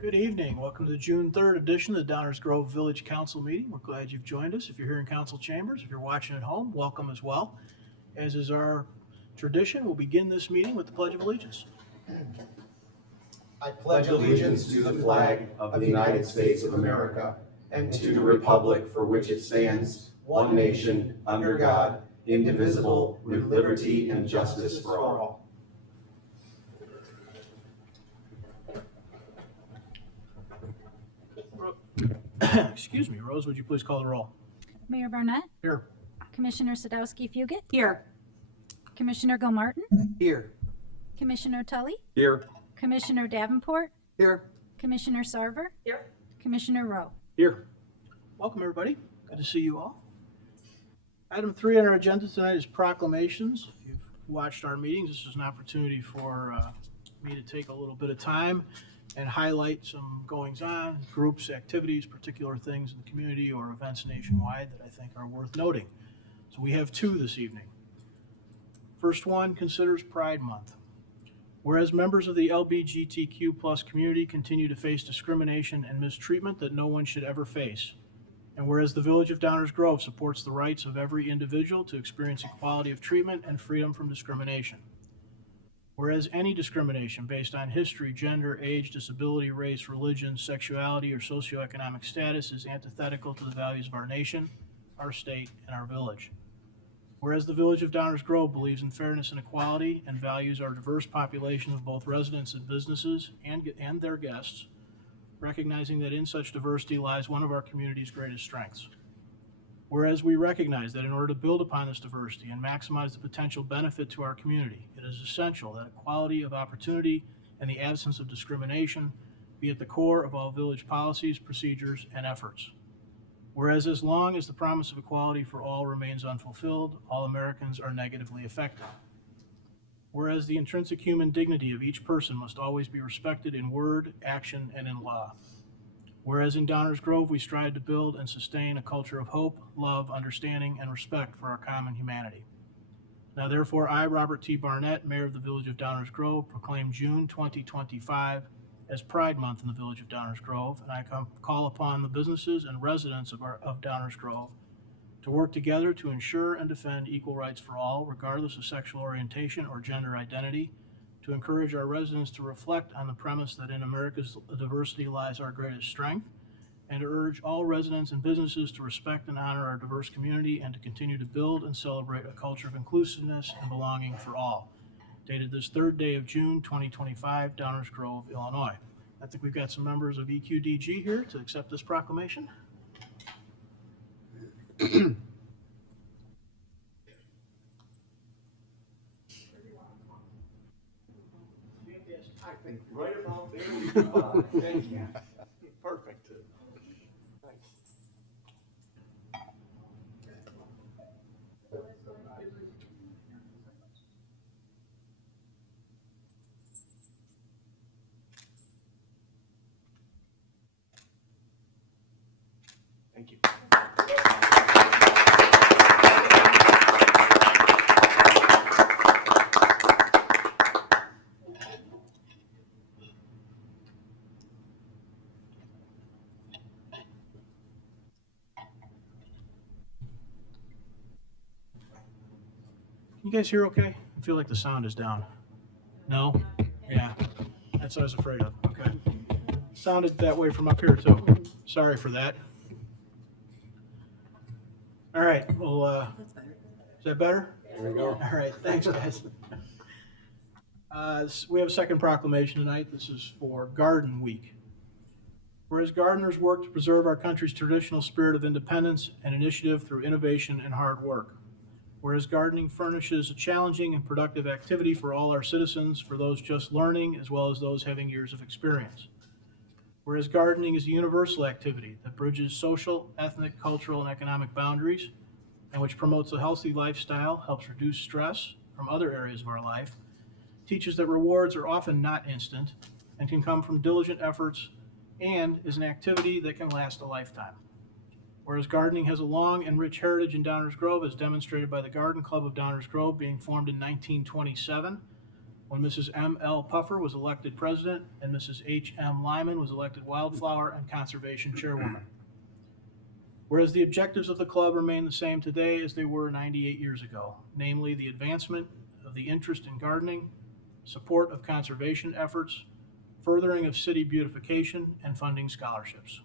Good evening. Welcome to the June 3rd edition of the Downers Grove Village Council meeting. We're glad you've joined us. If you're here in council chambers, if you're watching at home, welcome as well. As is our tradition, we'll begin this meeting with the Pledge of Allegiance. I pledge allegiance to the flag of the United States of America and to the republic for which it stands, one nation, under God, indivisible, with liberty and justice for all. Excuse me, Rose, would you please call the roll? Mayor Barnett, Here. Commissioner Sadowski Fugit, Here. Commissioner Gilmartin, Here. Commissioner Tully, Here. Commissioner Davenport, Here. Commissioner Sarver, Here. Commissioner Rowe. Here. Welcome, everybody. Good to see you all. Item 3 on our agenda tonight is proclamations. If you've watched our meetings, this is an opportunity for me to take a little bit of time and highlight some goings-on, groups, activities, particular things in the community or events nationwide that I think are worth noting. So we have 2 this evening. First one considers Pride Month. Whereas members of the LGBTQ+ community continue to face discrimination and mistreatment that no one should ever face. And whereas the Village of Downers Grove supports the rights of every individual to experience equality of treatment and freedom from discrimination. Whereas any discrimination based on history, gender, age, disability, race, religion, sexuality, or socioeconomic status is antithetical to the values of our nation, our state, and our village. Whereas the Village of Downers Grove believes in fairness and equality and values our diverse population of both residents and businesses and their guests, recognizing that in such diversity lies one of our community's greatest strengths. Whereas we recognize that in order to build upon this diversity and maximize the potential benefit to our community, it is essential that equality of opportunity and the absence of discrimination be at the core of all village policies, procedures, and efforts. Whereas as long as the promise of equality for all remains unfulfilled, all Americans are negatively affected. Whereas the intrinsic human dignity of each person must always be respected in word, action, and in law. Whereas in Downers Grove, we strive to build and sustain a culture of hope, love, understanding, and respect for our common humanity. Now therefore, I, Robert T. Barnett, Mayor of the Village of Downers Grove, proclaim June 2025 as Pride Month in the Village of Downers Grove, and I call upon the businesses and residents of Downers Grove to work together to ensure and defend equal rights for all, regardless of sexual orientation or gender identity, to encourage our residents to reflect on the premise that in America's diversity lies our greatest strength, and to urge all residents and businesses to respect and honor our diverse community and to continue to build and celebrate a culture of inclusiveness and belonging for all. Dated this 3rd day of June, 2025, Downers Grove, Illinois. I think we've got some members of EQDG here to accept this proclamation. Right about there. Thank you. Perfect. Thank you. You guys hear okay? I feel like the sound is down. No? Yeah. That's what I was afraid of. Okay. Sounded that way from up here too. Sorry for that. All right. Well, is that better? There we go. All right. Thanks, guys. We have a second proclamation tonight. This is for Garden Week. Whereas gardeners work to preserve our country's traditional spirit of independence and initiative through innovation and hard work. Whereas gardening furnishes a challenging and productive activity for all our citizens, for those just learning as well as those having years of experience. Whereas gardening is a universal activity that bridges social, ethnic, cultural, and economic boundaries, and which promotes a healthy lifestyle, helps reduce stress from other areas of our life, teaches that rewards are often not instant and can come from diligent efforts, and is an activity that can last a lifetime. Whereas gardening has a long and rich heritage in Downers Grove, as demonstrated by the Garden Club of Downers Grove being formed in 1927, when Mrs. M.L. Puffer was elected president and Mrs. H.M. Lyman was elected wildflower and conservation chairwoman. Whereas the objectives of the club remain the same today as they were 98 years ago, namely the advancement of the interest in gardening, support of conservation efforts, furthering of city beautification, and funding scholarships.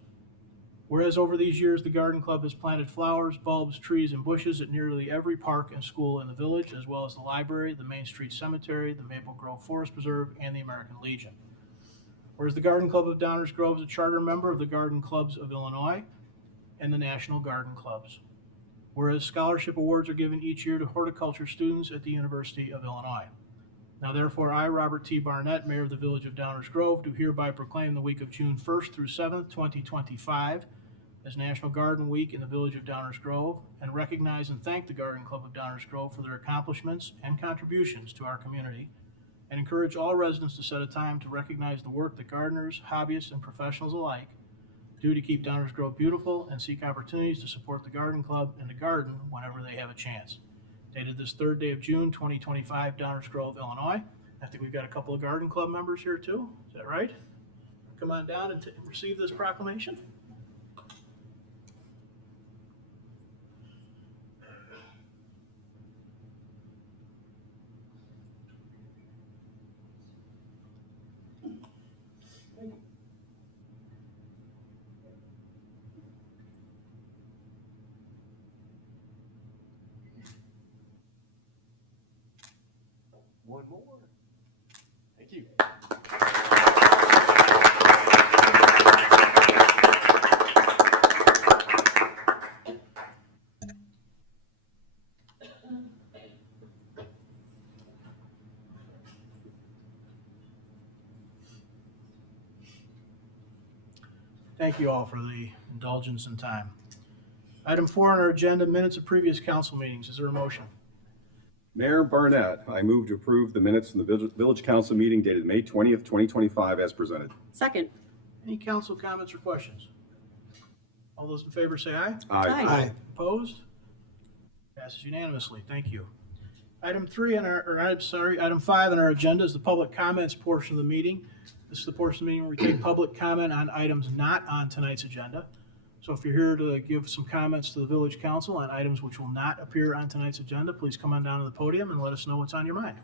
Whereas over these years, the Garden Club has planted flowers, bulbs, trees, and bushes at nearly every park and school in the village, as well as the library, the Main Street Cemetery, the Maple Grove Forest Preserve, and the American Legion. Whereas the Garden Club of Downers Grove is a charter member of the Garden Clubs of Illinois and the National Garden Clubs. Whereas scholarship awards are given each year to horticulture students at the University of Illinois. Now therefore, I, Robert T. Barnett, Mayor of the Village of Downers Grove, do hereby proclaim the week of June 1st through 7th, 2025 as National Garden Week in the Village of Downers Grove, and recognize and thank the Garden Club of Downers Grove for their accomplishments and contributions to our community, and encourage all residents to set a time to recognize the work that gardeners, hobbyists, and professionals alike do to keep Downers Grove beautiful and seek opportunities to support the Garden Club and to garden whenever they have a chance. Dated this third day of June, 2025, Downers Grove, Illinois. I think we've got a couple of Garden Club members here too. Is that right? Come on down and receive this proclamation. One more. Thank you. Thank you all for the indulgence and time. Item 4 on our agenda, minutes of previous council meetings. Is there a motion? Mayor Barnett, I move to approve the minutes from the Village Council meeting dated May 20th, 2025 as presented. Second. Any council comments or questions? All those in favor say aye. Aye. Opposed? Passes unanimously. Thank you. Item 5 on our agenda is the public comments portion of the meeting. This is the portion of the meeting where we take public comment on items not on tonight's agenda. So if you're here to give some comments to the village council on items which will not appear on tonight's agenda, please come on down to the podium and let us know what's on your mind.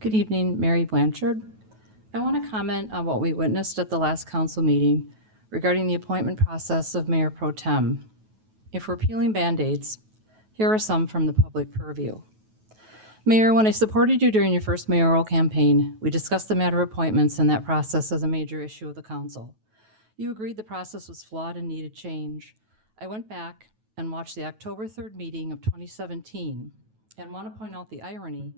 Good evening, Mary Blanchard. I want to comment on what we witnessed at the last council meeting regarding the appointment process of Mayor Pro Tem. If we're peeling Band-Aids, here are some from the public purview. Mayor, when I supported you during your first mayoral campaign, we discussed the matter of appointments and that process as a major issue of the council. You agreed the process was flawed and needed change. I went back and watched the October 3rd meeting of 2017 and want to point out the irony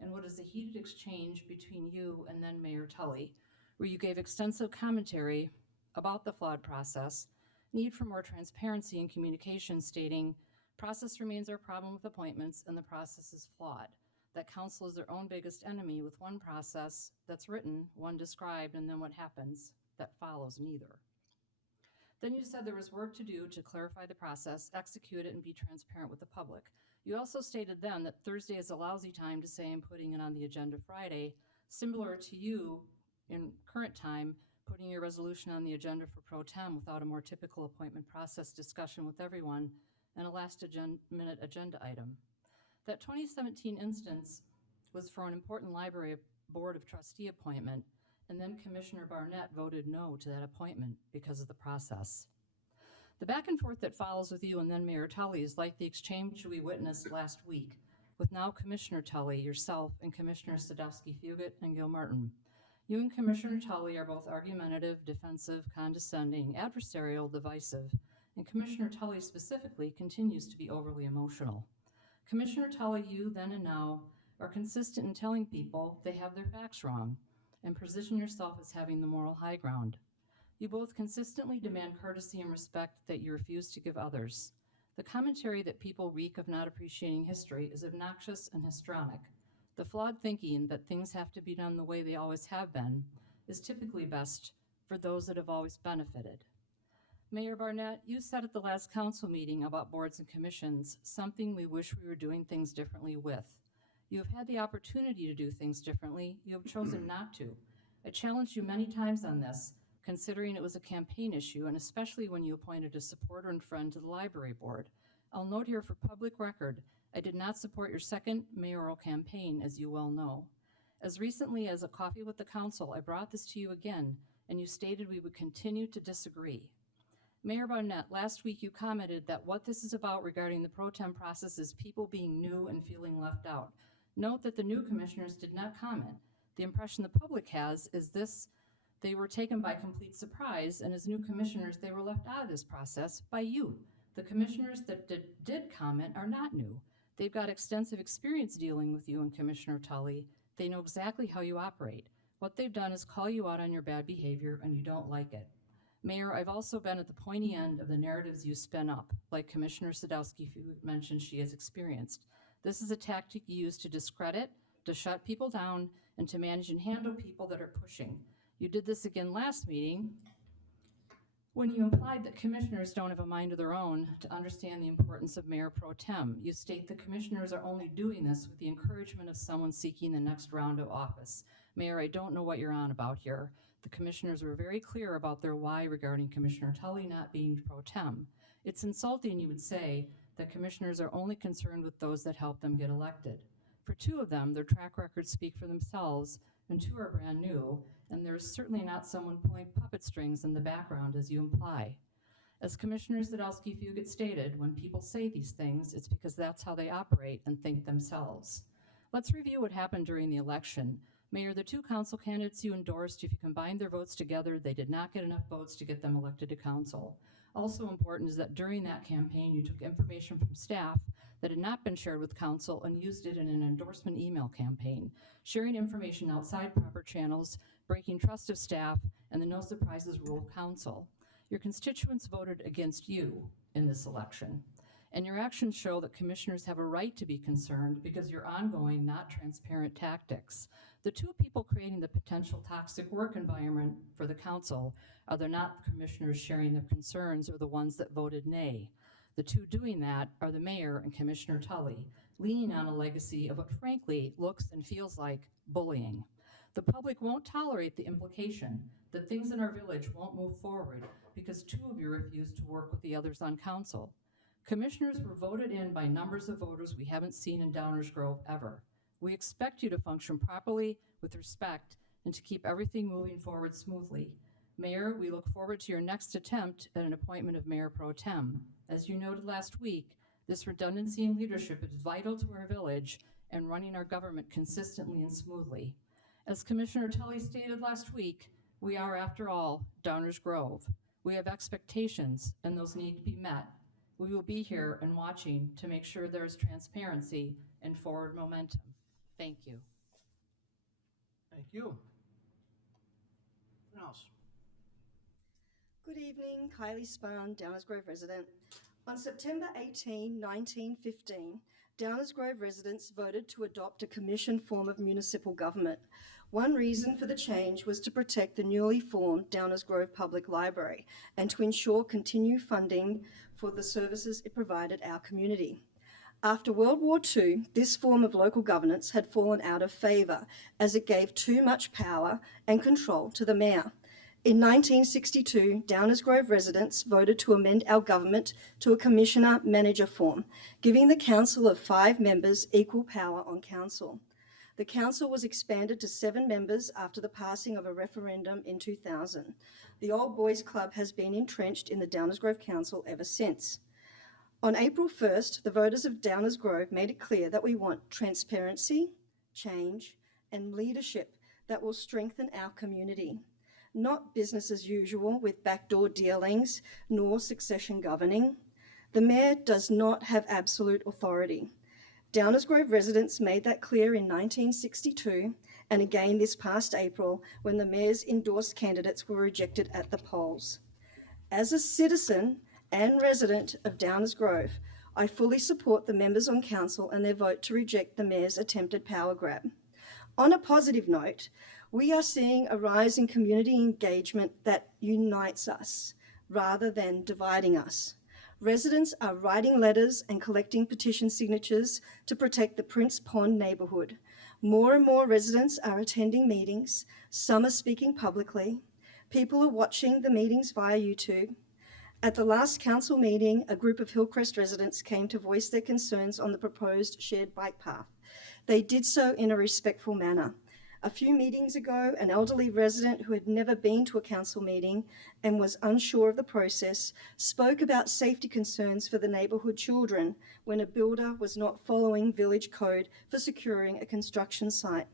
in what is a heated exchange between you and then Mayor Tully, where you gave extensive commentary about the flawed process, need for more transparency and communication, stating, "Process remains our problem with appointments and the process is flawed. That council is their own biggest enemy with one process that's written, one described, and then what happens that follows neither." Then you said there was work to do to clarify the process, execute it, and be transparent with the public. You also stated then that Thursday is a lousy time to say I'm putting it on the agenda Friday, similar to you in current time putting your resolution on the agenda for Pro Tem without a more typical appointment process discussion with everyone and a last-minute agenda item. That 2017 instance was for an important library board of trustee appointment, and then Commissioner Barnett voted no to that appointment because of the process. The back and forth that follows with you and then Mayor Tully is like the exchange we witnessed last week with now Commissioner Tully, yourself, and Commissioner Sadowski-Fugit and Gil Martin. You and Commissioner Tully are both argumentative, defensive, condescending, adversarial, divisive, and Commissioner Tully specifically continues to be overly emotional. Commissioner Tully, you then and now are consistent in telling people they have their facts wrong and position yourself as having the moral high ground. You both consistently demand courtesy and respect that you refuse to give others. The commentary that people reek of not appreciating history is obnoxious and histrionic. The flawed thinking that things have to be done the way they always have been is typically best for those that have always benefited. Mayor Barnett, you said at the last council meeting about boards and commissions, something we wish we were doing things differently with. You have had the opportunity to do things differently. You have chosen not to. I challenged you many times on this, considering it was a campaign issue, and especially when you appointed a supporter and friend to the library board. I'll note here for public record, I did not support your second mayoral campaign, as you well know. As recently as a coffee with the council, I brought this to you again, and you stated we would continue to disagree. Mayor Barnett, last week you commented that what this is about regarding the pro tem process is people being new and feeling left out. Note that the new commissioners did not comment. The impression the public has is they were taken by complete surprise, and as new commissioners, they were left out of this process by you. The commissioners that did comment are not new. They've got extensive experience dealing with you and Commissioner Tully. They know exactly how you operate. What they've done is call you out on your bad behavior, and you don't like it. Mayor, I've also been at the pointy end of the narratives you spin up, like Commissioner Sadowski mentioned she has experienced. This is a tactic used to discredit, to shut people down, and to manage and handle people that are pushing. You did this again last meeting when you implied that commissioners don't have a mind of their own to understand the importance of Mayor Pro Tem. You state the commissioners are only doing this with the encouragement of someone seeking the next round of office. Mayor, I don't know what you're on about here. The commissioners were very clear about their why regarding Commissioner Tully not being Pro Tem. It's insulting, you would say, that commissioners are only concerned with those that help them get elected. For two of them, their track records speak for themselves, and two are brand new, and there's certainly not someone pulling puppet strings in the background as you imply. As Commissioner Sadowski-Fugit stated, when people say these things, it's because that's how they operate and think themselves. Let's review what happened during the election. Mayor, the two council candidates you endorsed, if you combine their votes together, they did not get enough votes to get them elected to council. Also important is that during that campaign, you took information from staff that had not been shared with council and used it in an endorsement email campaign, sharing information outside proper channels, breaking trust of staff, and the no surprises rule of council. Your constituents voted against you in this election, and your actions show that commissioners have a right to be concerned because your ongoing, not transparent tactics. The two people creating the potential toxic work environment for the council are not the commissioners sharing their concerns or the ones that voted nay. The two doing that are the mayor and Commissioner Tully, leaning on a legacy of what frankly looks and feels like bullying. The public won't tolerate the implication that things in our village won't move forward because two of you refused to work with the others on council. Commissioners were voted in by numbers of voters we haven't seen in Downers Grove ever. We expect you to function properly with respect and to keep everything moving forward smoothly. Mayor, we look forward to your next attempt at an appointment of Mayor Pro Tem. As you noted last week, this redundancy in leadership is vital to our village and running our government consistently and smoothly. As Commissioner Tully stated last week, we are, after all, Downers Grove. We have expectations, and those need to be met. We will be here and watching to make sure there is transparency and forward momentum. Thank you. Thank you. Anyone else? Good evening, Kylie Spahn, Downers Grove resident. On September 18, 1915, Downers Grove residents voted to adopt a commission form of municipal government. One reason for the change was to protect the newly formed Downers Grove Public Library and to ensure continued funding for the services it provided our community. After World War II, this form of local governance had fallen out of favour as it gave too much power and control to the mayor. In 1962, Downers Grove residents voted to amend our government to a commissioner-manager form, giving the council of 5 members equal power on council. The council was expanded to 7 members after the passing of a referendum in 2000. The Old Boys Club has been entrenched in the Downers Grove Council ever since. On April 1st, the voters of Downers Grove made it clear that we want transparency, change, and leadership that will strengthen our community. Not business as usual with backdoor dealings, nor succession governing. The mayor does not have absolute authority. Downers Grove residents made that clear in 1962 and again this past April when the mayor's endorsed candidates were rejected at the polls. As a citizen and resident of Downers Grove, I fully support the members on council and their vote to reject the mayor's attempted power grab. On a positive note, we are seeing a rise in community engagement that unites us. rather than dividing us. Residents are writing letters and collecting petition signatures to protect the Prince Pond neighbourhood. More and more residents are attending meetings. Some are speaking publicly. People are watching the meetings via YouTube. At the last council meeting, a group of Hillcrest residents came to voice their concerns on the proposed shared bike path. They did so in a respectful manner. A few meetings ago, an elderly resident who had never been to a council meeting and was unsure of the process spoke about safety concerns for the neighbourhood children when a builder was not following village code for securing a construction site.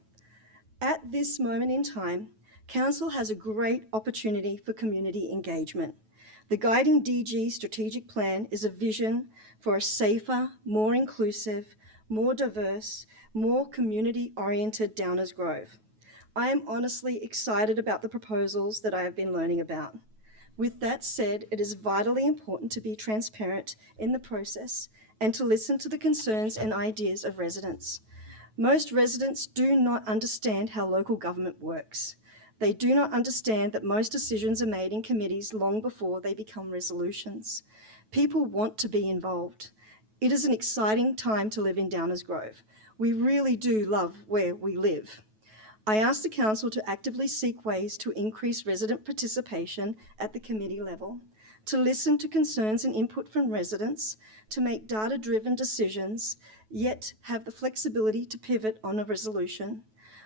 At this moment in time, council has a great opportunity for community engagement. The guiding DG strategic plan is a vision for a safer, more inclusive, more diverse, more community-oriented Downers Grove. I am honestly excited about the proposals that I have been learning about. With that said, it is vitally important to be transparent in the process and to listen to the concerns and ideas of residents. Most residents do not understand how local government works. They do not understand that most decisions are made in committees long before they become resolutions. People want to be involved. It is an exciting time to live in Downers Grove. We really do love where we live. I ask the council to actively seek ways to increase resident participation at the committee level, to listen to concerns and input from residents, to make data-driven decisions, yet have the flexibility to pivot on a resolution.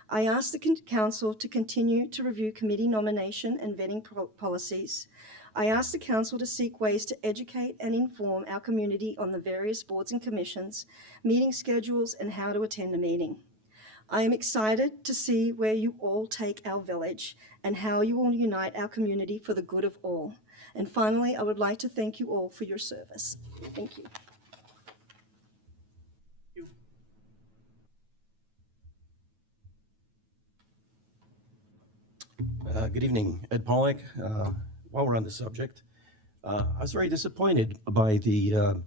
I ask the council to continue to review committee nomination and vetting policies. I ask the council to seek ways to educate and inform our community on the various boards and commissions, meeting schedules, and how to attend a meeting. I am excited to see where you all take our village and how you will unite our community for the good of all. And finally, I would like to thank you all for your service. Thank you. Good evening, Ed Pollack. While we're on the subject, I was very disappointed by the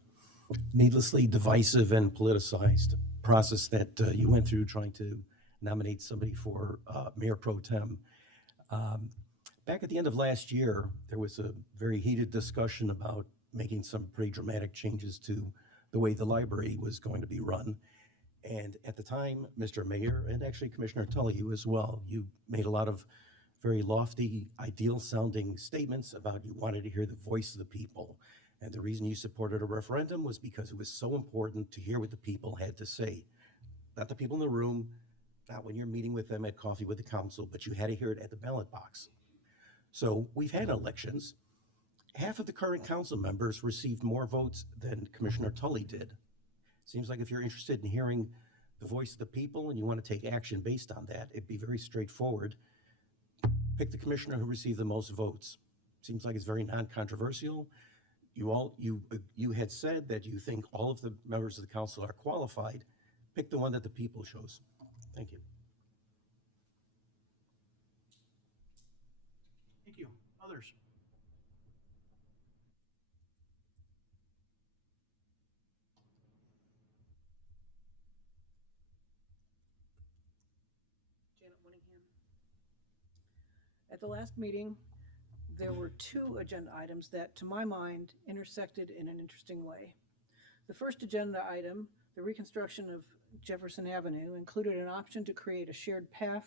needlessly divisive and politicized process that you went through trying to nominate somebody for Mayor Pro Tem. Back at the end of last year, there was a very heated discussion about making some pretty dramatic changes to the way the library was going to be run. And at the time, Mr. Mayor, and actually Commissioner Tully, you as well, you made a lot of very lofty, ideal-sounding statements about you wanted to hear the voice of the people. And the reason you supported a referendum was because it was so important to hear what the people had to say. Not the people in the room, not when you're meeting with them at coffee with the council, but you had to hear it at the ballot box. So we've had elections. Half of the current council members received more votes than Commissioner Tully did. Seems like if you're interested in hearing the voice of the people and you want to take action based on that, it'd be very straightforward. Pick the commissioner who received the most votes. Seems like it's very non-controversial. You had said that you think all of the members of the council are qualified. Pick the one that the people chose. Thank you. Thank you. Others? Janet Winningham. At the last meeting, there were two agenda items that, to my mind, intersected in an interesting way. The first agenda item, the reconstruction of Jefferson Avenue, included an option to create a shared path,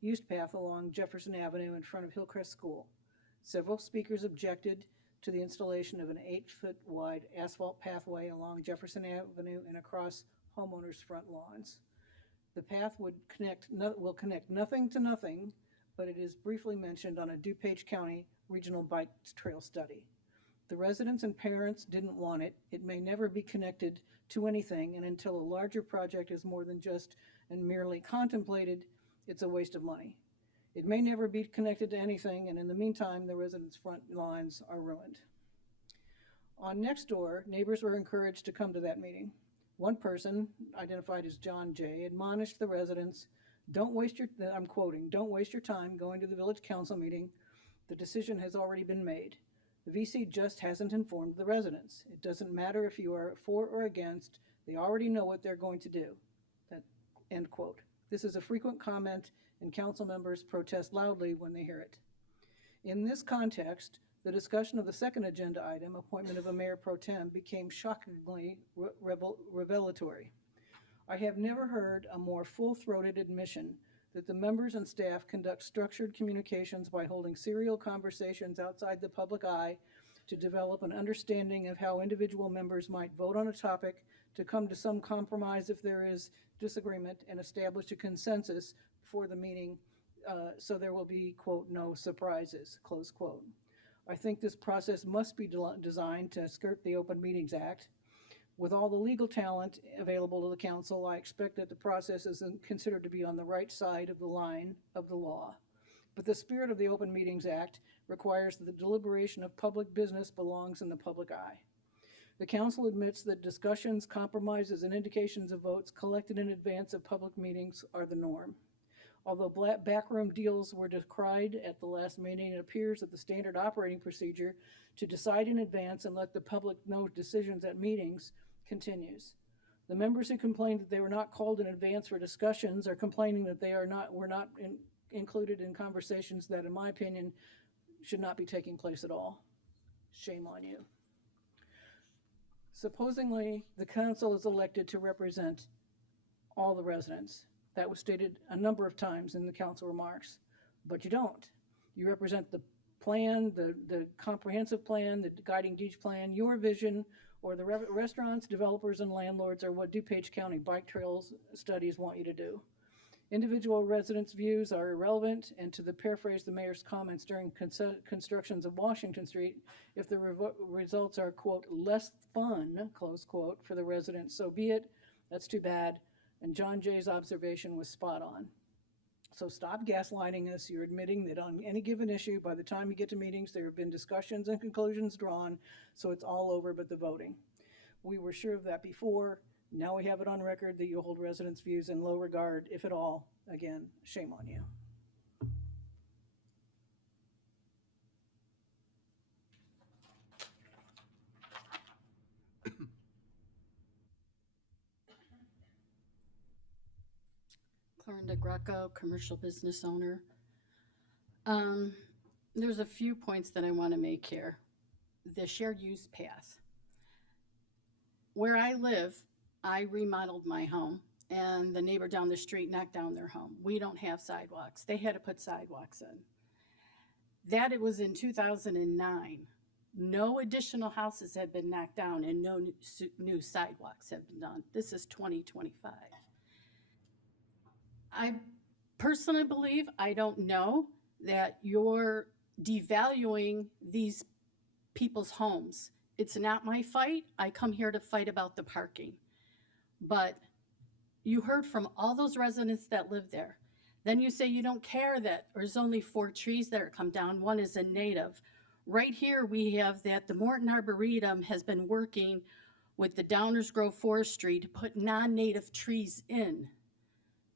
used path along Jefferson Avenue in front of Hillcrest School. Several speakers objected to the installation of an 8-foot wide asphalt pathway along Jefferson Avenue and across homeowners' front lawns. The path will connect nothing to nothing, but it is briefly mentioned on a DuPage County regional bike trail study. The residents and parents didn't want it. It may never be connected to anything, and until a larger project is more than just and merely contemplated, it's a waste of money. It may never be connected to anything, and in the meantime, the residents' front lawns are ruined. On Nextdoor, neighbors were encouraged to come to that meeting. One person, identified as John J., admonished the residents, I'm quoting, "Don't waste your time going to the village council meeting. The decision has already been made. The VC just hasn't informed the residents. It doesn't matter if you are for or against, they already know what they're going to do." End quote. This is a frequent comment, and council members protest loudly when they hear it. In this context, The discussion of the second agenda item, appointment of a mayor pro tem, became shockingly revelatory. I have never heard a more full-throated admission that the members and staff conduct structured communications by holding serial conversations outside the public eye to develop an understanding of how individual members might vote on a topic, to come to some compromise if there is disagreement, and establish a consensus before the meeting, so there will be, quote, no surprises, close quote. I think this process must be designed to skirt the Open Meetings Act. With all the legal talent available to the council, I expect that the process is considered to be on the right side of the line of the law. But the spirit of the Open Meetings Act requires that the deliberation of public business belongs in the public eye. The council admits that discussions, compromises, and indications of votes collected in advance of public meetings are the norm. Although backroom deals were decried at the last meeting, it appears that the standard operating procedure to decide in advance and let the public know decisions at meetings continues. The members who complained that they were not called in advance for discussions are complaining that were not included in conversations that, in my opinion, should not be taking place at all. Shame on you. Supposedly, the council is elected to represent all the residents. That was stated a number of times in the council remarks, but you don't. You represent the plan, the comprehensive plan, the guiding deeds plan, your vision, or the restaurants, developers, and landlords, or what DuPage County Bike Trails studies want you to do. Individual residents' views are irrelevant, and to paraphrase the mayor's comments during constructions of Washington Street, if the results are, quote, less fun, close quote, for the residents, so be it. That's too bad. And John Jay's observation was spot on. So stop gaslighting us. You're admitting that on any given issue, by the time you get to meetings, there have been discussions and conclusions drawn, so it's all over but the voting. We were sure of that before. Now we have it on record that you hold residents' views in low regard, if at all. Again, shame on you. Clarenda Greco, commercial business owner. There's a few points that I want to make here. The shared use path. Where I live, I remodeled my home, and the neighbor down the street knocked down their home. We don't have sidewalks. They had to put sidewalks in. That it was in 2009. No additional houses have been knocked down and no new sidewalks have been done. This is 2025. I personally believe, I don't know, that you're devaluing these people's homes. It's not my fight. I come here to fight about the parking. But you heard from all those residents that live there. Then you say you don't care that there's only 4 trees that are come down. One is a native. Right here we have that the Morton Arboretum has been working with the Downers Grove Forestry to put non-native trees in,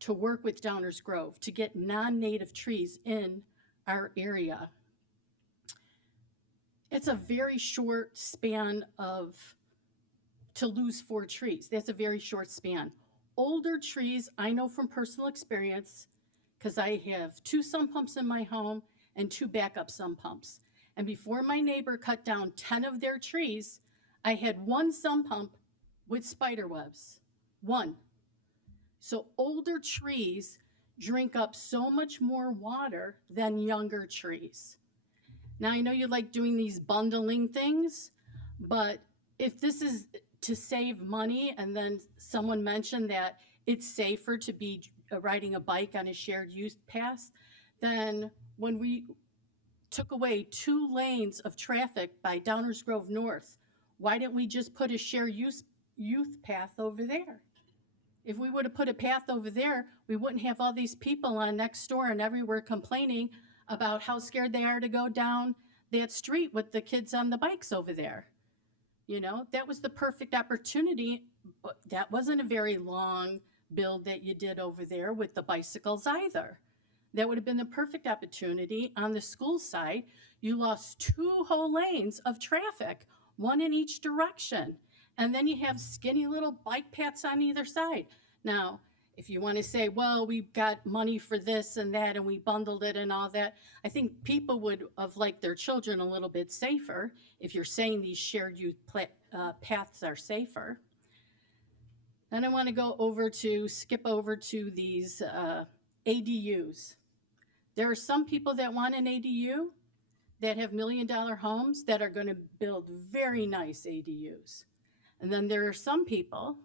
to work with Downers Grove, to get non-native trees in our area. It's a very short span to lose 4 trees. That's a very short span. Older trees, I know from personal experience, because I have 2 sump pumps in my home and 2 backup sump pumps. And before my neighbor cut down 10 of their trees, I had 1 sump pump with spider webs. 1. So older trees drink up so much more water than younger trees. Now, I know you like doing these bundling things, but if this is to save money, and then someone mentioned that it's safer to be riding a bike on a shared use path, then when we took away 2 lanes of traffic by Downers Grove North, why didn't we just put a shared youth path over there? If we would have put a path over there, we wouldn't have all these people on next door and everywhere complaining about how scared they are to go down that street with the kids on the bikes over there. You know, that was the perfect opportunity, but that wasn't a very long build that you did over there with the bicycles either. That would have been the perfect opportunity. On the school side, you lost 2 whole lanes of traffic, 1 in each direction. And then you have skinny little bike paths on either side. Now, if you want to say, well, we've got money for this and that and we bundled it and all that, I think people would have liked their children a little bit safer if you're saying these shared youth paths are safer. Then I want to skip over to these ADUs. There are some people that want an ADU that have $1 million homes that are going to build very nice ADUs. And then there are some people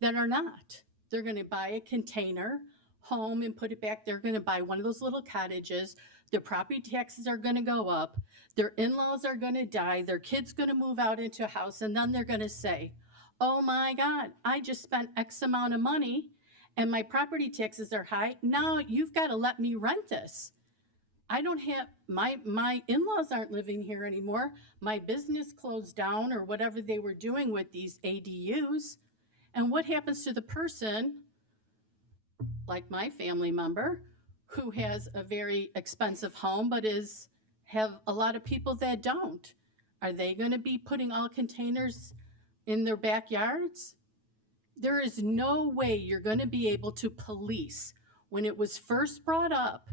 that are not. They're going to buy a container home and put it back. They're going to buy one of those little cottages. Their property taxes are going to go up. Their in-laws are going to die. Their kid's going to move out into a house. And then they're going to say, oh my God, I just spent X amount of money and my property taxes are high. Now you've got to let me rent this. I don't have, my in-laws aren't living here anymore. My business closed down or whatever they were doing with these ADUs. And what happens to the person, like my family member, who has a very expensive home but have a lot of people that don't? Are they going to be putting all containers in their backyards? There is no way you're going to be able to police. When it was first brought up,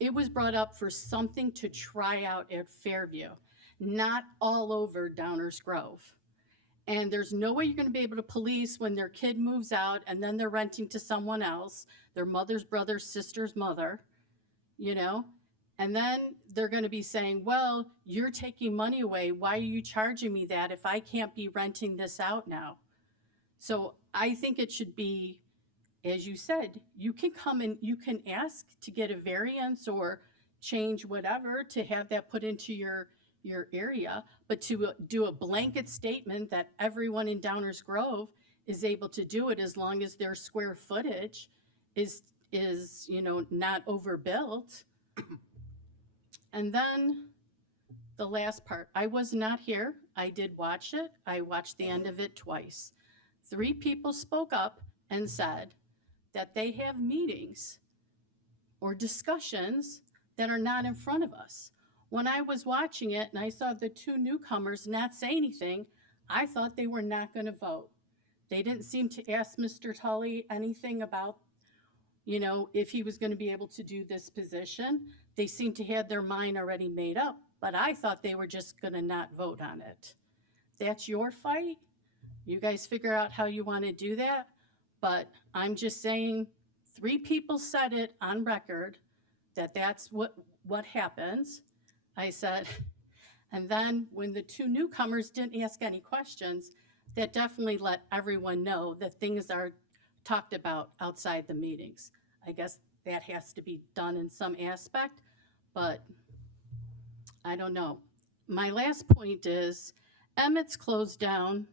it was brought up for something to try out at Fairview, not all over Downers Grove. And there's no way you're going to be able to police when their kid moves out and then they're renting to someone else, their mother's brother's sister's mother, you know? And then they're going to be saying, well, you're taking money away. Why are you charging me that if I can't be renting this out now? So I think it should be, as you said, you can come and you can ask to get a variance or change whatever to have that put into your area, but to do a blanket statement that everyone in Downers Grove is able to do it as long as their square footage is you know, not overbuilt. And then the last part, I was not here. I did watch it. I watched the end of it twice. 3 people spoke up and said that they have meetings or discussions that are not in front of us. When I was watching it and I saw the 2 newcomers not say anything, I thought they were not going to vote. They didn't seem to ask Mr. Tully anything about, you know, if he was going to be able to do this position. They seemed to have their mind already made up, but I thought they were just going to not vote on it. That's your fight. You guys figure out how you want to do that. But I'm just saying 3 people said it on record that that's what happens. I said, and then when the 2 newcomers didn't ask any questions, that definitely let everyone know that things are talked about outside the meetings. I guess that has to be done in some aspect, but I don't know. My last point is Emmett's closed down.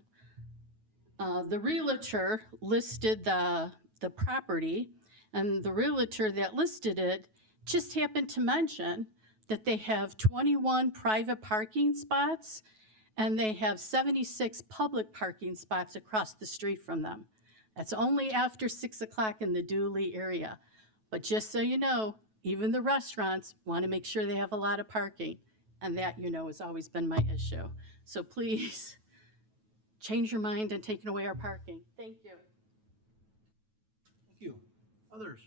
The realtor listed the property, and the realtor that listed it just happened to mention that they have 21 private parking spots and they have 76 public parking spots across the street from them. That's only after 6 o'clock in the Dooley area. But just so you know, even the restaurants want to make sure they have a lot of parking. And that, you know, has always been my issue. So please change your mind and taking away our parking. Thank you. Thank you. Others?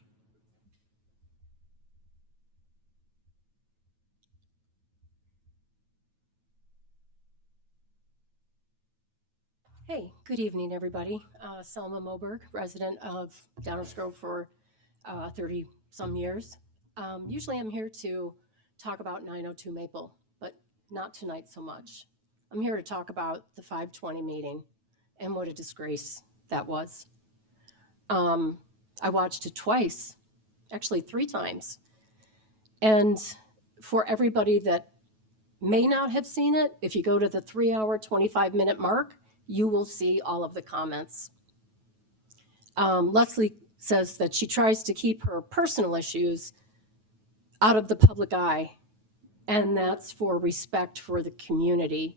Hey, good evening, everybody. Selma Moberg, resident of Downers Grove for 30-some years. Usually I'm here to talk about 902 Maple, but not tonight so much. I'm here to talk about the 520 meeting and what a disgrace that was. I watched it twice, actually 3 times. And for everybody that may not have seen it, if you go to the 3-hour, 25-minute mark, you will see all of the comments. Leslie says that she tries to keep her personal issues out of the public eye, and that's for respect for the community.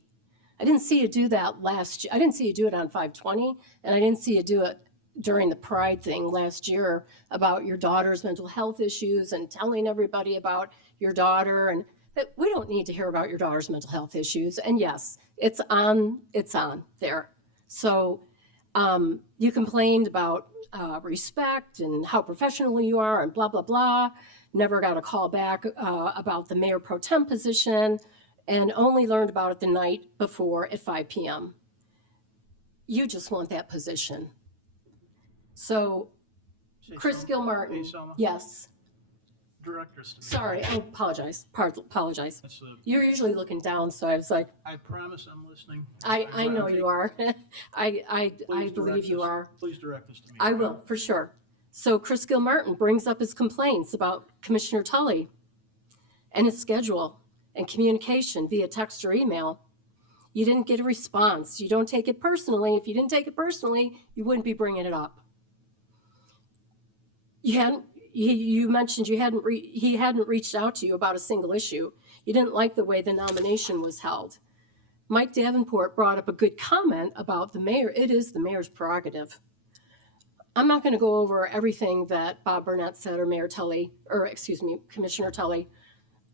I didn't see you do that I didn't see you do it on 520, and I didn't see you do it during the Pride thing last year about your daughter's mental health issues and telling everybody about your daughter, and that we don't need to hear about your daughter's mental health issues. And yes, it's on there. So you complained about respect and how professional you are and blah, blah, blah. Never got a call back about the mayor pro tem position and only learned about it the night before at 5 p.m. You just want that position. So Chris Gilmartin, Hey, Selma. yes. Directors. Sorry, I apologize. Apologize. That's You're usually looking down, so I was like, I promise I'm listening. I know you are. I Please believe direct you us- are. Please direct this to me. I will, for sure. So Chris Gilmartin brings up his complaints about Commissioner Tully and his schedule and communication via text or email. You didn't get a response. You don't take it personally. If you didn't take it personally, you wouldn't be bringing it up. You mentioned he hadn't reached out to you about a single issue. You didn't like the way the nomination was held. Mike Davenport brought up a good comment about the mayor. It is the mayor's prerogative. I'm not going to go over everything that Bob Burnett said or Commissioner Tully.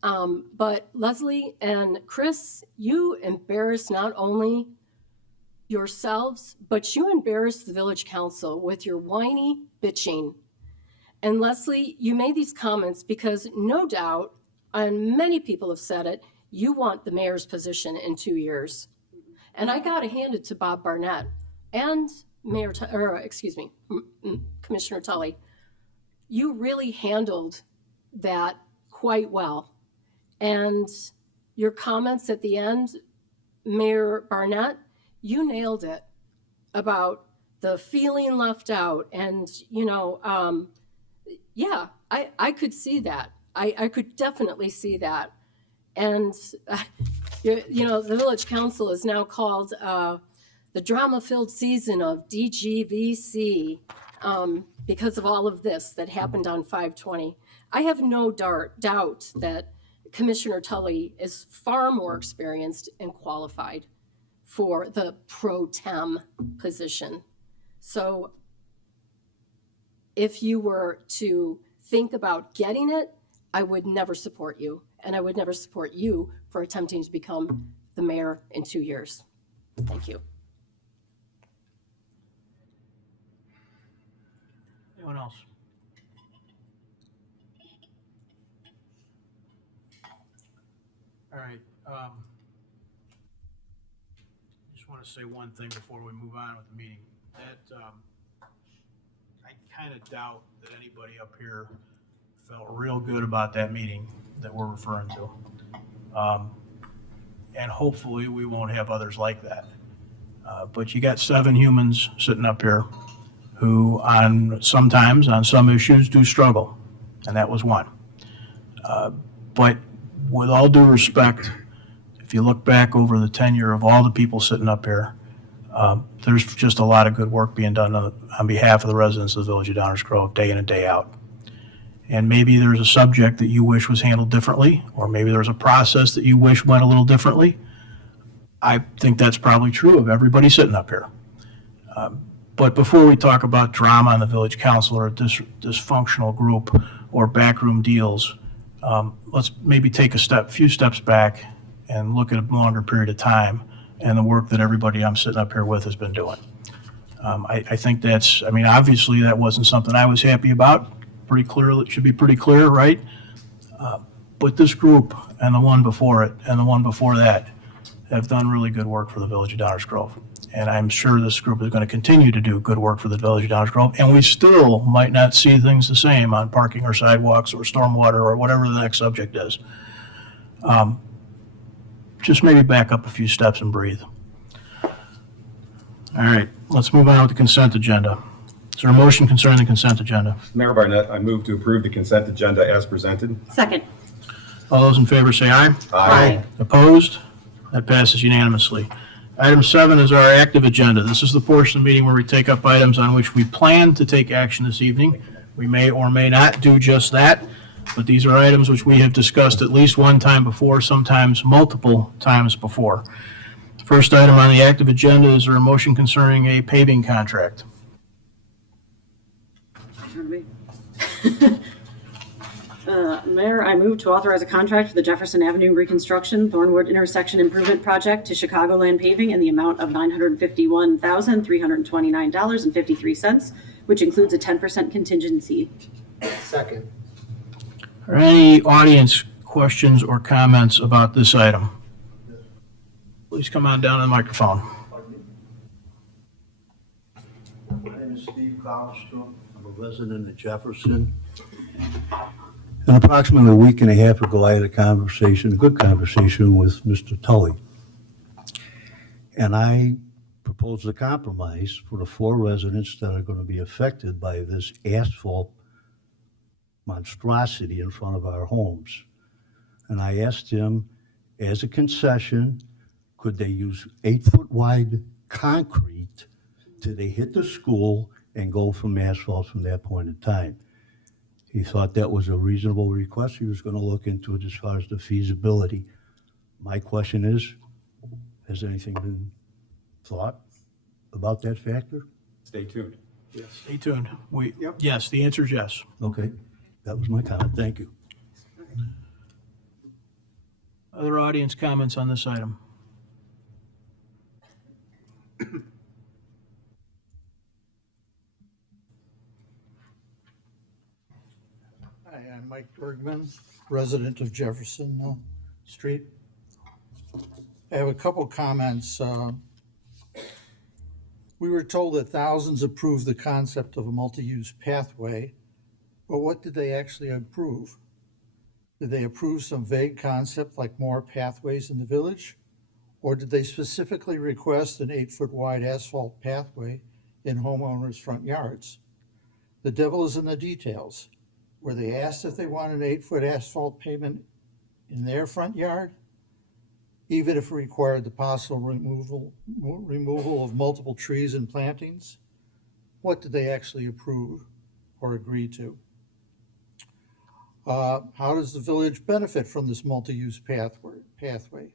But Leslie and Chris, you embarrass not only yourselves, but you embarrass the village council with your whiny bitching. And Leslie, you made these comments because no doubt, and many people have said it, you want the mayor's position in 2 years. And I got to hand it to Bob Barnett and Commissioner Tully. You really handled that quite well. And your comments at the end, Mayor Barnett, you nailed it about the feeling left out. And, yeah, I could see that. I could definitely see that. And, the village council is now called the drama-filled season of DGVC because of all of this that happened on 5/20. I have no doubt that Commissioner Tully is far more experienced and qualified for the pro tem position. So if you were to think about getting it, I would never support you. And I would never support you for attempting to become the mayor in 2 years. Thank you. Anyone else? All right. Just want to say one thing before we move on with the meeting. That I kind of doubt that anybody up here felt real good about that meeting that we're referring to. And hopefully we won't have others like that. But you got 7 humans sitting up here who sometimes on some issues do struggle, and that was one. But with all due respect, if you look back over the tenure of all the people sitting up here, there's just a lot of good work being done on behalf of the residents of the village of Downers Grove day in and day out. And maybe there's a subject that you wish was handled differently, or maybe there's a process that you wish went a little differently. I think that's probably true of everybody sitting up here. But before we talk about drama on the village council or a dysfunctional group or backroom deals, let's maybe take a few steps back and look at a longer period of time and the work that everybody I'm sitting up here with has been doing. I think obviously that wasn't something I was happy about. Pretty clear, it should be pretty clear, right? But this group and the one before it and the one before that have done really good work for the village of Downers Grove. And I'm sure this group is going to continue to do good work for the village of Downers Grove. And we still might not see things the same on parking or sidewalks or stormwater or whatever the next subject is. Just maybe back up a few steps and breathe. All right, let's move on with the consent agenda. Is there a motion concerning the consent agenda? Mayor Barnett, I move to approve the consent agenda as presented. Second. All those in favor say aye. Aye. Opposed? That passes unanimously. Item 7 is our active agenda. This is the portion of the meeting where we take up items on which we plan to take action this evening. We may or may not do just that, but these are items which we have discussed at least one time before, sometimes multiple times before. The first item on the active agenda is there a motion concerning a paving contract? Mayor, I move to authorize a contract for the Jefferson Avenue Reconstruction Thornwood Intersection Improvement Project to Chicagoland Paving in the amount of $951,329.53 which includes a 10% contingency. Second. Are any audience questions or comments about this item? Please come on down to the microphone. My name is Steve Colstrom. I'm a resident of Jefferson. And approximately a week and a half ago, I had a good conversation with Mr. Tully. And I proposed a compromise for the 4 residents that are going to be affected by this asphalt monstrosity in front of our homes. And I asked him, as a concession, could they use 8-foot wide concrete till they hit the school and go from asphalt from that point in time? He thought that was a reasonable request. He was going to look into it as far as the feasibility. My question is, has anything been thought about that factor? Stay tuned. Stay tuned. Yes, the answer is yes. Okay, that was my comment. Thank you. Other audience comments on this item? Hi, I'm Mike Bergman, resident of Jefferson Street. I have a couple comments. We were told that thousands approved the concept of a multi-use pathway, but what did they actually approve? Did they approve some vague concept like more pathways in the village? Or did they specifically request an 8-foot wide asphalt pathway in homeowners' front yards? The devil is in the details. Were they asked if they want an 8-foot asphalt pavement in their front yard? Even if it required the possible removal of multiple trees and plantings? What did they actually approve or agree to? How does the village benefit from this multi-use pathway?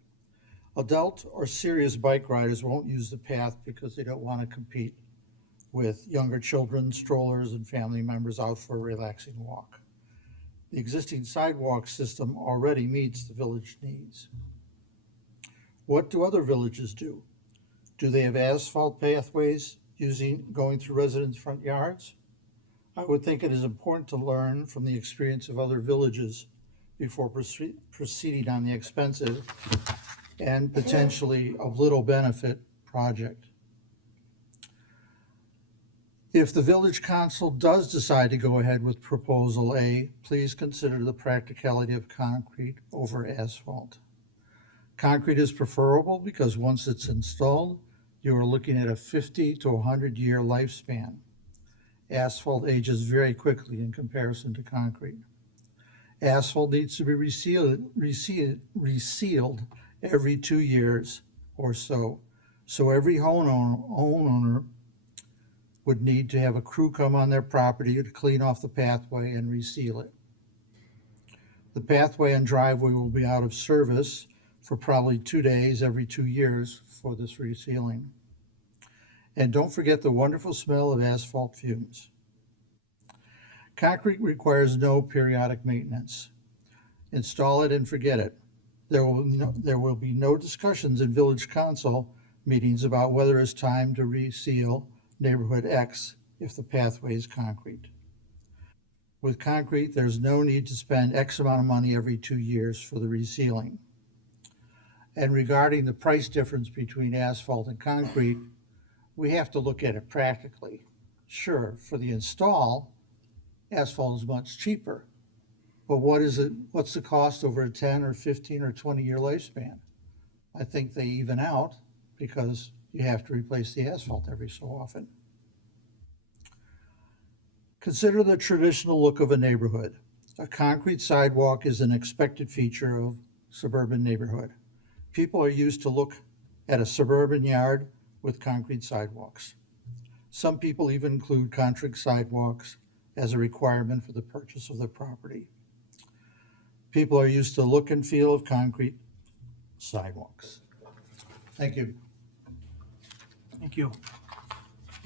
Adult or serious bike riders won't use the path because they don't want to compete with younger children, strollers, and family members out for a relaxing walk. The existing sidewalk system already meets the village needs. What do other villages do? Do they have asphalt pathways going through residents' front yards? I would think it is important to learn from the experience of other villages before proceeding on the expensive and potentially of little benefit project. If the village council does decide to go ahead with proposal A, please consider the practicality of concrete over asphalt. Concrete is preferable because once it's installed, you are looking at a 50 to 100-year lifespan. Asphalt ages very quickly in comparison to concrete. Asphalt needs to be resealed every 2 years or so. So every homeowner would need to have a crew come on their property to clean off the pathway and reseal it. The pathway and driveway will be out of service for probably 2 days every 2 years for this resealing. And don't forget the wonderful smell of asphalt fumes. Concrete requires no periodic maintenance. Install it and forget it. There will be no discussions in village council meetings about whether it's time to reseal neighborhood X if the pathway is concrete. With concrete, there's no need to spend X amount of money every 2 years for the resealing. And regarding the price difference between asphalt and concrete, we have to look at it practically. Sure, for the install, asphalt is much cheaper. But what's the cost over a 10 or 15 or 20-year lifespan? I think they even out because you have to replace the asphalt every so often. Consider the traditional look of a neighborhood. A concrete sidewalk is an expected feature of suburban neighborhood. People are used to look at a suburban yard with concrete sidewalks. Some people even include concrete sidewalks as a requirement for the purchase of their property. People are used to look and feel of concrete sidewalks. Thank you. Thank you.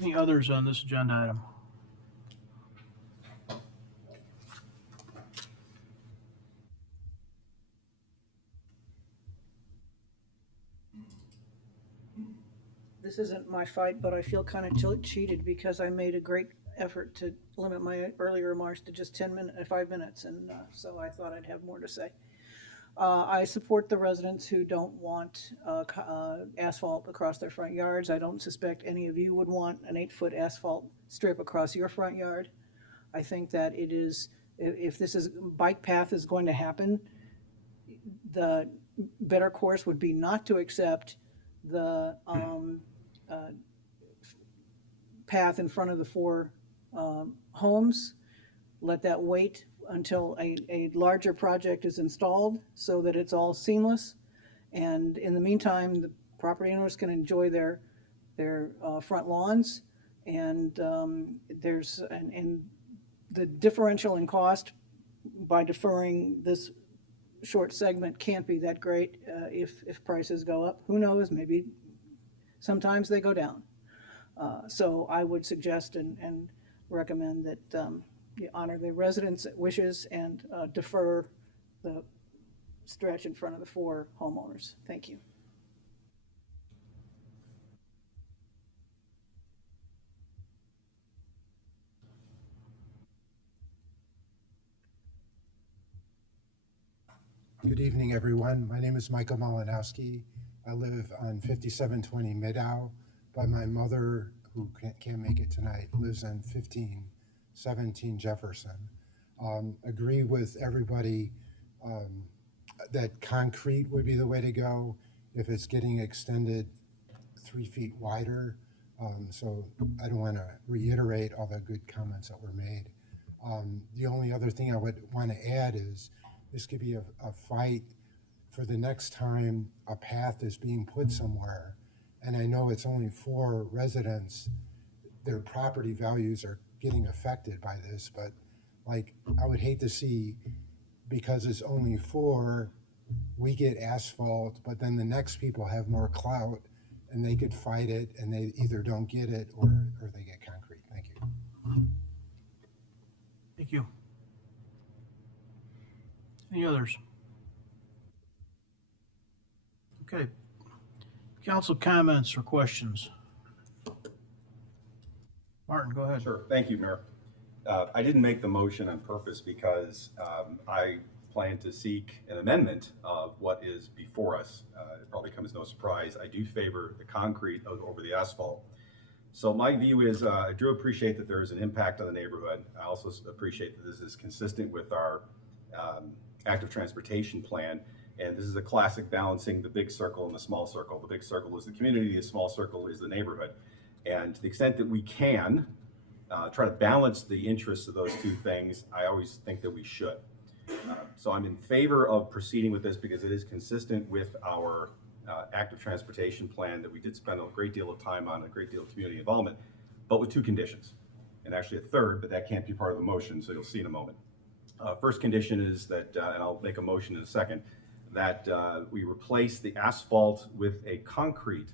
Any others on this agenda item? This isn't my fight, but I feel kind of cheated because I made a great effort to limit my earlier remarks to just 5 minutes, and so I thought I'd have more to say. I support the residents who don't want asphalt across their front yards. I don't suspect any of you would want an 8-foot asphalt strip across your front yard. I think that it is, if this is, bike path is going to happen, the better course would be not to accept the path in front of the 4 homes. Let that wait until a larger project is installed so that it's all seamless. And in the meantime, the property owners can enjoy their front lawns. And and the differential in cost by deferring this short segment can't be that great if prices go up. Who knows? Maybe sometimes they go down. So I would suggest and recommend that you honor the residents' wishes and defer the stretch in front of the 4 homeowners. Thank you. Good evening, everyone. My name is Michael Malinowski. I live on 5720 Middow, but my mother, who can't make it tonight, lives on 1517 Jefferson. Agree with everybody that concrete would be the way to go if it's getting extended 3 feet wider. So I don't want to reiterate all the good comments that were made. The only other thing I would want to add is this could be a fight for the next time a path is being put somewhere. And I know it's only 4 residents, their property values are getting affected by this, but like, I would hate to see, because it's only 4, we get asphalt, but then the next people have more clout and they could fight it and they either don't get it or they get concrete. Thank you. Thank you. Any others? Okay. Council comments or questions? Martin, go ahead. Sure. Thank you, Mayor. I didn't make the motion on purpose because I plan to seek an amendment of what is before us. It probably comes as no surprise. I do favor the concrete over the asphalt. So my view is I do appreciate that there is an impact on the neighborhood. I also appreciate that this is consistent with our active transportation plan. And this is a classic balancing the big circle and the small circle. The big circle is the community, the small circle is the neighborhood. And to the extent that we can try to balance the interests of those 2 things, I always think that we should. So I'm in favor of proceeding with this because it is consistent with our active transportation plan that we did spend a great deal of time on, a great deal of community involvement, but with 2 conditions. And actually a third, but that can't be part of the motion, so you'll see in a moment. First condition is that, and I'll make a motion in a second, that we replace the asphalt with a concrete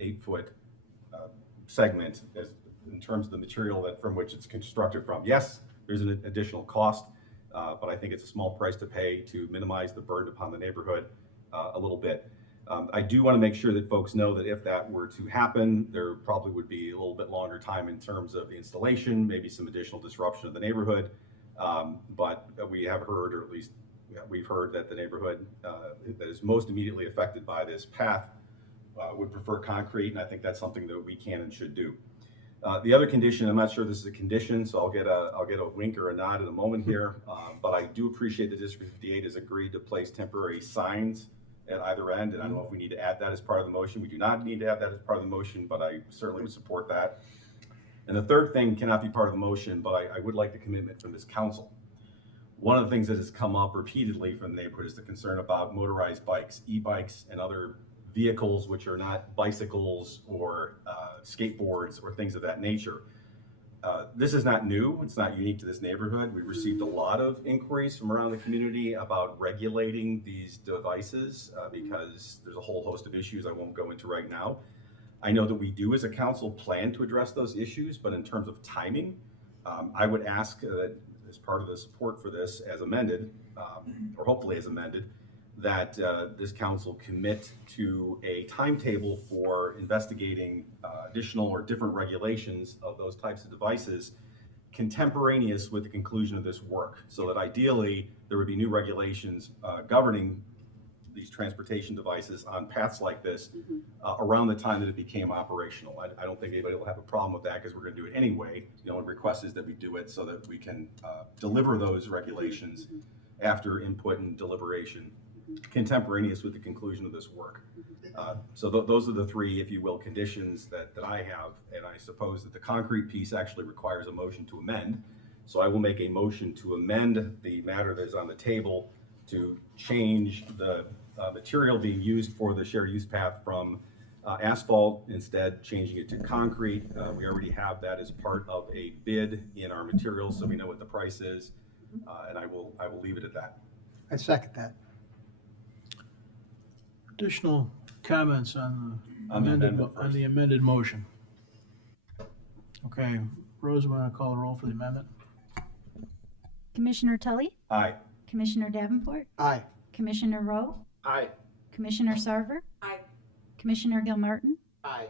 8-foot segment in terms of the material from which it's constructed from. Yes, there's an additional cost, but I think it's a small price to pay to minimize the burden upon the neighborhood a little bit. I do want to make sure that folks know that if that were to happen, there probably would be a little bit longer time in terms of the installation, maybe some additional disruption of the neighborhood. But we have heard, or at least we've heard, that the neighborhood that is most immediately affected by this path would prefer concrete, and I think that's something that we can and should do. The other condition, I'm not sure this is a condition, so I'll get a wink or a nod in a moment here, but I do appreciate that District 58 has agreed to place temporary signs at either end, and I don't know if we need to add that as part of the motion. We do not need to add that as part of the motion, but I certainly would support that. And the third thing cannot be part of the motion, but I would like the commitment from this council. One of the things that has come up repeatedly from the neighborhood is the concern about motorized bikes, e-bikes, and other vehicles which are not bicycles or skateboards or things of that nature. This is not new. It's not unique to this neighborhood. We've received a lot of inquiries from around the community about regulating these devices because there's a whole host of issues I won't go into right now. I know that we do as a council plan to address those issues, but in terms of timing, I would ask that as part of the support for this as amended, or hopefully as amended, that this council commit to a timetable for investigating additional or different regulations of those types of devices contemporaneous with the conclusion of this work, so that ideally there would be new regulations governing these transportation devices on paths like this around the time that it became operational. I don't think anybody will have a problem with that, because we're going to do it anyway. The only request is that we do it so that we can deliver those regulations after input and deliberation contemporaneous with the conclusion of this work. So those are the three, if you will, conditions that I have, and I suppose that the concrete piece actually requires a motion to amend. So I will make a motion to amend the matter that is on the table to change the material being used for the shared use path from asphalt, instead changing it to concrete. We already have that as part of a bid in our materials, so we know what the price is, and I will leave it at that. I second that. Additional comments on On the amendment on the amended motion? Okay, Rose, we want to call a roll for the amendment? Commissioner Tully, Aye. Commissioner Davenport, Aye. Commissioner Rowe, Aye. Commissioner Sarver, Aye. Commissioner Gilmartin, Aye.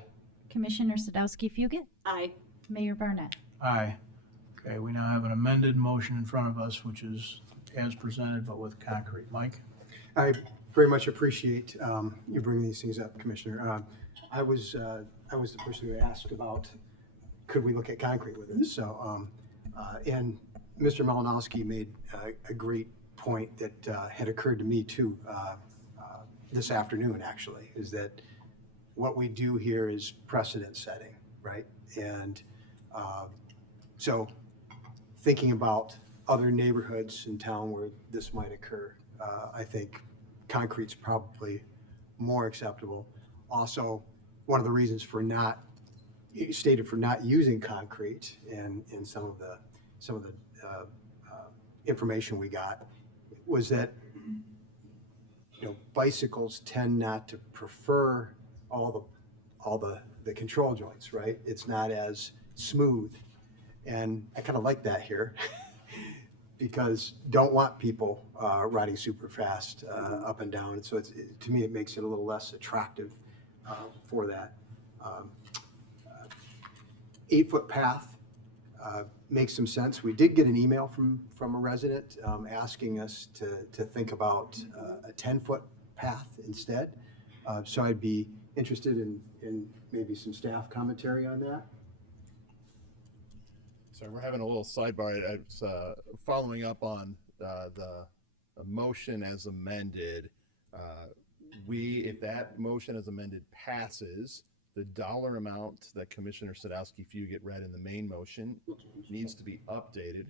Commissioner Sadowski Fugit, Aye. Mayor Barnett. Aye. Okay, we now have an amended motion in front of us, which is as presented, but with concrete. Mike? I very much appreciate you bringing these things up, Commissioner. I was the person who asked about, could we look at concrete with this? So, and Mr. Malinowski made a great point that had occurred to me too this afternoon, actually, is that what we do here is precedent setting, right? And so thinking about other neighborhoods in town where this might occur, I think concrete's probably more acceptable. Also, one of the reasons for not using concrete in some of the information we got was that, you know, bicycles tend not to prefer all the control joints, right? It's not as smooth, and I kind of like that here. Because don't want people riding super fast up and down. And so to me, it makes it a little less attractive for that. 8-foot path makes some sense. We did get an email from a resident asking us to think about a 10-foot path instead. So I'd be interested in maybe some staff commentary on that. Sorry, we're having a little sidebar. It's following up on the motion as amended. If that motion as amended passes, the dollar amount that Commissioner Sadowski Fugit read in the main motion needs to be updated.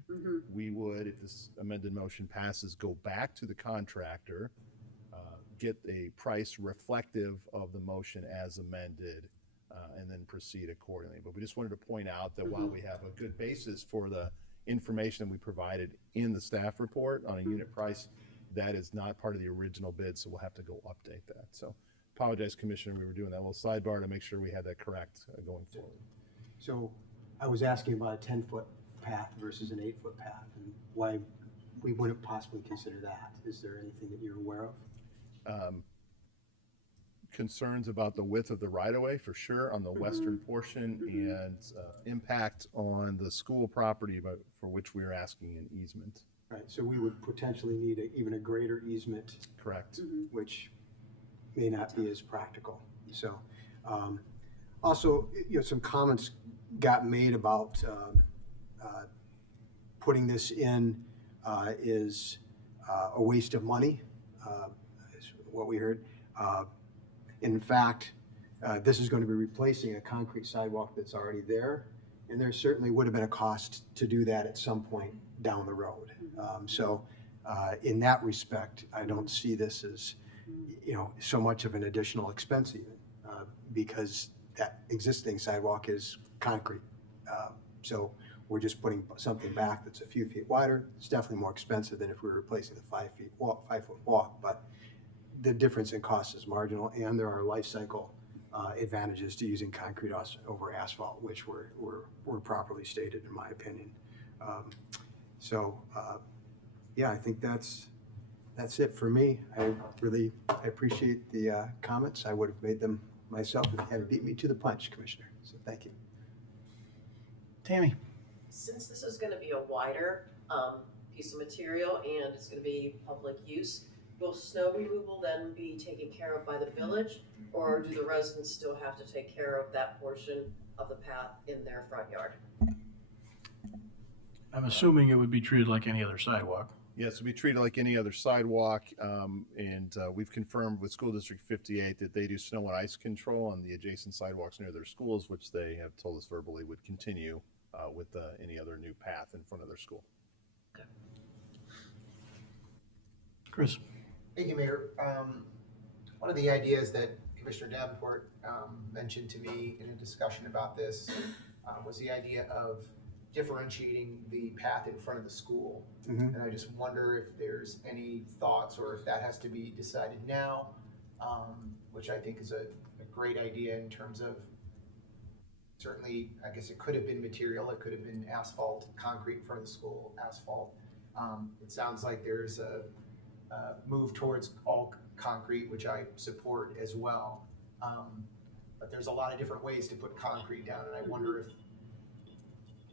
We would, if this amended motion passes, go back to the contractor, get a price reflective of the motion as amended, and then proceed accordingly. But we just wanted to point out that while we have a good basis for the information we provided in the staff report on a unit price, that is not part of the original bid, so we'll have to go update that. So apologize, Commissioner, we were doing that little sidebar to make sure we had that correct going forward. So I was asking about a 10-foot path versus an 8-foot path, and why we wouldn't possibly consider that. Is there anything that you're aware of? Concerns about the width of the right-of-way for sure on the western portion, and impact on the school property for which we are asking an easement. Right, so we would potentially need even a greater easement. Correct. Which may not be as practical. So also, you know, some comments got made about putting this in is a waste of money, is what we heard. In fact, this is going to be replacing a concrete sidewalk that's already there, and there certainly would have been a cost to do that at some point down the road. So in that respect, I don't see this as, you know, so much of an additional expense even, because that existing sidewalk is concrete. So we're just putting something back that's a few feet wider. It's definitely more expensive than if we were replacing the 5-foot walk, but the difference in cost is marginal, and there are life cycle advantages to using concrete over asphalt, which were properly stated in my opinion. Yeah, I think that's That's it for me. I appreciate the comments. I would have made them myself if you hadn't beat me to the punch, Commissioner. So thank you. Tammy? Since this is gonna be a wider, piece of material and it's gonna be public use, will snow removal then be taken care of by the village? Or do the residents still have to take care of that portion of the path in their front yard? I'm assuming it would be treated like any other sidewalk. Yes, we treat it like any other sidewalk, and we've confirmed with School District 58 that they do snow and ice control on the adjacent sidewalks near their schools, which they have told us verbally would continue with any other new path in front of their school. Chris? Thank you, Mayor. One of the ideas that Commissioner Davenport mentioned to me in a discussion about this was the idea of differentiating the path in front of the school. Mhm. And I just wonder if there's any thoughts or if that has to be decided now, which I think is a great idea in terms of, certainly, I guess it could have been material, it could have been asphalt, concrete in front of the school, asphalt. It sounds like there's a move towards all concrete, which I support as well. But there's a lot of different ways to put concrete down, and I wonder if,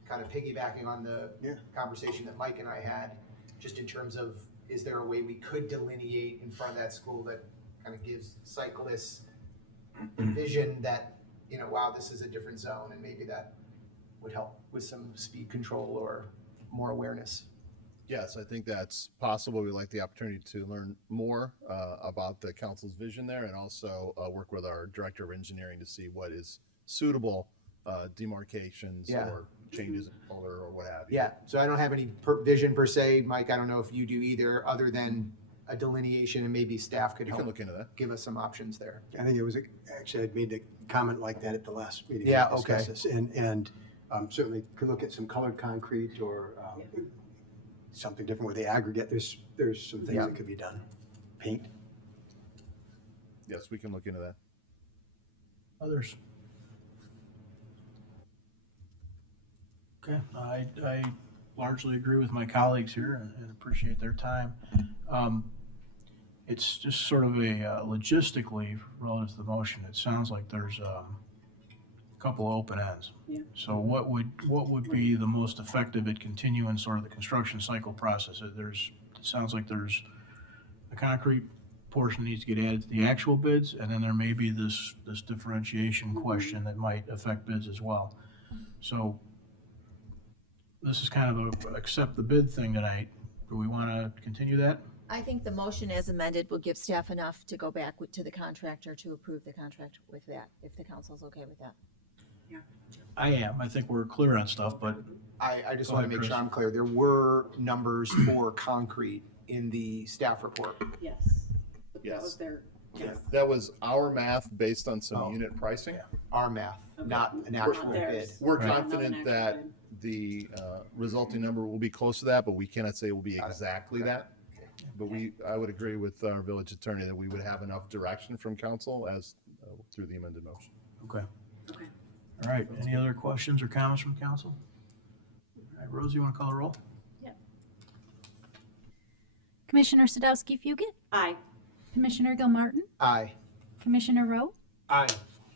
kind of piggybacking on the conversation that Mike and I had, just in terms of, is there a way we could delineate in front of that school that kind of gives cyclists vision that, you know, wow, this is a different zone, and maybe that would help with some speed control or more awareness. Yes, I think that's possible. We'd like the opportunity to learn more about the council's vision there, and also work with our director of engineering to see what is suitable demarcations or changes in color or what have you. Yeah, so I don't have any vision per se, Mike, I don't know if you do either, other than a delineation, and maybe staff could You can help look into that. give us some options there. I think it was, actually, I'd made a comment like that at the last meeting. Yeah, We discussed okay. this. And certainly could look at some colored concrete or something different with the aggregate. There's some things that could be done. Paint. Yes, we can look into that. Others? Okay, I largely agree with my colleagues here and appreciate their time. It's just sort of a logistically relative to the motion, it sounds like there's a couple of open ends. Yeah. So what would be the most effective at continuing sort of the construction cycle process? It sounds like there's a concrete portion that needs to get added to the actual bids, and then there may be this differentiation question that might affect bids as well. So this is kind of a accept the bid thing tonight. Do we want to continue that? I think the motion as amended will give staff enough to go back to the contractor to approve the contract with that, if the council's okay with that. I am. I think we're clear on stuff, but I just Go want ahead, to make Chris. sure I'm clear, there were numbers for concrete in the staff report. Yes. But that Yes. was their, That was our math based on some Oh. unit pricing. Our math, not an actual bid. theirs. We're Right. confident that the resulting number will be close to that, but we cannot say it will be exactly that. But I would agree with our village attorney that we would have enough direction from council as through the amended motion. okay. Okay. All right. Any other questions or comments from council? All right, Rose, you want to call the roll? Commissioner Sadowski Fugit, Aye. Commissioner Gilmartin, Aye. Commissioner Rowe, Aye.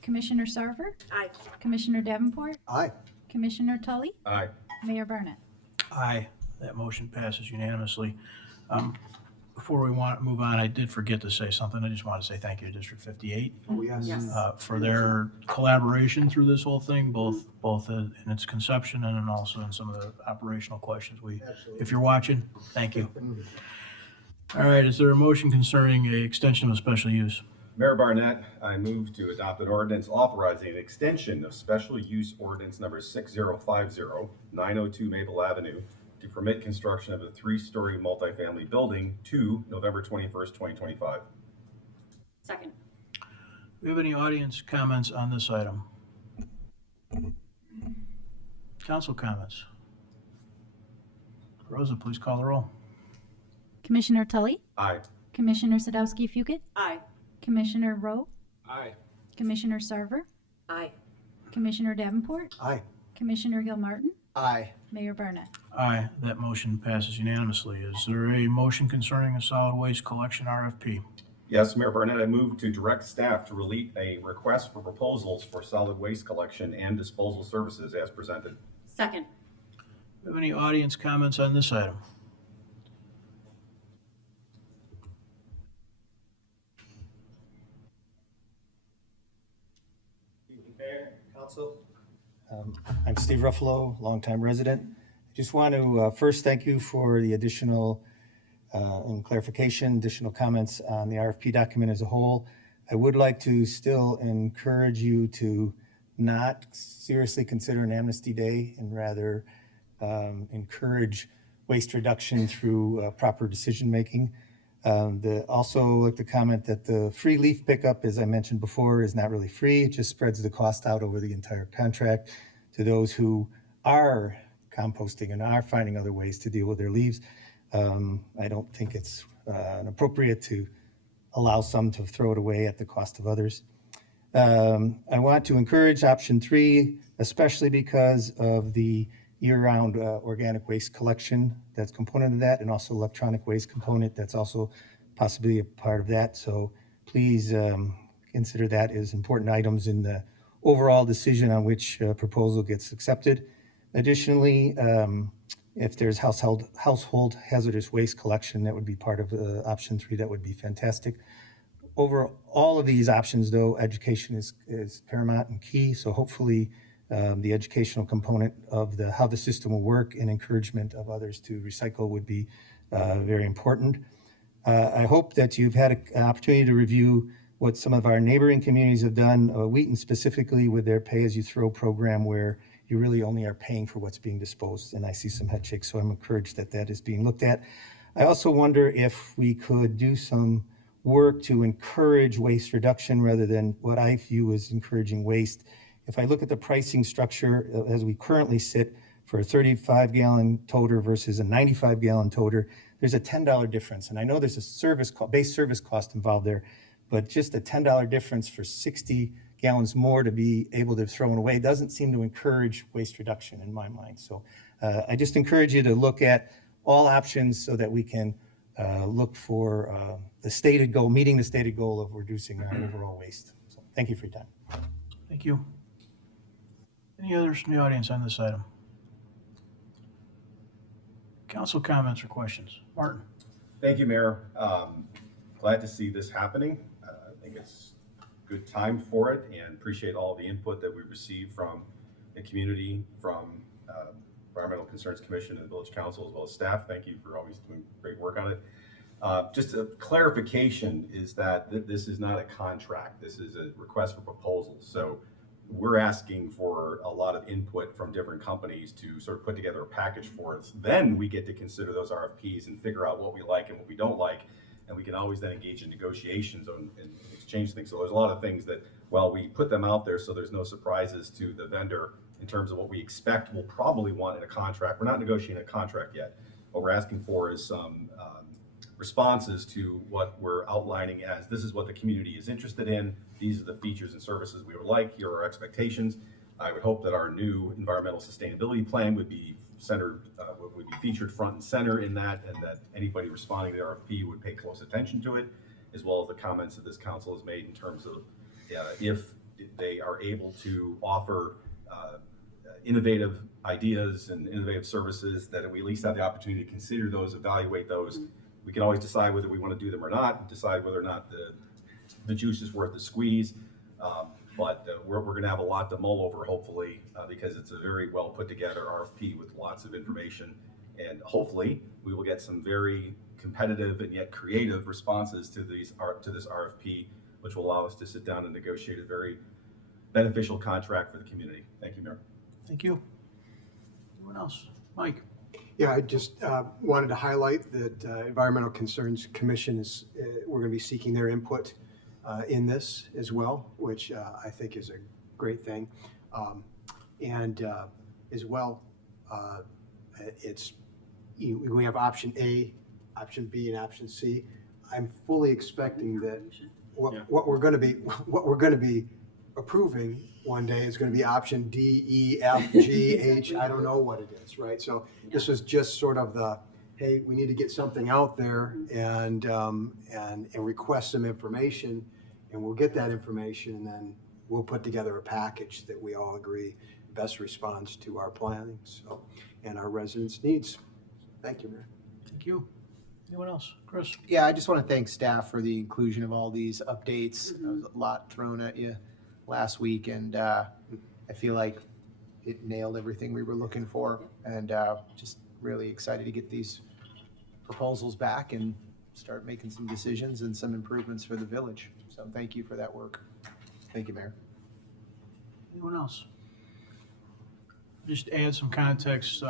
Commissioner Sarver, Aye. Commissioner Davenport, Aye. Commissioner Tully, Aye. Mayor Barnett. Aye. That motion passes unanimously. Before we want to move on, I did forget to say something. I just want to say thank you to District 58 Oh, yes. Yes. for their collaboration through this whole thing, both in its conception and then also in some of the operational questions. If you're watching, thank you. All right, is there a motion concerning a extension of special use? Mayor Barnett, I move to adopt an ordinance authorizing an extension of special use ordinance number 6050, 902 Maple Avenue, to permit construction of a 3-story multifamily building to November 21st, 2025. Second. Do we have any audience comments on this item? Council comments? Rosa, please call the roll. Commissioner Tully, Aye. Commissioner Sadowski Fugit, Aye. Commissioner Rowe, Aye. Commissioner Sarver, Aye. Commissioner Davenport, Aye. Commissioner Gilmartin, Aye. Mayor Barnett. Aye, that motion passes unanimously. Is there a motion concerning the solid waste collection RFP? Yes, Mayor Barnett, I move to direct staff to release a request for proposals for solid waste collection and disposal services as presented. Second. Do you have any audience comments on this item? Mayor, Council. I'm Steve Ruffalo, longtime resident. Just want to first thank you for the additional and clarification, additional comments on the RFP document as a whole. I would like to still encourage you to not seriously consider an amnesty day and rather encourage waste reduction through proper decision-making. Also like to comment that the free leaf pickup, as I mentioned before, is not really free. It just spreads the cost out over the entire contract to those who are composting and are finding other ways to deal with their leaves. I don't think it's appropriate to allow some to throw it away at the cost of others. I want to encourage option 3, especially because of the year-round organic waste collection that's component of that, and also electronic waste component that's also possibly a part of that. So please consider that as important items in the overall decision on which proposal gets accepted. Additionally, if there's household hazardous waste collection, that would be part of option 3, that would be fantastic. Over all of these options, though, education is paramount and key. So hopefully the educational component of how the system will work and encouragement of others to recycle would be very important. I hope that you've had an opportunity to review what some of our neighboring communities have done, Wheaton specifically with their pay-as-you-throw program, where you really only are paying for what's being disposed. And I see some head shakes, so I'm encouraged that that is being looked at. I also wonder if we could do some work to encourage waste reduction rather than what I view as encouraging waste. If I look at the pricing structure as we currently sit for a 35-gallon toter versus a 95-gallon toter, there's a $10 difference. And I know there's a base service cost involved there, but just a $10 difference for 60 gallons more to be able to throw it away doesn't seem to encourage waste reduction in my mind. So I just encourage you to look at all options so that we can look for the stated goal, meeting the stated goal of reducing our overall waste. So thank you for your time. Thank you. Any others from the audience on this item? Council comments or questions? Martin? Thank you, Mayor. Glad to see this happening. I think it's a good time for it and appreciate all the input that we've received from the community, from Environmental Concerns Commission and the Village Council, as well as staff. Thank you for always doing great work on it. Just a clarification is that this is not a contract. This is a request for proposals. So we're asking for a lot of input from different companies to sort of put together a package for us. Then we get to consider those RFPs and figure out what we like and what we don't like. And we can always then engage in negotiations and exchange things. So there's a lot of things that, while we put them out there so there's no surprises to the vendor in terms of what we expect we'll probably want in a contract. We're not negotiating a contract yet. What we're asking for is some responses to what we're outlining as this is what the community is interested in. These are the features and services we would like. Here are our expectations. I would hope that our new environmental sustainability plan would be centered, would be featured front and center in that, and that anybody responding to the RFP would pay close attention to it, as well as the comments that this council has made in terms of if they are able to offer innovative ideas and innovative services, that we at least have the opportunity to consider those, evaluate those. We can always decide whether we want to do them or not, decide whether or not the juice is worth the squeeze. But we're going to have a lot to mull over, hopefully, because it's a very well put together RFP with lots of information. And hopefully we will get some very competitive and yet creative responses to this RFP, which will allow us to sit down and negotiate a very beneficial contract for the community. Thank you, Mayor. Thank you. Anyone else? Mike? Yeah, I just wanted to highlight that Environmental Concerns Commission is, we're going to be seeking their input in this as well, which I think is a great thing. And as well, we have option A, option B, and option C. I'm fully expecting that what we're going to be approving one day is gonna be option D, E, F, G, H, I don't know what it is, right? So this was just sort of the, hey, we need to get something out there and request some information, and we'll get that information, and then we'll put together a package that we all agree best responds to our planning, so, and our residents' needs. Thank you, Mayor. Thank you. Anyone else? Chris? Yeah, I just want to thank staff for the inclusion of all these updates. There was a lot thrown at you last week, and I feel like it nailed everything we were looking for, and just really excited to get these proposals back and start making some decisions and some improvements for the village. So thank you for that work. Thank you, Mayor. Anyone else? Just to add some context,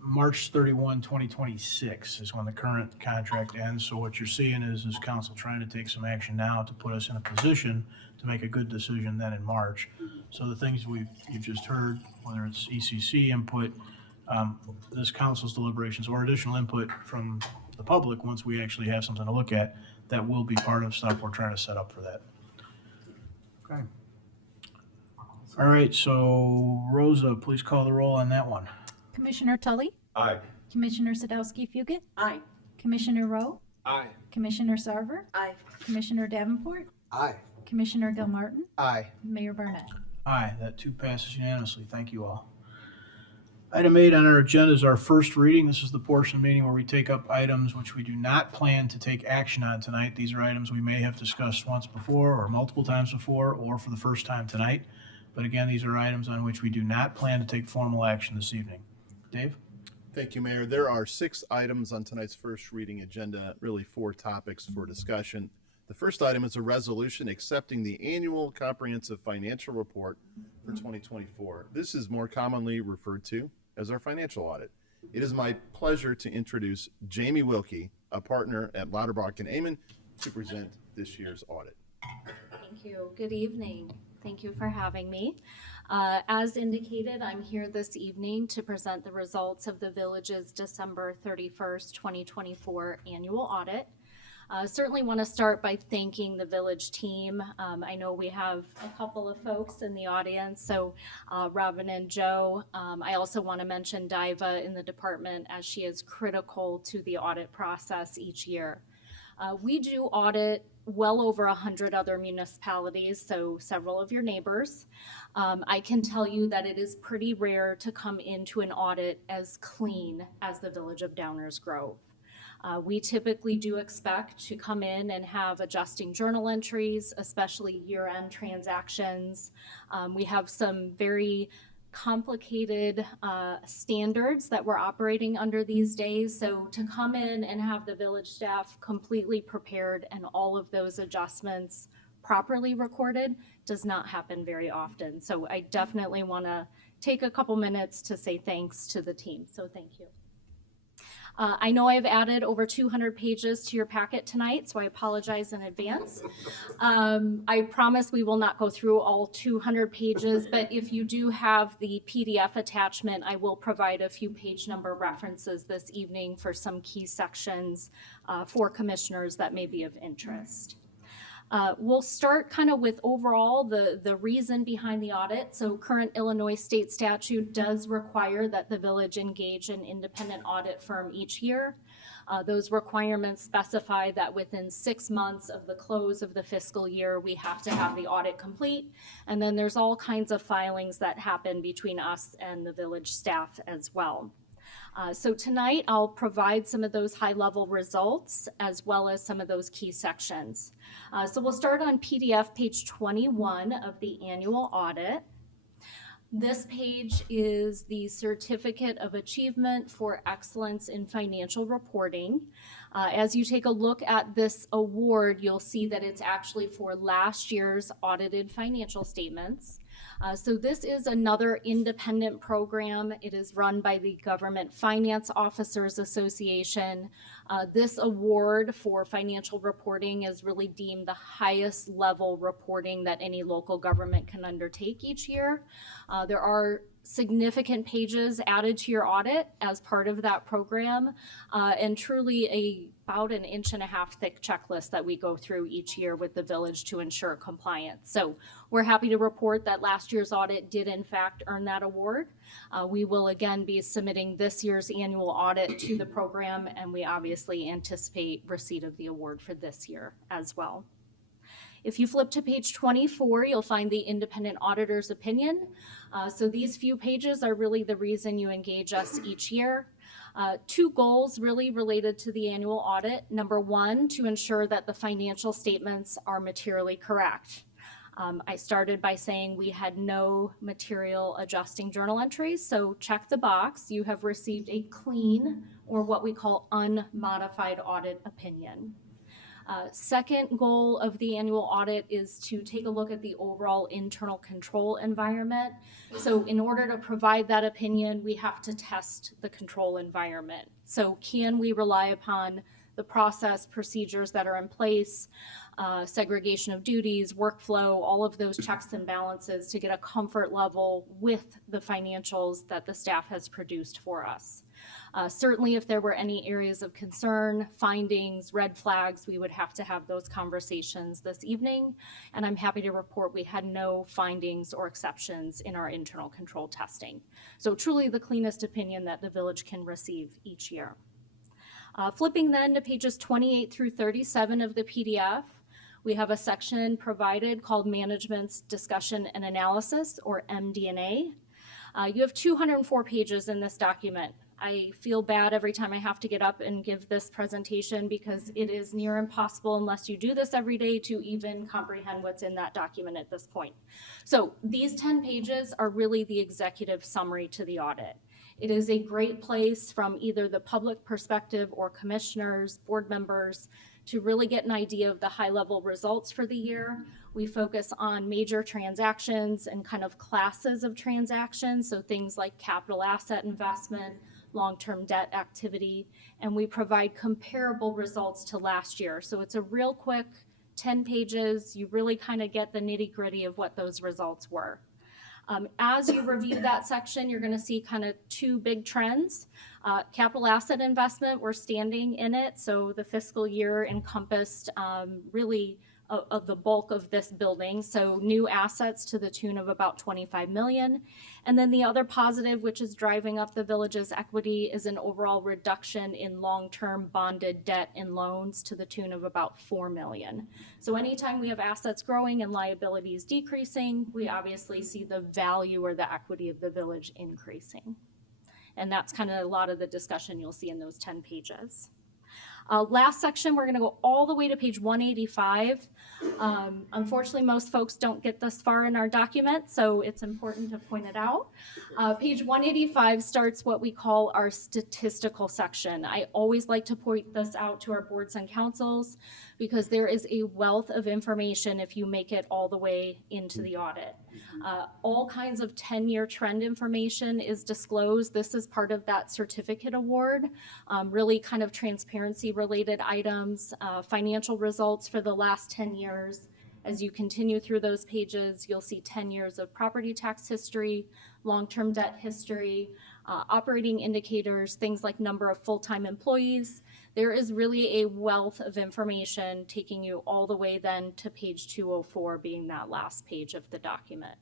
March 31, 2026 is when the current contract ends. So what you're seeing is council trying to take some action now to put us in a position to make a good decision then in March. So the things you've just heard, whether it's ECC input, this council's deliberations, or additional input from the public, once we actually have something to look at, that will be part of stuff we're trying to set up for that. Okay. All right, so Rosa, please call the roll on that one. Commissioner Tully, Aye. Commissioner Sadowski-Fugit, Aye. Commissioner Rowe, Aye. Commissioner Sarver, Aye. Commissioner Davenport, Aye. Commissioner Gilmartin, Aye. Mayor Barnett. Aye, that too passes unanimously. Thank you all. Item 8 on our agenda is our first reading. This is the portion of the meeting where we take up items which we do not plan to take action on tonight. These are items we may have discussed once before or multiple times before or for the first time tonight. But again, these are items on which we do not plan to take formal action this evening. Dave? Thank you, Mayor. There are 6 items on tonight's first reading agenda, really 4 topics for discussion. The first item is a resolution accepting the annual comprehensive financial report for 2024. This is more commonly referred to as our financial audit. It is my pleasure to introduce Jamie Wilkie, a partner at Lauterbach and Amon, to present this year's audit. Thank you. Good evening. Thank you for having me. As indicated, I'm here this evening to present the results of the village's December 31st, 2024 annual audit. Certainly want to start by thanking the village team. I know we have a couple of folks in the audience, so Robin and Joe. I also want to mention Diva in the department, as she is critical to the audit process each year. We do audit well over 100 other municipalities, so several of your neighbors. I can tell you that it is pretty rare to come into an audit as clean as the village of Downers Grove. We typically do expect to come in and have adjusting journal entries, especially year-end transactions. We have some very complicated standards that we're operating under these days. So to come in and have the village staff completely prepared and all of those adjustments properly recorded does not happen very often. So I definitely want to take a couple minutes to say thanks to the team. So thank you. I know I've added over 200 pages to your packet tonight, so I apologize in advance. I promise we will not go through all 200 pages, but if you do have the PDF attachment, I will provide a few page number references this evening for some key sections for commissioners that may be of interest. We'll start kind of with overall the reason behind the audit. So current Illinois state statute does require that the village engage an independent audit firm each year. Those requirements specify that within 6 months of the close of the fiscal year, we have to have the audit complete. And then there's all kinds of filings that happen between us and the village staff as well. So tonight I'll provide some of those high-level results as well as some of those key sections. So we'll start on PDF page 21 of the annual audit. This page is the Certificate of Achievement for Excellence in Financial Reporting. As you take a look at this award, you'll see that it's actually for last year's audited financial statements. So this is another independent program. It is run by the Government Finance Officers Association. This award for financial reporting is really deemed the highest level reporting that any local government can undertake each year. There are significant pages added to your audit as part of that program, and truly about 1.5 inch thick checklist that we go through each year with the village to ensure compliance. So we're happy to report that last year's audit did in fact earn that award. We will again be submitting this year's annual audit to the program, and we obviously anticipate receipt of the award for this year as well. If you flip to page 24, you'll find the independent auditor's opinion. So these few pages are really the reason you engage us each year. 2 goals really related to the annual audit. Number 1, to ensure that the financial statements are materially correct. I started by saying we had no material adjusting journal entries, so check the box. You have received a clean, or what we call unmodified audit opinion. Second goal of the annual audit is to take a look at the overall internal control environment. So in order to provide that opinion, we have to test the control environment. So can we rely upon the process, procedures that are in place, segregation of duties, workflow, all of those checks and balances to get a comfort level with the financials that the staff has produced for us. Certainly if there were any areas of concern, findings, red flags, we would have to have those conversations this evening. And I'm happy to report we had no findings or exceptions in our internal control testing. So truly the cleanest opinion that the village can receive each year. Flipping then to pages 28 through 37 of the PDF, we have a section provided called Management's Discussion and Analysis, or MD&A. You have 204 pages in this document. I feel bad every time I have to get up and give this presentation because it is near impossible unless you do this every day to even comprehend what's in that document at this point. So these 10 pages are really the executive summary to the audit. It is a great place from either the public perspective or commissioners, board members, to really get an idea of the high-level results for the year. We focus on major transactions and kind of classes of transactions, so things like capital asset investment, long-term debt activity, and we provide comparable results to last year. So it's a real quick 10 pages. You really kind of get the nitty-gritty of what those results were. As you review that section, you're going to see kind of 2 big trends. Capital asset investment, we're standing in it, so the fiscal year encompassed really of the bulk of this building, so new assets to the tune of about 25 million. And then the other positive, which is driving up the village's equity, is an overall reduction in long-term bonded debt and loans to the tune of about 4 million. So anytime we have assets growing and liabilities decreasing, we obviously see the value or the equity of the village increasing. And that's kind of a lot of the discussion you'll see in those 10 pages. Last section, we're going to go all the way to page 185. Unfortunately, most folks don't get this far in our document, so it's important to point it out. Page 185 starts what we call our statistical section. I always like to point this out to our boards and councils because there is a wealth of information if you make it all the way into the audit. All kinds of 10-year trend information is disclosed. This is part of that certificate award, really kind of transparency related items, financial results for the last 10 years. As you continue through those pages, you'll see 10 years of property tax history, long-term debt history, operating indicators, things like number of full-time employees. There is really a wealth of information taking you all the way then to page 204 being that last page of the document.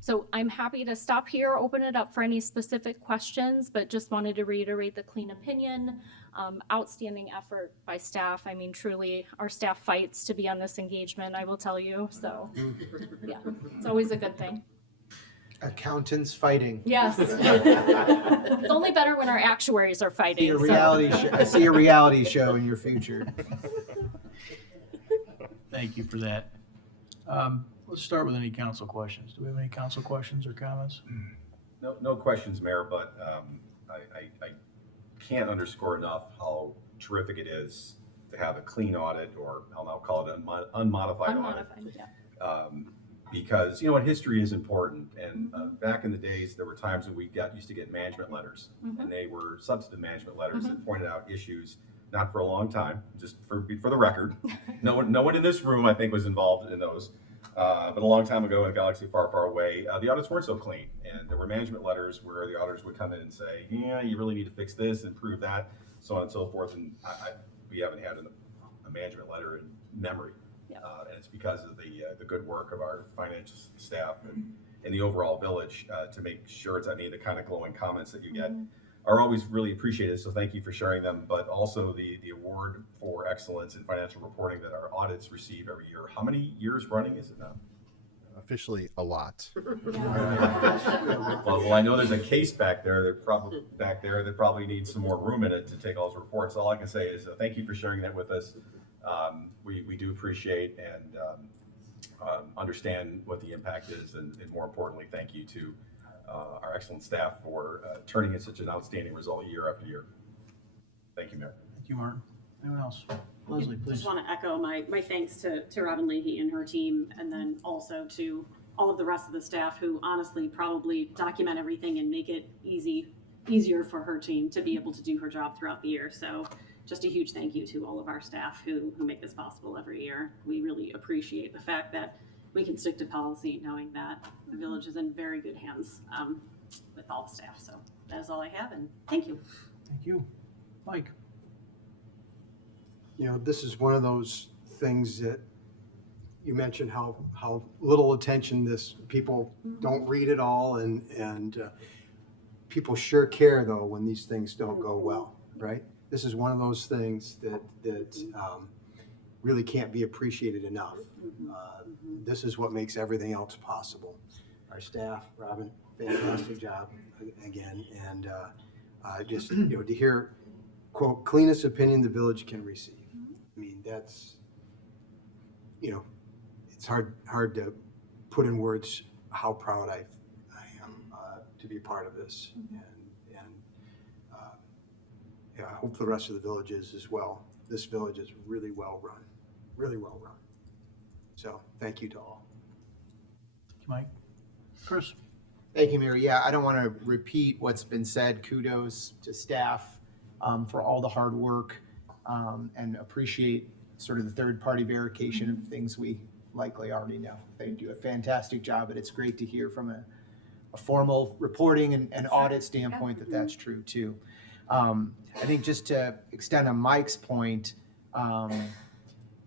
So I'm happy to stop here, open it up for any specific questions, but just wanted to reiterate the clean opinion. Outstanding effort by staff. I mean, truly, our staff fights to be on this engagement, I will tell you. So, yeah, it's always a good thing. Accountants fighting. Yes. It's only better when our actuaries are fighting. I see a reality show in your future. Thank you for that. Let's start with any council questions. Do we have any council questions or comments? No questions, Mayor, but I can't underscore enough how terrific it is to have a clean audit, or I'll now call it an unmodified audit. Yeah. Because, you know what, history is important. And back in the days, there were times when we used to get management letters, and they were substantive management letters that pointed out issues, not for a long time, just for the record. No one in this room, I think, was involved in those. but a long time ago in a galaxy far, far away, the audits weren't so clean. And there were management letters where the auditors would come in and say, yeah, you really need to fix this, improve that, so on and so forth. And we haven't had a management letter in memory. And it's because of the good work of our finance staff and the overall village to make sure it's, the kind of glowing comments that you get are always really appreciated. So thank you for sharing them, but also the award for excellence in financial reporting that our audits receive every year. How many years running is it now? Officially a lot. Well, I know there's a case back there that probably needs some more room in it to take all those reports. All I can say is thank you for sharing that with us. We do appreciate and understand what the impact is, and more importantly, thank you to our excellent staff for turning in such an outstanding result year after year. Thank you, Mayor. Thank you, Martin. Anyone else? Leslie, please. Just want to echo my thanks to Robin Leahy and her team, and then also to all of the rest of the staff who honestly probably document everything and make it easier for her team to be able to do her job throughout the year. So just a huge thank you to all of our staff who make this possible every year. We really appreciate the fact that we can stick to policy knowing that the village is in very good hands with all the staff. So that is all I have, and thank you. Thank you. Mike? You know, this is one of those things that you mentioned how little attention people don't read it all, and people sure care though when these things don't go well, right? This is one of those things that really can't be appreciated enough. This is what makes everything else possible. Our staff, Robin, fantastic job again, and just to hear, quote, cleanest opinion the village can receive. I mean, that's, it's hard to put in words how proud I am to be part of this, and I hope the rest of the village is as well. This village is really well run, really well run. So thank you to all. Thank you, Mike. Chris? Thank you, Mayor. Yeah, I don't want to repeat what's been said. Kudos to staff for all the hard work and appreciate sort of the third-party verification of things we likely already know. They do a fantastic job, but it's great to hear from a formal reporting and audit standpoint that that's true too. I think just to extend on Mike's point,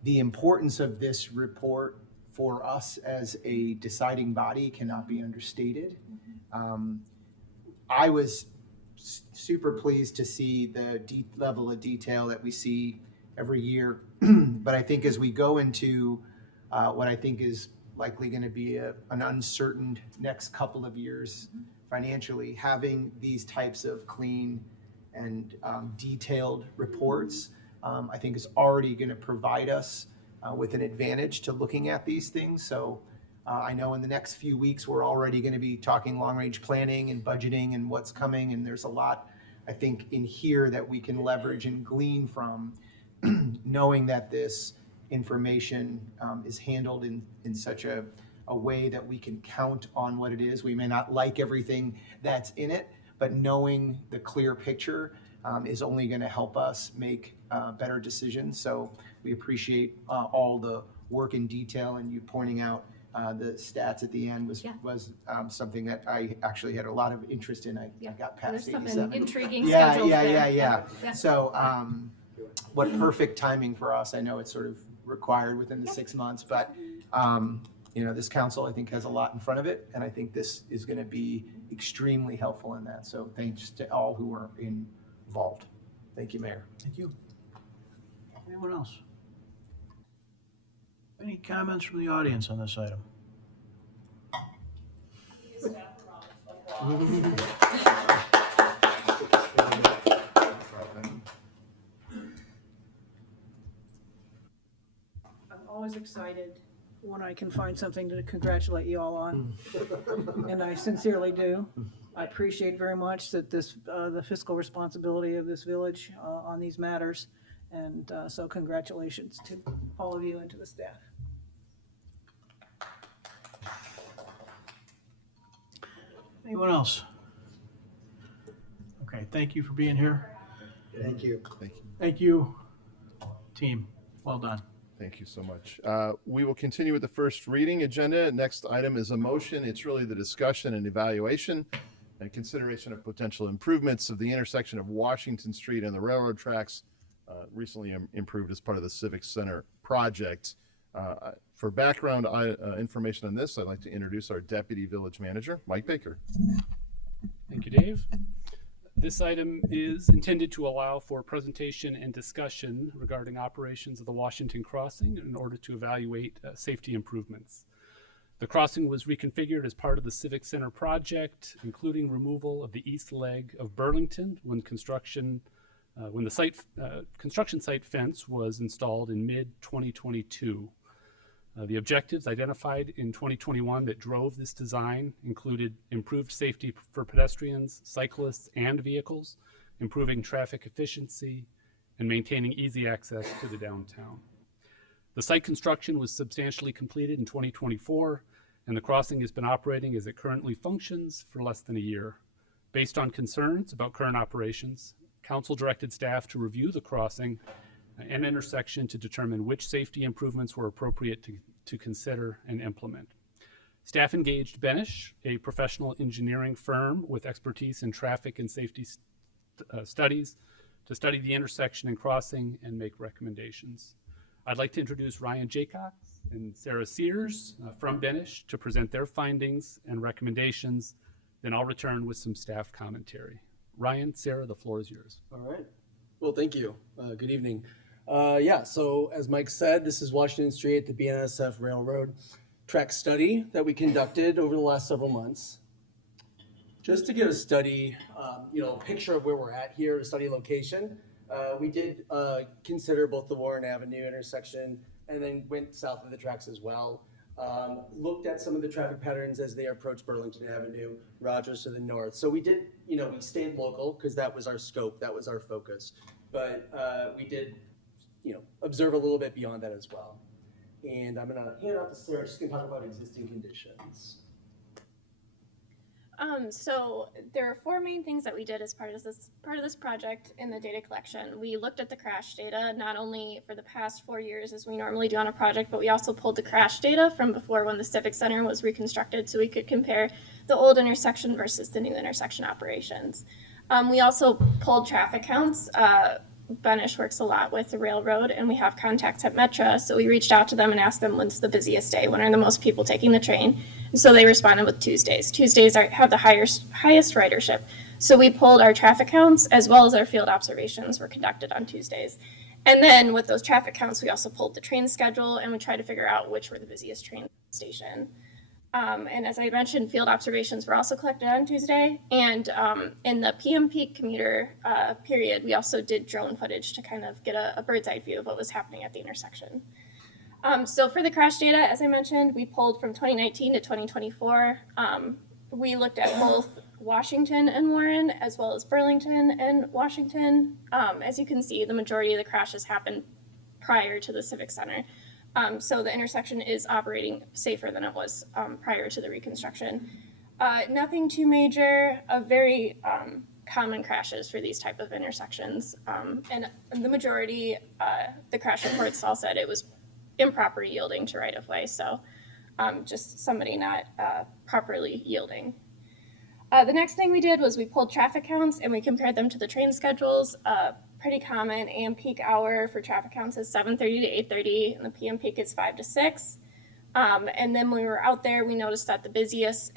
the importance of this report for us as a deciding body cannot be understated. I was super pleased to see the deep level of detail that we see every year, but I think as we go into what I think is likely going to be an uncertain next couple of years financially, having these types of clean and detailed reports, I think is already going to provide us with an advantage to looking at these things. So I know in the next few weeks, we're already going to be talking long-range planning and budgeting and what's coming. And there's a lot, I think, in here that we can leverage and glean from, knowing that this information is handled in such a way that we can count on what it is. We may not like everything that's in it, but knowing the clear picture is only going to help us make better decisions. So we appreciate all the work in detail, and you pointing out the stats at the end was something that I actually had a lot of interest in. I got past There's 87. some intriguing Yeah. schedules there. Yeah. So what perfect timing for us. I know it's sort of required within the 6 months, but this council, I think, has a lot in front of it, and I think this is going to be extremely helpful in that. So thanks to all who are involved. Thank you, Mayor. Thank you. Anyone else? Any comments from the audience on this item? I'm always excited when I can find something to congratulate you all on, and I sincerely do. I appreciate very much that the fiscal responsibility of this village on these matters, and so congratulations to all of you and to the staff. Anyone else? Okay, thank you for being here. Thank you. Thank you, team. Well done. Thank you so much. We will continue with the first reading agenda. Next item is a motion. It's really the discussion and evaluation and consideration of potential improvements of the intersection of Washington Street and the railroad tracks, recently improved as part of the Civic Center project. For background information on this, I'd like to introduce our Deputy Village Manager, Mike Baker. Thank you, Dave. This item is intended to allow for presentation and discussion regarding operations of the Washington Crossing in order to evaluate safety improvements. The crossing was reconfigured as part of the Civic Center project, including removal of the east leg of Burlington when the construction site fence was installed in mid-2022. The objectives identified in 2021 that drove this design included improved safety for pedestrians, cyclists, and vehicles, improving traffic efficiency, and maintaining easy access to the downtown. The site construction was substantially completed in 2024, and the crossing has been operating as it currently functions for less than a year. Based on concerns about current operations, Council directed staff to review the crossing and intersection to determine which safety improvements were appropriate to consider and implement. Staff engaged Benish, a professional engineering firm with expertise in traffic and safety studies, to study the intersection and crossing and make recommendations. I'd like to introduce Ryan Jaycox and Sarah Sears from Benish to present their findings and recommendations. Then I'll return with some staff commentary. Ryan, Sarah, the floor is yours. All right. Well, thank you. Good evening. So as Mike said, this is Washington Street, the BNSF Railroad track study that we conducted over the last several months. Just to get a study, picture of where we're at here, a study location, we did consider both the Warren Avenue intersection and then went south of the tracks as well. Looked at some of the traffic patterns as they approach Burlington Avenue, Rogers to the north. So we did, we stayed local because that was our scope, that was our focus. But we did, observe a little bit beyond that as well. And I'm gonna hand off to Sarah, she's gonna talk about existing conditions. So there are four main things that we did as part of this project in the data collection. We looked at the crash data, not only for the past 4 years as we normally do on a project, but we also pulled the crash data from before when the Civic Center was reconstructed so we could compare the old intersection versus the new intersection operations. We also pulled traffic counts. Benish works a lot with the railroad and we have contacts at Metra, so we reached out to them and asked them when's the busiest day, when are the most people taking the train, and so they responded with Tuesdays. Tuesdays have the highest ridership, so we pulled our traffic counts as well as our field observations were conducted on Tuesdays. And then with those traffic counts we also pulled the train schedule and we tried to figure out which were the busiest train station. And as I mentioned, field observations were also collected on Tuesday. And in the PM peak commuter period, we also did drone footage to kind of get a bird's eye view of what was happening at the intersection. So for the crash data, as I mentioned, we pulled from 2019 to 2024. We looked at both Washington and Warren, as well as Burlington and Washington. As you can see, the majority of the crashes happened prior to the Civic Center. So the intersection is operating safer than it was prior to the reconstruction. Nothing too major, very common crashes for these type of intersections. And the majority, the crash reports all said it was improper yielding to right-of-way, so just somebody not properly yielding. The next thing we did was we pulled traffic counts and we compared them to the train schedules. Pretty common AM peak hour for traffic counts is 7:30 to 8:30, and the PM peak is 5 to 6. And then when we were out there, we noticed that the busiest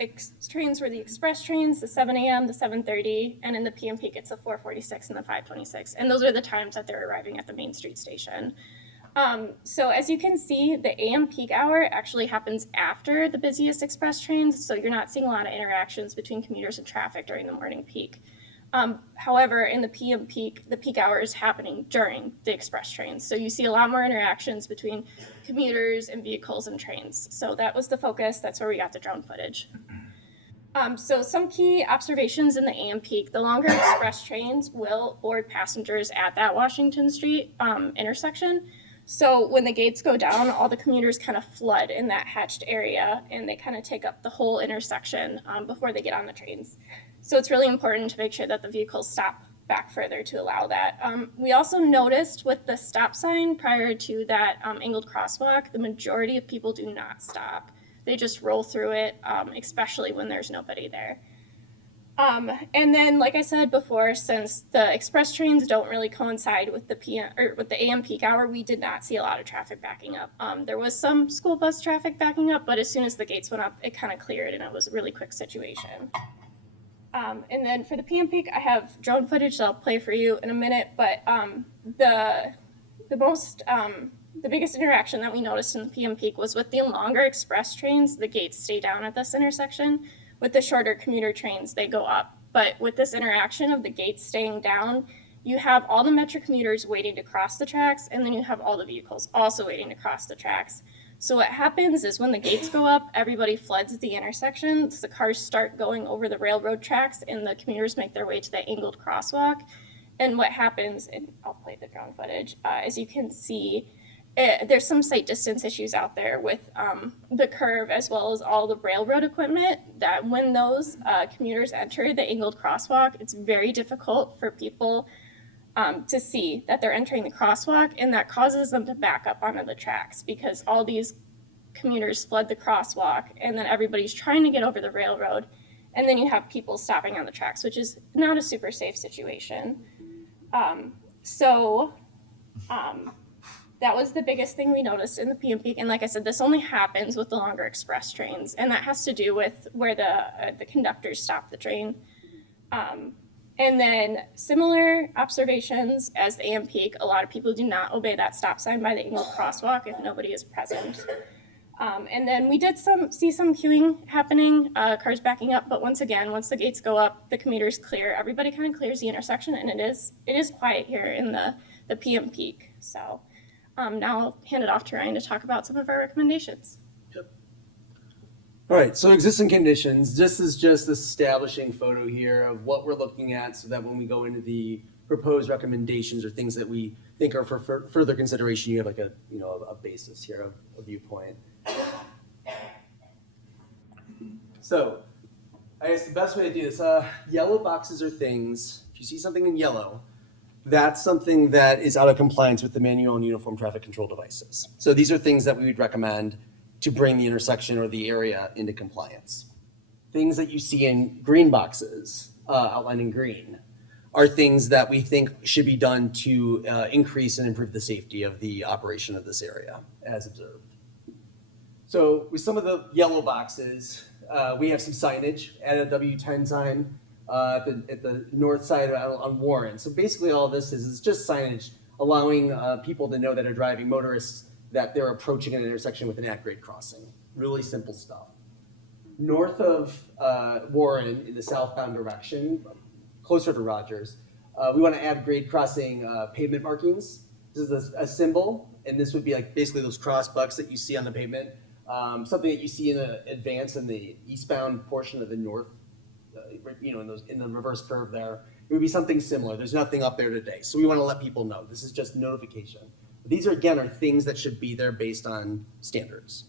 trains were the express trains, the 7 a.m., the 7:30, and in the PM peak, it's the 4:46 and the 5:26. And those are the times that they're arriving at the Main Street station. So as you can see, the AM peak hour actually happens after the busiest express trains, so you're not seeing a lot of interactions between commuters and traffic during the morning peak. However, in the PM peak, the peak hour is happening during the express trains. So you see a lot more interactions between commuters and vehicles and trains. So that was the focus. That's where we got the drone footage. So some key observations in the AM peak, the longer express trains will board passengers at that Washington Street intersection. So when the gates go down, all the commuters kind of flood in that hatched area and they kind of take up the whole intersection before they get on the trains. So it's really important to make sure that the vehicles stop back further to allow that. We also noticed with the stop sign prior to that angled crosswalk, the majority of people do not stop. They just roll through it, especially when there's nobody there. And then, like I said before, since the express trains don't really coincide with the AM peak hour, we did not see a lot of traffic backing up. There was some school bus traffic backing up, but as soon as the gates went up, it kind of cleared, and it was a really quick situation. And then for the PM peak, I have drone footage that I'll play for you in a minute, but the biggest interaction that we noticed in the PM peak was with the longer express trains. The gates stay down at this intersection. With the shorter commuter trains, they go up. But with this interaction of the gates staying down, you have all the Metro commuters waiting to cross the tracks, and then you have all the vehicles also waiting to cross the tracks. So what happens is when the gates go up, everybody floods the intersections, the cars start going over the railroad tracks, and the commuters make their way to the angled crosswalk. And what happens, and I'll play the drone footage, as you can see, there's some sight distance issues out there with the curve as well as all the railroad equipment, that when those commuters enter the angled crosswalk, it's very difficult for people to see that they're entering the crosswalk, and that causes them to back up onto the tracks because all these commuters flood the crosswalk, and then everybody's trying to get over the railroad, and then you have people stopping on the tracks, which is not a super safe situation. That was the biggest thing we noticed in the PM peak. And like I said, this only happens with the longer express trains. And that has to do with where the conductors stop the train. And then similar observations as the AM peak, a lot of people do not obey that stop sign by the angled crosswalk if nobody is present. And then we did see some queuing happening, cars backing up. But once again, once the gates go up, the commuters clear. Everybody kind of clears the intersection, and it is quiet here in the PM peak. So. Now I'll hand it off to Ryan to talk about some of our recommendations. All right, so existing conditions, this is just establishing photo here of what we're looking at so that when we go into the proposed recommendations or things that we think are for further consideration, you have like a basis here, a viewpoint. So I guess the best way to do this, yellow boxes are things, if you see something in yellow, that's something that is out of compliance with the manual and uniform traffic control devices. So these are things that we would recommend to bring the intersection or the area into compliance. Things that you see in green boxes, outlined in green, are things that we think should be done to increase and improve the safety of the operation of this area, as observed. So with some of the yellow boxes, we have some signage, add a W10 sign, at the north side on Warren. So basically all this is just signage allowing people to know that are driving, motorists, that they're approaching an intersection with an at-grade crossing. Really simple stuff. North of Warren in the southbound direction, closer to Rogers, we want to add grade crossing pavement markings. This is a symbol, and this would be like basically those cross bucks that you see on the pavement. Something that you see in advance in the eastbound portion of the north, in the reverse curve there. It would be something similar. There's nothing up there today. So we want to let people know. This is just notification. These are things that should be there based on standards.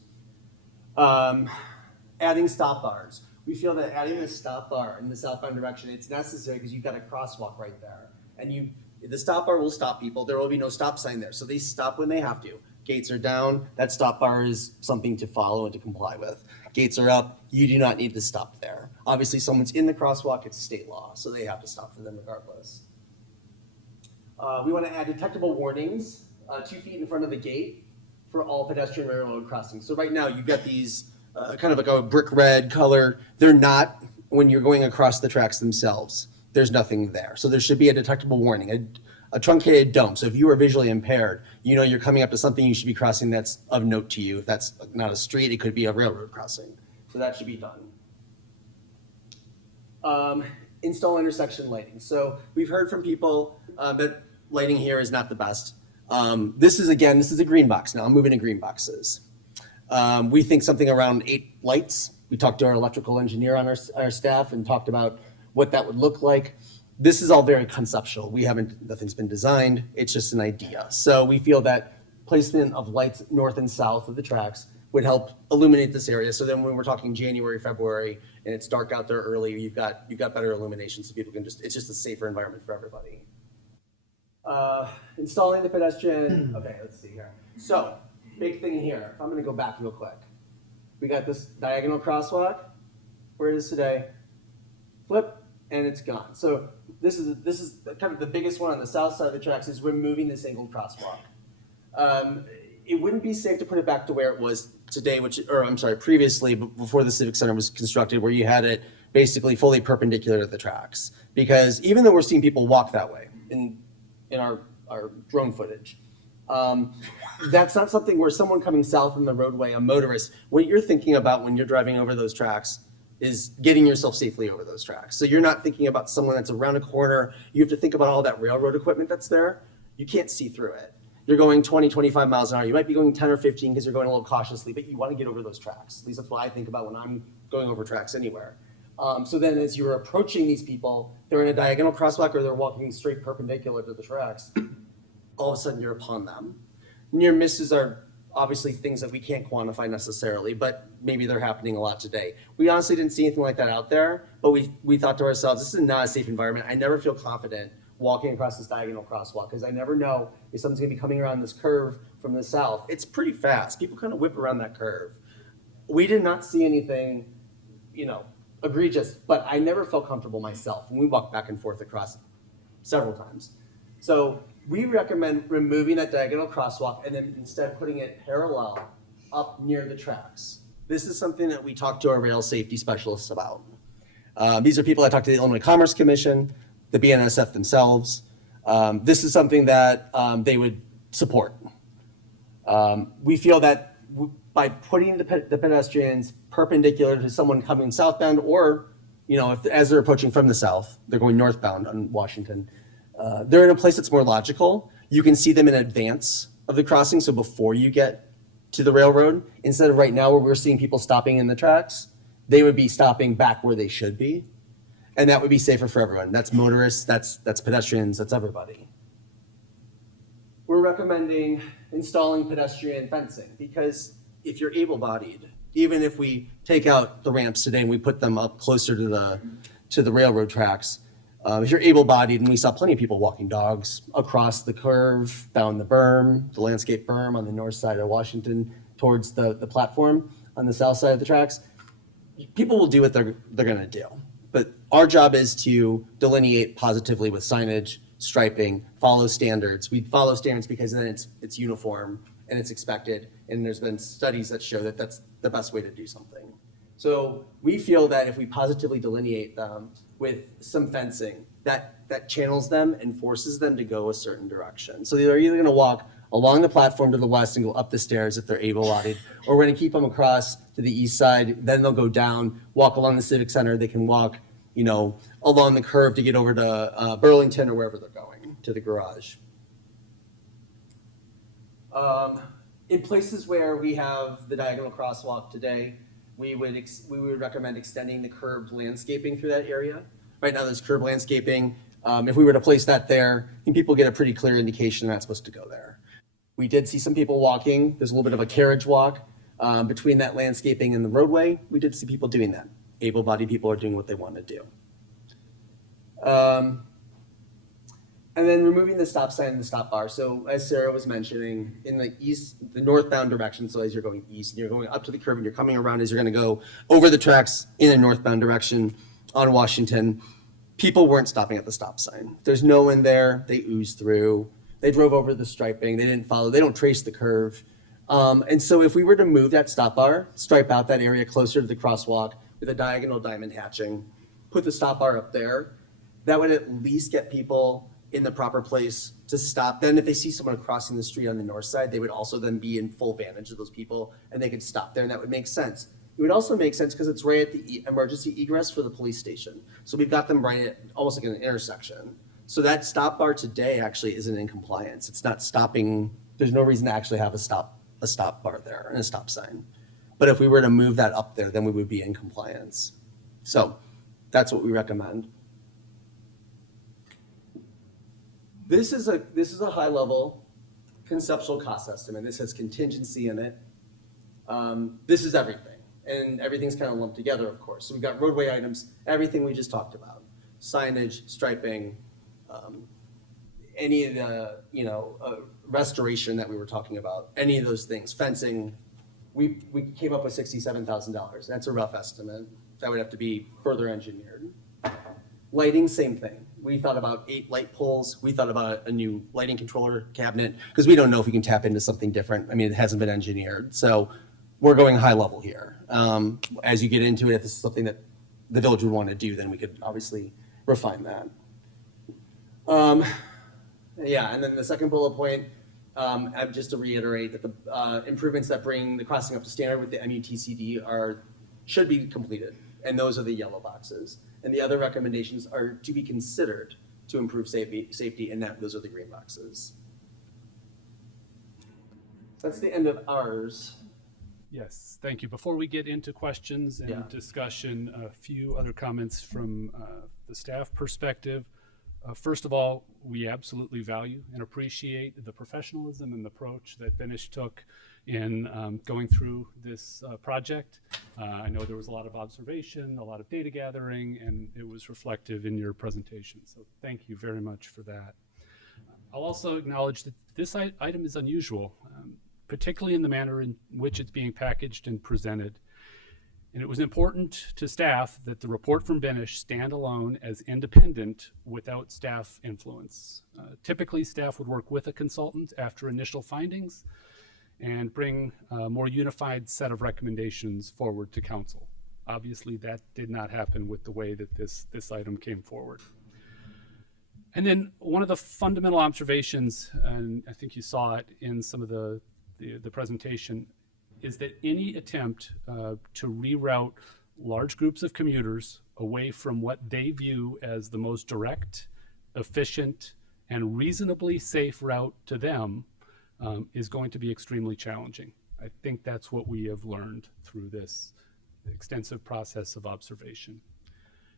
Adding stop bars. We feel that adding a stop bar in the southbound direction, it's necessary because you've got a crosswalk right there. And the stop bar will stop people. There will be no stop sign there. So they stop when they have to. Gates are down. That stop bar is something to follow and to comply with. Gates are up. You do not need to stop there. Obviously, someone's in the crosswalk. It's state law, so they have to stop for them regardless. We want to add detectable warnings 2 feet in front of the gate for all pedestrian railroad crossings. So right now, you've got these kind of like a brick red color. They're not when you're going across the tracks themselves. There's nothing there. So there should be a detectable warning, a truncated dome. So if you are visually impaired, you're coming up to something you should be crossing that's of note to you. If that's not a street, it could be a railroad crossing. So that should be done. Install intersection lighting. So we've heard from people that lighting here is not the best. This is a green box now. I'm moving to green boxes. We think something around 8 lights. We talked to our electrical engineer on our staff and talked about what that would look like. This is all very conceptual. Nothing's been designed. It's just an idea. So we feel that placement of lights north and south of the tracks would help illuminate this area. So then when we're talking January, February, and it's dark out there early, you've got better illumination so people can it's just a safer environment for everybody. Installing the pedestrian, okay, let's see here. So, big thing here, I'm gonna go back real quick. We got this diagonal crosswalk, where it is today, flip, and it's gone. So this is kind of the biggest one on the south side of the tracks is removing this angled crosswalk. It wouldn't be safe to put it back to where it was today, previously, but before the Civic Center was constructed, where you had it basically fully perpendicular to the tracks. Because even though we're seeing people walk that way in our drone footage, that's not something where someone coming south in the roadway, a motorist, what you're thinking about when you're driving over those tracks is getting yourself safely over those tracks. So you're not thinking about someone that's around a corner. You have to think about all that railroad equipment that's there. You can't see through it. You're going 20, 25 miles an hour. You might be going 10 or 15 because you're going a little cautiously, but you want to get over those tracks. At least that's what I think about when I'm going over tracks anywhere. So then as you're approaching these people, they're in a diagonal crosswalk or they're walking straight perpendicular to the tracks, all of a sudden you're upon them. Near misses are obviously things that we can't quantify necessarily, but maybe they're happening a lot today. We honestly didn't see anything like that out there, but we thought to ourselves, this is not a safe environment. I never feel confident walking across this diagonal crosswalk because I never know if someone's gonna be coming around this curve from the south. It's pretty fast. People kind of whip around that curve. We did not see anything, egregious, but I never felt comfortable myself when we walked back and forth across several times. So we recommend removing that diagonal crosswalk and then instead putting it parallel up near the tracks. This is something that we talk to our rail safety specialists about. These are people that talk to the Illinois Commerce Commission, the BNSF themselves. This is something that they would support. We feel that by putting the pedestrians perpendicular to someone coming southbound or, as they're approaching from the south, they're going northbound on Washington, they're in a place that's more logical. You can see them in advance of the crossing, so before you get to the railroad, instead of right now where we're seeing people stopping in the tracks, they would be stopping back where they should be. And that would be safer for everyone. That's motorists, that's pedestrians, that's everybody. We're recommending installing pedestrian fencing because if you're able-bodied, even if we take out the ramps today and we put them up closer to the railroad tracks, if you're able-bodied, and we saw plenty of people walking dogs across the curve, down the berm, the landscape berm on the north side of Washington towards the platform on the south side of the tracks, people will do what they're gonna do. But our job is to delineate positively with signage, striping, follow standards. We follow standards because then it's uniform and it's expected, and there's been studies that show that that's the best way to do something. So we feel that if we positively delineate them with some fencing, that channels them and forces them to go a certain direction. So they're either gonna walk along the platform to the west and go up the stairs if they're able-bodied, or we're gonna keep them across to the east side, then they'll go down, walk along the Civic Center, they can walk, along the curve to get over to Burlington or wherever they're going, to the garage. In places where we have the diagonal crosswalk today, we would recommend extending the curbed landscaping through that area. Right now there's curb landscaping. If we were to place that there, I think people get a pretty clear indication they're not supposed to go there. We did see some people walking. There's a little bit of a carriage walk between that landscaping and the roadway. We did see people doing that. Able-bodied people are doing what they want to do. And then removing the stop sign and the stop bar. So as Sarah was mentioning, in the northbound direction, so as you're going east and you're going up to the curve and you're coming around as you're gonna go over the tracks in a northbound direction on Washington, people weren't stopping at the stop sign. There's no one there, they oozed through. They drove over the striping, they didn't follow, they don't trace the curve. And so if we were to move that stop bar, stripe out that area closer to the crosswalk with a diagonal diamond hatching, put the stop bar up there, that would at least get people in the proper place to stop. Then if they see someone crossing the street on the north side, they would also then be in full vantage of those people and they could stop there, and that would make sense. It would also make sense because it's right at the emergency egress for the police station. So we've got them right at almost like an intersection. So that stop bar today actually isn't in compliance. It's not stopping. There's no reason to actually have a stop bar there and a stop sign. But if we were to move that up there, then we would be in compliance. So that's what we recommend. This is a high level conceptual cost estimate. This has contingency in it. This is everything, and everything's kind of lumped together, of course. So we've got roadway items, everything we just talked about, signage, striping, any of the, restoration that we were talking about, any of those things, fencing. We came up with $67,000. That's a rough estimate. That would have to be further engineered. Lighting, same thing. We thought about 8 light poles. We thought about a new lighting controller cabinet because we don't know if we can tap into something different. I mean, it hasn't been engineered. So we're going high level here. As you get into it, if this is something that the village would want to do, then we could obviously refine that. Yeah, and then the second bullet point, just to reiterate that the improvements that bring the crossing up to standard with the MUTCD should be completed, and those are the yellow boxes. And the other recommendations are to be considered to improve safety, and those are the green boxes. That's the end of ours. Yes, thank you. Before we get into questions and discussion, a few other comments from the staff perspective. First of all, we absolutely value and appreciate the professionalism and the approach that Benish took in going through this project. I know there was a lot of observation, a lot of data gathering, and it was reflective in your presentation. So thank you very much for that. I'll also acknowledge that this item is unusual, particularly in the manner in which it's being packaged and presented. And it was important to staff that the report from Benish stand alone as independent without staff influence. Typically, staff would work with a consultant after initial findings and bring a more unified set of recommendations forward to council. Obviously, that did not happen with the way that this item came forward. And then one of the fundamental observations, and I think you saw it in some of the presentation, is that any attempt to reroute large groups of commuters away from what they view as the most direct, efficient, and reasonably safe route to them is going to be extremely challenging. I think that's what we have learned through this extensive process of observation.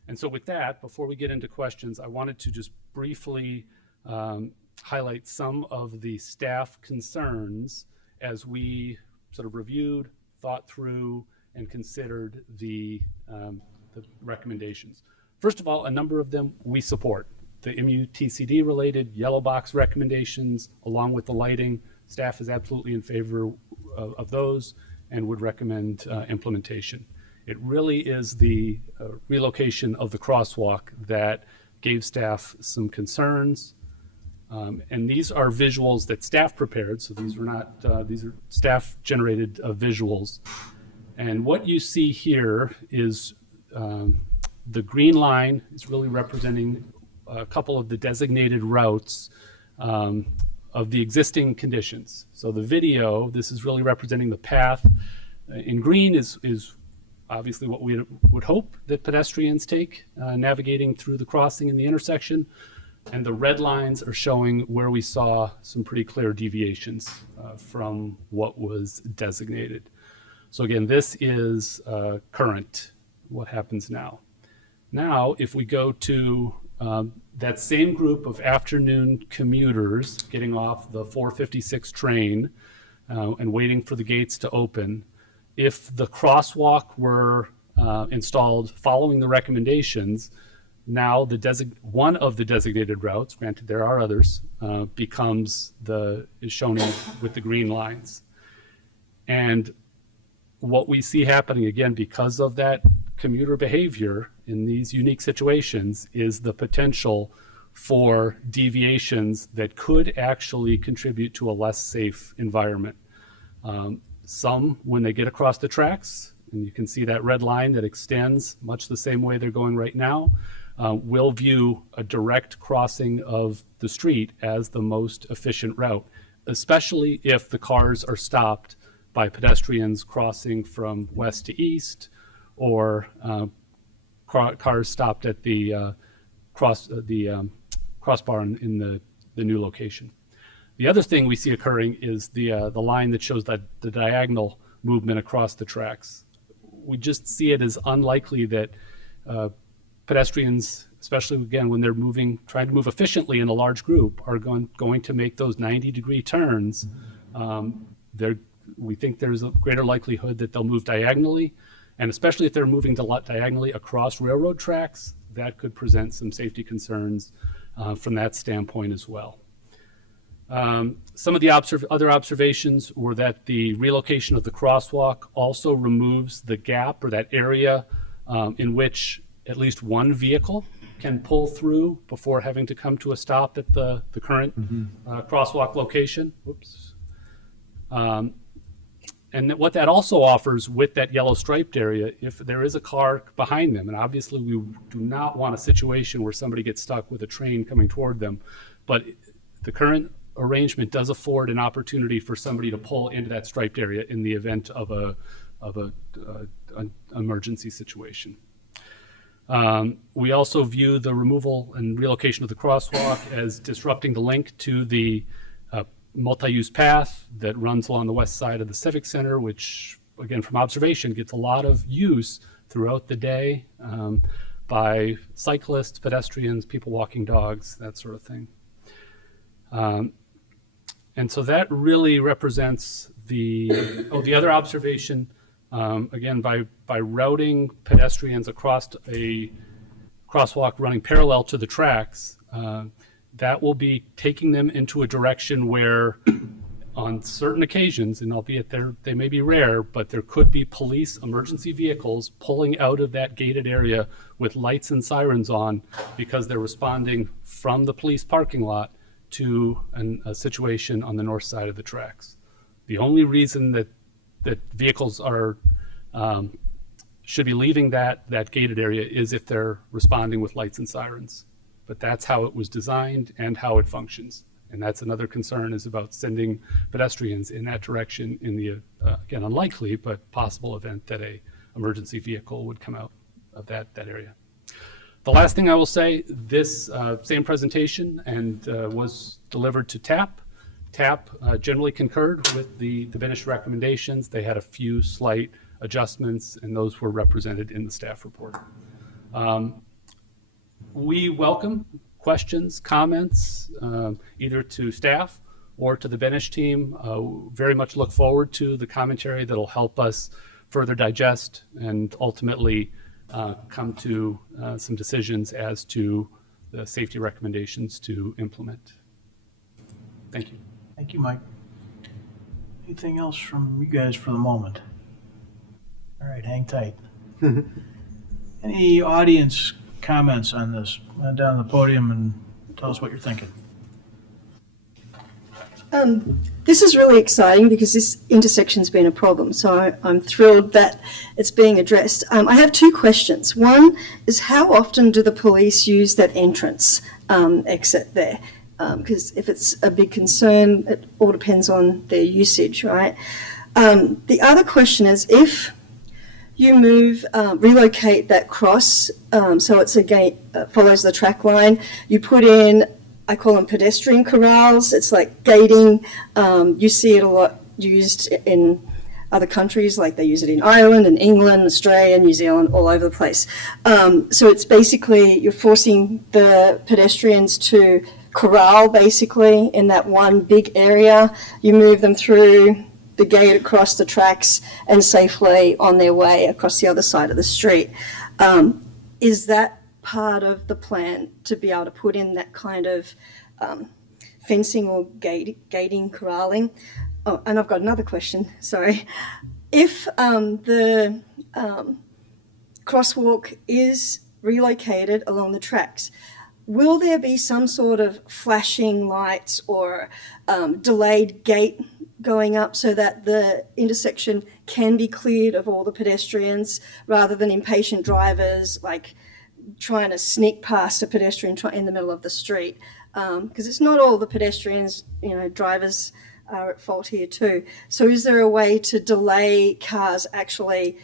And so with that, before we get into questions, I wanted to just briefly highlight some of the staff concerns as we sort of reviewed, thought through, and considered the recommendations. First of all, a number of them we support. The MUTCD related yellow box recommendations, along with the lighting, staff is absolutely in favor of those and would recommend implementation. It really is the relocation of the crosswalk that gave staff some concerns. And these are visuals that staff prepared, so these were not, these are staff-generated visuals. And what you see here is the green line is really representing a couple of the designated routes of the existing conditions. So the video, this is really representing the path. In green is obviously what we would hope that pedestrians take navigating through the crossing in the intersection. And the red lines are showing where we saw some pretty clear deviations from what was designated. So again, this is current, what happens now. Now, if we go to that same group of afternoon commuters getting off the 4:56 train and waiting for the gates to open, if the crosswalk were installed following the recommendations, now one of the designated routes, granted there are others, is shown with the green lines. And what we see happening, again, because of that commuter behavior in these unique situations, is the potential for deviations that could actually contribute to a less safe environment. Some, when they get across the tracks, and you can see that red line that extends much the same way they're going right now, will view a direct crossing of the street as the most efficient route, especially if the cars are stopped by pedestrians crossing from west to east, or cars stopped at the crossbar in the new location. The other thing we see occurring is the line that shows that the diagonal movement across the tracks. We just see it as unlikely that pedestrians, especially again when they're trying to move efficiently in a large group, are going to make those 90-degree turns. we think there's a greater likelihood that they'll move diagonally, and especially if they're moving diagonally across railroad tracks, that could present some safety concerns from that standpoint as well. Some of the other observations were that the relocation of the crosswalk also removes the gap or that area in which at least one vehicle can pull through before having to come to a stop at the current crosswalk location. Whoops. And what that also offers with that yellow striped area, if there is a car behind them, and obviously we do not want a situation where somebody gets stuck with a train coming toward them, but the current arrangement does afford an opportunity for somebody to pull into that striped area in the event of an emergency situation. We also view the removal and relocation of the crosswalk as disrupting the link to the multi-use path that runs along the west side of the Civic Center, which, again, from observation, gets a lot of use throughout the day by cyclists, pedestrians, people walking dogs, that sort of thing. And so that really represents the other observation, again, by routing pedestrians across a crosswalk running parallel to the tracks, that will be taking them into a direction where on certain occasions, and albeit they may be rare, but there could be police emergency vehicles pulling out of that gated area with lights and sirens on because they're responding from the police parking lot to a situation on the north side of the tracks. The only reason that vehicles are should be leaving that gated area is if they're responding with lights and sirens. But that's how it was designed and how it functions. And that's another concern, is about sending pedestrians in that direction in the, again, unlikely but possible event that a emergency vehicle would come out of that area. The last thing I will say, this same presentation and was delivered to TAP. TAP generally concurred with the Benish recommendations. They had a few slight adjustments, and those were represented in the staff report. We welcome questions, comments, either to staff or to the Benish team. Very much look forward to the commentary that'll help us further digest and ultimately come to some decisions as to the safety recommendations to implement. Thank you. Thank you, Mike. Anything else from you guys for the moment? All right, hang tight. Any audience comments on this? Run down the podium and tell us what you're thinking. This is really exciting because this intersection's been a problem, so I'm thrilled that it's being addressed. I have two questions. One is, how often do the police use that entrance exit there? Because if it's a big concern, it all depends on their usage, right? The other question is, if you relocate that cross, so it's follows the track line, you put in, I call them pedestrian corrals. It's like gating. You see it a lot used in other countries, like they use it in Ireland and England, Australia, New Zealand, all over the place. So it's basically, you're forcing the pedestrians to corral basically in that one big area. You move them through the gate across the tracks and safely on their way across the other side of the street. Is that part of the plan, to be able to put in that kind of fencing or gating, corralling? Oh, and I've got another question, sorry. If the crosswalk is relocated along the tracks, will there be some sort of flashing lights or delayed gate going up so that the intersection can be cleared of all the pedestrians rather than impatient drivers like trying to sneak past a pedestrian in the middle of the street? Because it's not all the pedestrians, drivers are at fault here too. So is there a way to delay cars actually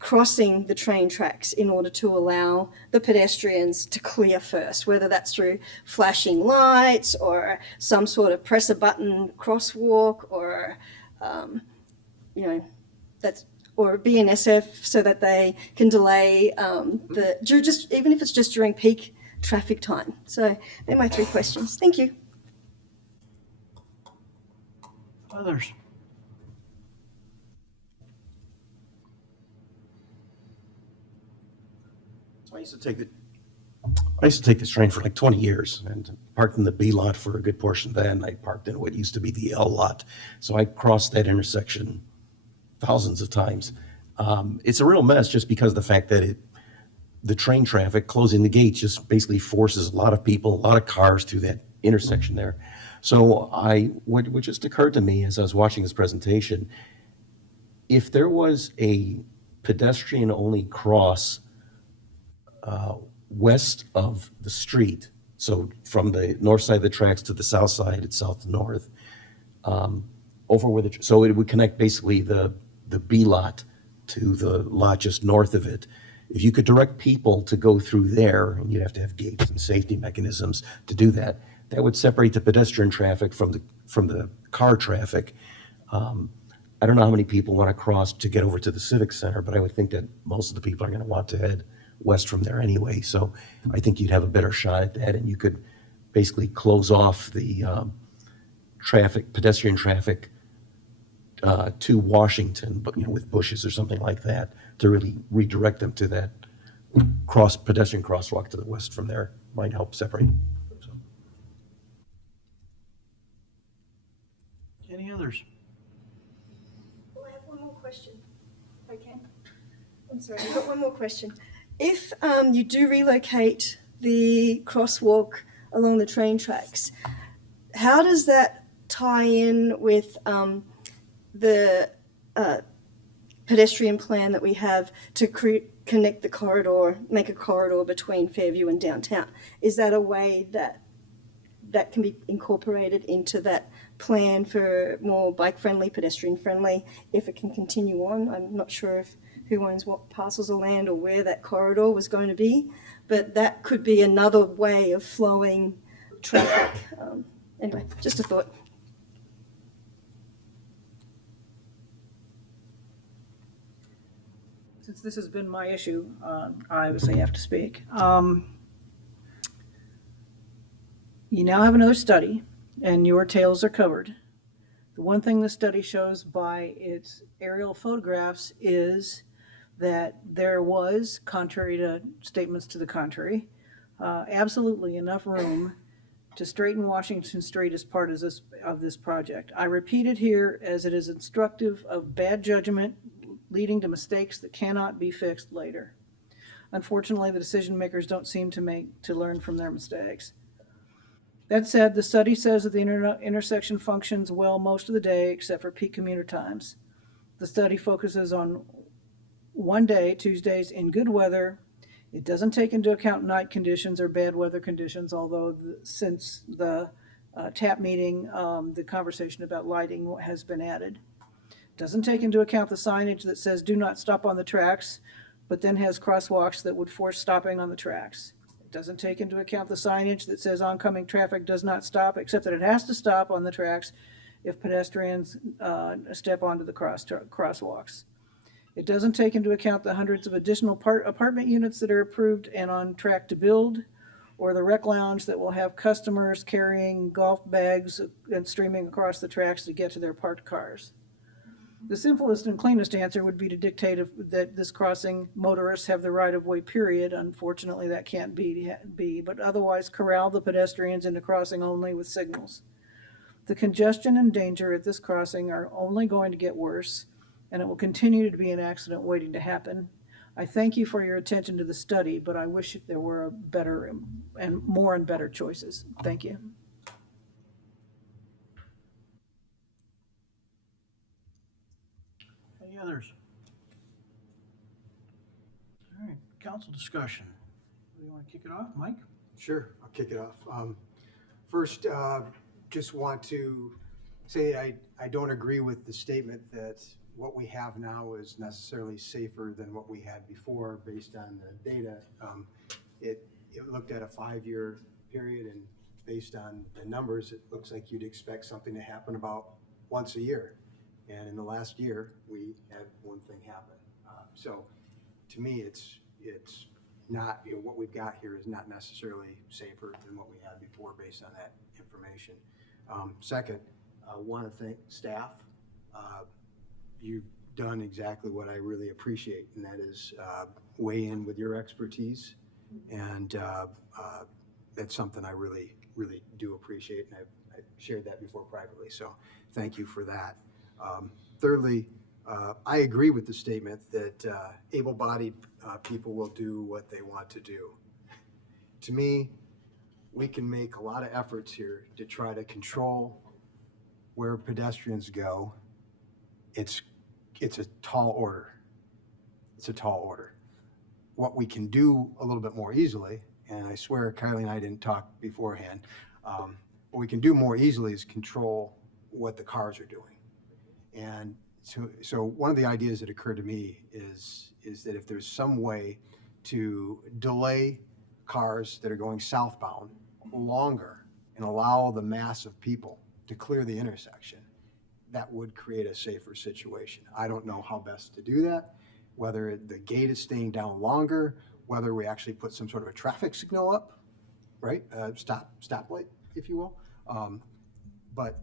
crossing the train tracks in order to allow the pedestrians to clear first, whether that's through flashing lights or some sort of press a button crosswalk or, or BNSF so that they can delay even if it's just during peak traffic time. So they're my three questions. Thank you. Others? I used to take this train for like 20 years and parked in the B lot for a good portion of that, and I parked in what used to be the L lot. So I crossed that intersection thousands of times. It's a real mess just because of the fact that the train traffic closing the gates just basically forces a lot of people, a lot of cars through that intersection there. So what just occurred to me as I was watching this presentation, if there was a pedestrian-only cross west of the street, so from the north side of the tracks to the south side, it's south to north, over where so it would connect basically the B lot to the lot just north of it. If you could direct people to go through there, and you'd have to have gates and safety mechanisms to do that, that would separate the pedestrian traffic from the car traffic. I don't know how many people want to cross to get over to the Civic Center, but I would think that most of the people are going to want to head west from there anyway. So I think you'd have a better shot at that, and you could basically close off the pedestrian traffic to Washington, but with bushes or something like that, to really redirect them to that pedestrian crosswalk to the west from there. Might help separate. So. Any others? Well, I have one more question, if I can. I'm sorry, I've got one more question. If you do relocate the crosswalk along the train tracks, how does that tie in with the pedestrian plan that we have to connect the corridor, make a corridor between Fairview and downtown? Is that a way that can be incorporated into that plan for more bike-friendly, pedestrian-friendly, if it can continue on? I'm not sure who owns what parcels of land or where that corridor was going to be, but that could be another way of flowing traffic. Anyway, just a thought. Since this has been my issue, I obviously have to speak. You now have another study, and your tails are covered. The one thing the study shows by its aerial photographs is that there was, contrary to statements to the contrary, absolutely enough room to straighten Washington Street as part of this project. I repeat it here as it is instructive of bad judgment leading to mistakes that cannot be fixed later. Unfortunately, the decision makers don't seem to learn from their mistakes. That said, the study says that the intersection functions well most of the day except for peak commuter times. The study focuses on one day, Tuesdays, in good weather. It doesn't take into account night conditions or bad weather conditions, although since the TAP meeting, the conversation about lighting has been added. Doesn't take into account the signage that says do not stop on the tracks, but then has crosswalks that would force stopping on the tracks. It doesn't take into account the signage that says oncoming traffic does not stop, except that it has to stop on the tracks if pedestrians step onto the crosswalks. It doesn't take into account the hundreds of additional apartment units that are approved and on track to build, or the rec lounge that will have customers carrying golf bags and streaming across the tracks to get to their parked cars. The simplest and cleanest answer would be to dictate that this crossing motorists have the right-of-way, period. Unfortunately, that can't be, but otherwise corral the pedestrians into crossing only with signals. The congestion and danger at this crossing are only going to get worse, and it will continue to be an accident waiting to happen. I thank you for your attention to the study, but I wish there were better and better choices. Thank you. Any others? All right, council discussion. Do you want to kick it off, Mike? Sure, I'll kick it off. First, just want to say I don't agree with the statement that what we have now is necessarily safer than what we had before based on the data. It looked at a 5-year period, and based on the numbers, it looks like you'd expect something to happen about once a year. And in the last year, we had one thing happen. So to me, it's not, what we've got here is not necessarily safer than what we had before based on that information. Second, I want to thank staff. You've done exactly what I really appreciate, and that is weigh in with your expertise And that's something I really, really do appreciate, and I've shared that before privately, so thank you for that. Thirdly, I agree with the statement that able-bodied people will do what they want to do. To me, we can make a lot of efforts here to try to control where pedestrians go. It's a tall order. It's a tall order. What we can do a little bit more easily, and I swear Kylie and I didn't talk beforehand, what we can do more easily is control what the cars are doing. And so one of the ideas that occurred to me is that if there's some way to delay cars that are going southbound longer and allow the mass of people to clear the intersection, that would create a safer situation. I don't know how best to do that, whether the gate is staying down longer, whether we actually put some sort of a traffic signal up, right? Stoplight, if you will. But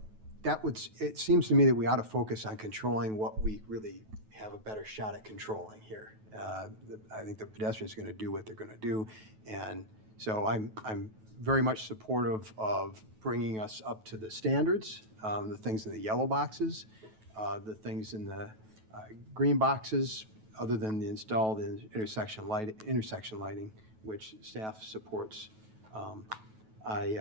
it seems to me that we ought to focus on controlling what we really have a better shot at controlling here. I think the pedestrians are going to do what they're going to do, and so I'm very much supportive of bringing us up to the standards, the things in the yellow boxes, the things in the green boxes, other than the installed intersection lighting, which staff supports. I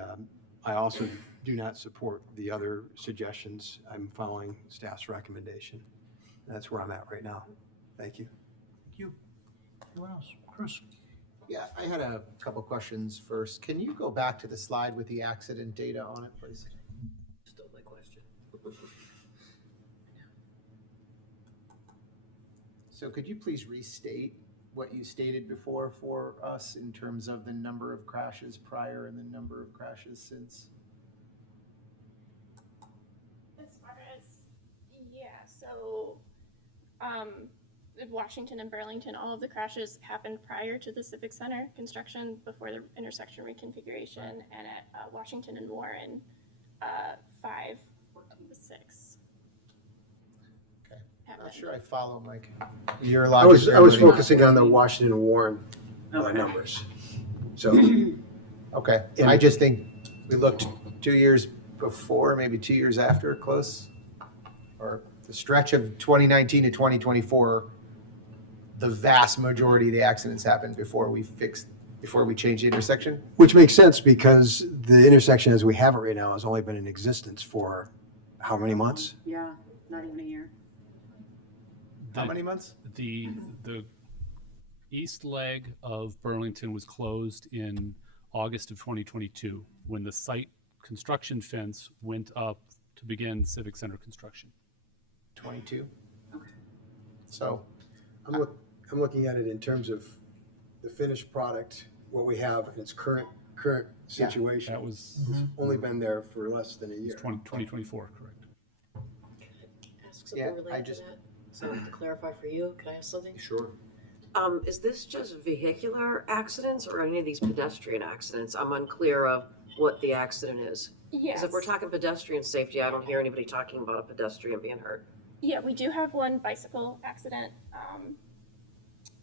also do not support the other suggestions. I'm following staff's recommendation. That's where I'm at right now. Thank you. Thank you. Anyone else? Chris? Yeah, I had a couple questions first. Can you go back to the slide with the accident data on it, please? Still my question. So could you please restate what you stated before for us in terms of the number of crashes prior and the number of crashes since? As far as, yeah, so Washington and Burlington, all of the crashes happened prior to the Civic Center construction, before the intersection reconfiguration, and at Washington and Warren, 5 of the 6. Okay, not sure I follow, Mike. Your I logic. was focusing on the Washington and Warren numbers. So, okay, I just think we looked 2 years before, maybe 2 years after, close, or the stretch of 2019 to 2024. The vast majority of the accidents happened before we changed the intersection. Which makes sense because the intersection as we have it right now has only been in existence for how many months? Yeah, not even a year. How many months? The east leg of Burlington was closed in August of 2022 when the site construction fence went up to begin Civic Center construction. 22. Okay. So I'm looking at it in terms of the finished product, what we have in its current situation. That was only been there for less than a year. 2024, correct. Ask something related to that? So to clarify for you, can I ask something? Sure. Is this just vehicular accidents or any of these pedestrian accidents? I'm unclear of what the accident is. Yes. Because if we're talking pedestrian safety, I don't hear anybody talking about a pedestrian being hurt. Yeah, we do have one bicycle accident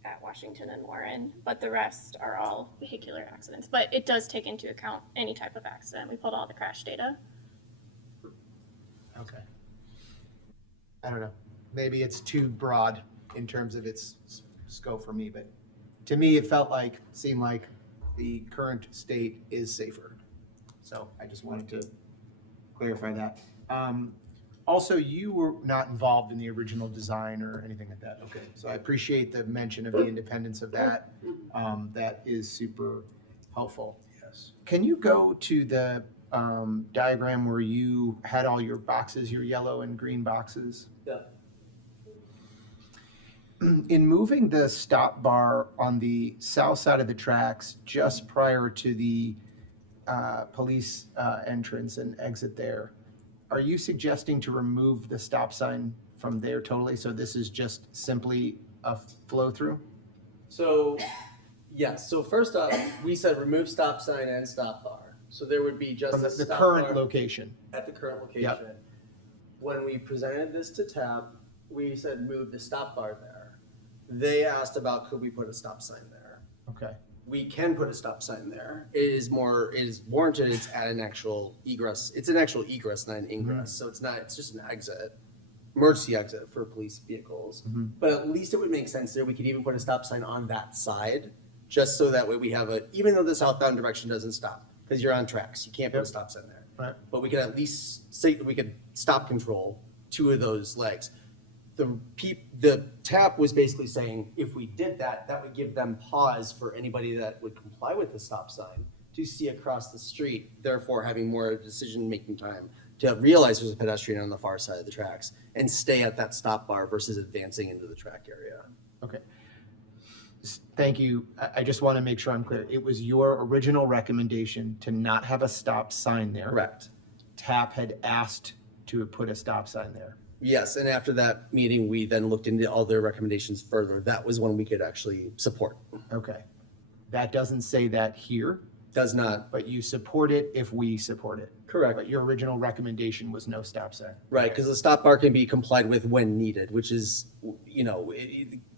at Washington and Warren, but the rest are all vehicular accidents. But it does take into account any type of accident. We pulled all the crash data. Okay. I don't know. Maybe it's too broad in terms of its scope for me, but to me, it seemed like the current state is safer. So I just wanted to clarify that. Also, you were not involved in the original design or anything like that. Okay. So I appreciate the mention of the independence of that. That is super helpful. Yes. Can you go to the diagram where you had all your boxes, your yellow and green boxes? Yeah. In moving the stop bar on the south side of the tracks just prior to the police entrance and exit there, are you suggesting to remove the stop sign from there totally? So this is just simply a flow through? So, yes, so first up, we said remove stop sign and stop bar. So there would be just From a the stop current bar location. at the current location. Yep. When we presented this to TAP, we said move the stop bar there. They asked about could we put a stop sign there. Okay. we can put a stop sign there. It is warranted, it's at an actual egress, it's an actual egress, not an ingress, so it's just an exit, emergency exit for police vehicles. But at least it would make sense there, we could even put a stop sign on that side, just so that way we have even though the southbound direction doesn't stop, because you're on tracks, you can't put a stop sign there. Right. But we could at least say, we could stop control 2 of those legs. The TAP was basically saying, if we did that, that would give them pause for anybody that would comply with the stop sign to see across the street, therefore having more decision-making time to realize there's a pedestrian on the far side of the tracks and stay at that stop bar versus advancing into the track area. Okay. Thank you. I just want to make sure I'm clear. It was your original recommendation to not have a stop sign there. Correct. TAP had asked to put a stop sign there. Yes, and after that meeting, we then looked into all their recommendations further. That was one we could actually support. Okay. That doesn't say that here. Does not. But you support it if we support it. Correct. But your original recommendation was no stop sign. Right, because the stop bar can be complied with when needed, which is,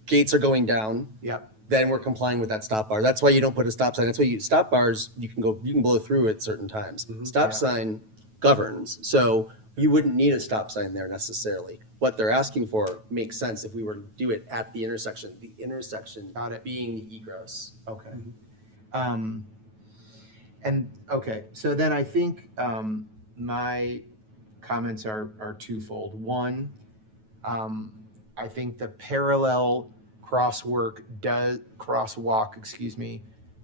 gates are going down. Yep. Then we're complying with that stop bar. That's why you don't put a stop sign. That's why stop bars, you can blow through at certain times. Stop sign governs. So you wouldn't need a stop sign there necessarily. What they're asking for makes sense if we were to do it at the intersection being the egress. Okay. So then I think my comments are twofold. One, I think the parallel crosswalk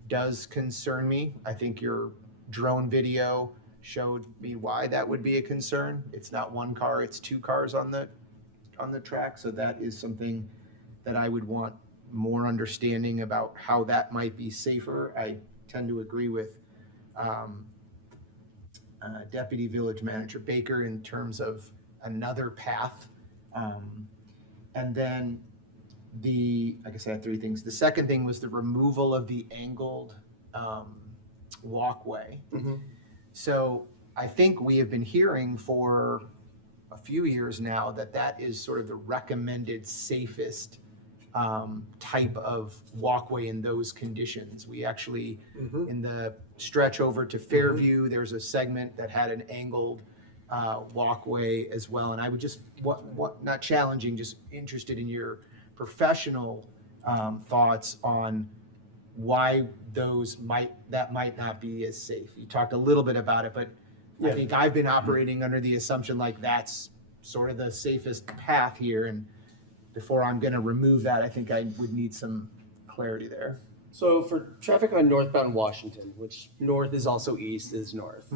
does concern me. I think your drone video showed me why that would be a concern. It's not one car, it's 2 cars on the track. So that is something that I would want more understanding about how that might be safer. I tend to agree with Deputy Village Manager Baker in terms of another path. And then I guess I had 3 things. The second thing was the removal of the angled walkway. So I think we have been hearing for a few years now that is sort of the recommended safest type of walkway in those conditions. We actually, in the stretch over to Fairview, there's a segment that had an angled walkway as well. And I would just, not challenging, just interested in your professional thoughts on why that might not be as safe. You talked a little bit about it, but I think I've been operating under the assumption like that's sort of the safest path here. And before I'm going to remove that, I think I would need some clarity there. So for traffic on northbound Washington, which north is also east is north,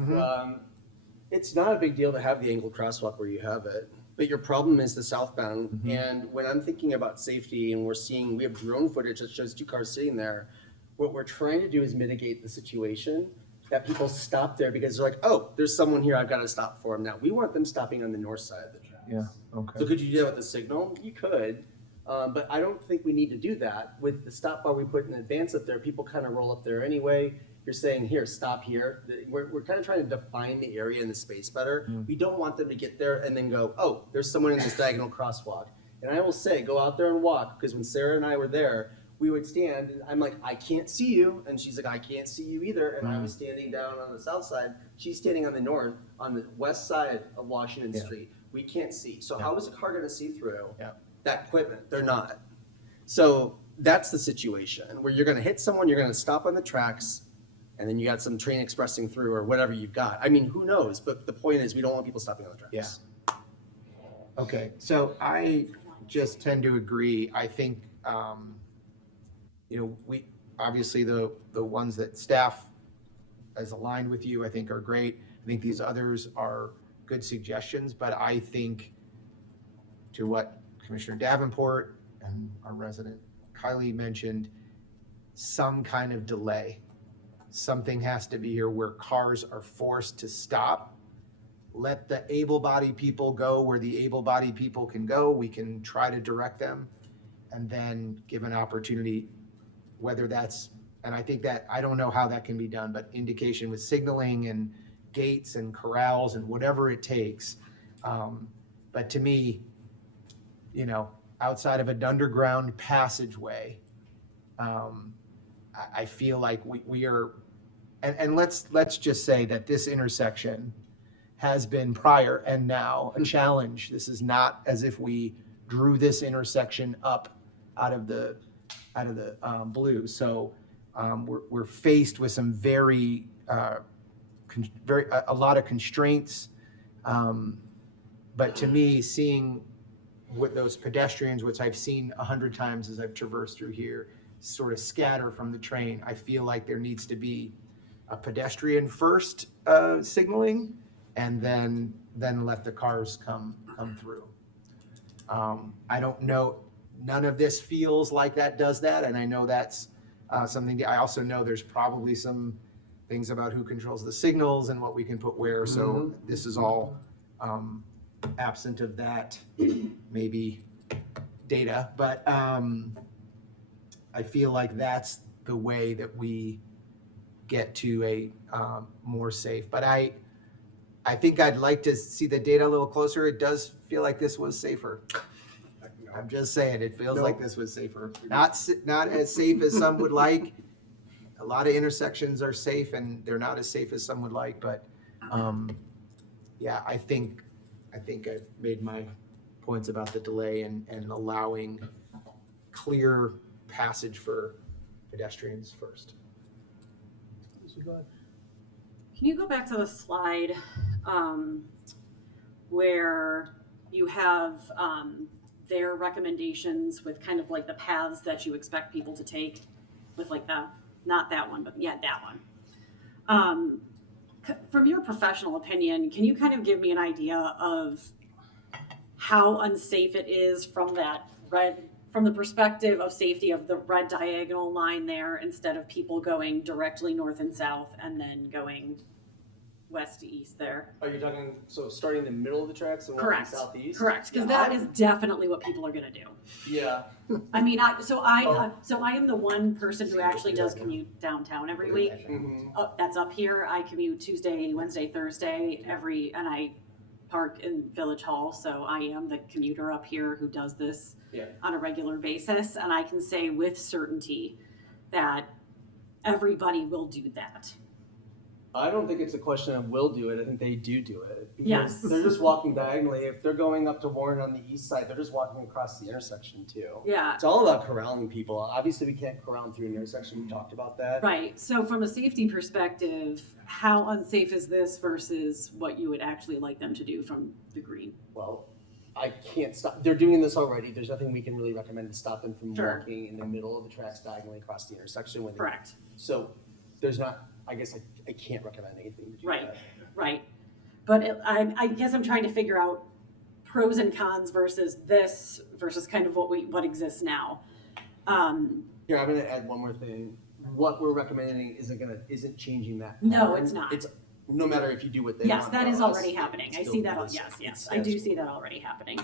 it's not a big deal to have the angled crosswalk where you have it. But your problem is the southbound. And when I'm thinking about safety and we have drone footage that shows 2 cars sitting there, what we're trying to do is mitigate the situation that people stop there because they're like, oh, there's someone here, I've got to stop for them now. We want them stopping on the north side of the tracks. Yeah, okay. So could you do that with the signal? You could, but I don't think we need to do that. With the stop bar we put in advance up there, people kind of roll up there anyway. You're saying, here, stop here. We're kind of trying to define the area and the space better. We don't want them to get there and then go, oh, there's someone in this diagonal crosswalk. And I will say, go out there and walk, because when Sarah and I were there, we would stand, and I'm like, I can't see you. And she's like, I can't see you either. And I was standing down on the south side. She's standing on the north, on the west side of Washington Street. We can't see. So how is a car going to see through that equipment? They're not. So that's the situation where you're going to hit someone, you're going to stop on the tracks, and then you got some train expressing through or whatever you've got. I mean, who knows? But the point is we don't want people stopping on the tracks. Yeah. Okay, so I just tend to agree. I think, we obviously the ones that staff has aligned with you, I think are great. I think these others are good suggestions, but I think to what Commissioner Davenport and our resident Kylie mentioned, some kind of delay. Something has to be here where cars are forced to stop. Let the able-bodied people go where the able-bodied people can go. We can try to direct them and then give an opportunity, whether that's, and I think that, I don't know how that can be done, but indication with signaling and gates and corrals and whatever it takes. But to me, outside of an underground passageway, I feel like we are, and let's just say that this intersection has been prior and now a challenge. This is not as if we drew this intersection up out of the blue. So we're faced with some very a lot of constraints. But to me, seeing what those pedestrians, which I've seen 100 times as I've traversed through here, sort of scatter from the train, I feel like there needs to be a pedestrian first signaling, and then let the cars come through. I don't know, none of this feels like that does that, and I know that's something. I also know there's probably some things about who controls the signals and what we can put where. So this is all absent of that, maybe data, but I feel like that's the way that we get to a more safe. But I think I'd like to see the data a little closer. It does feel like this was safer. I'm just saying, it feels like this was safer. Not as safe as some would like. A lot of intersections are safe, and they're not as safe as some would like. But yeah, I think I've made my points about the delay and allowing clear passage for pedestrians first. Can you go back to the slide where you have their recommendations with kind of like the paths that you expect people to take with like the, not that one, but yeah, that one. From your professional opinion, can you kind of give me an idea of how unsafe it is from that from the perspective of safety of the red diagonal line there, instead of people going directly north and south and then going west to east there? Are you talking, so starting in the middle of the tracks and walking southeast? Correct, because that is definitely what people are gonna do. Yeah. I mean, so I am the one person who actually does commute downtown every week. That's up here. I commute Tuesday, Wednesday, Thursday, and I park in Village Hall. So I am the commuter up here who does this on a regular basis. And I can say with certainty that everybody will do that. I don't think it's a question of will do it. I think they do it. Because Yes. they're just walking diagonally. If they're going up to Warren on the east side, they're just walking across the intersection too. Yeah. It's all about corralling people. Obviously, we can't corral through an intersection. We talked about that. Right. So from a safety perspective, how unsafe is this versus what you would actually like them to do from the green? Well, I can't stop. They're doing this already. There's nothing we can really recommend to stop them from Sure. walking in the middle of the tracks diagonally across the intersection. Correct. So there's not, I guess I can't recommend anything to do Right, that. right. But I guess I'm trying to figure out pros and cons versus this versus kind of what exists now. Here, I'm gonna add one more thing. What we're recommending isn't changing that. No, pattern. it's not. It's no matter if you do what they Yes, want. that or is us, already happening. I still see that. do this. Yes, I do see that already happening.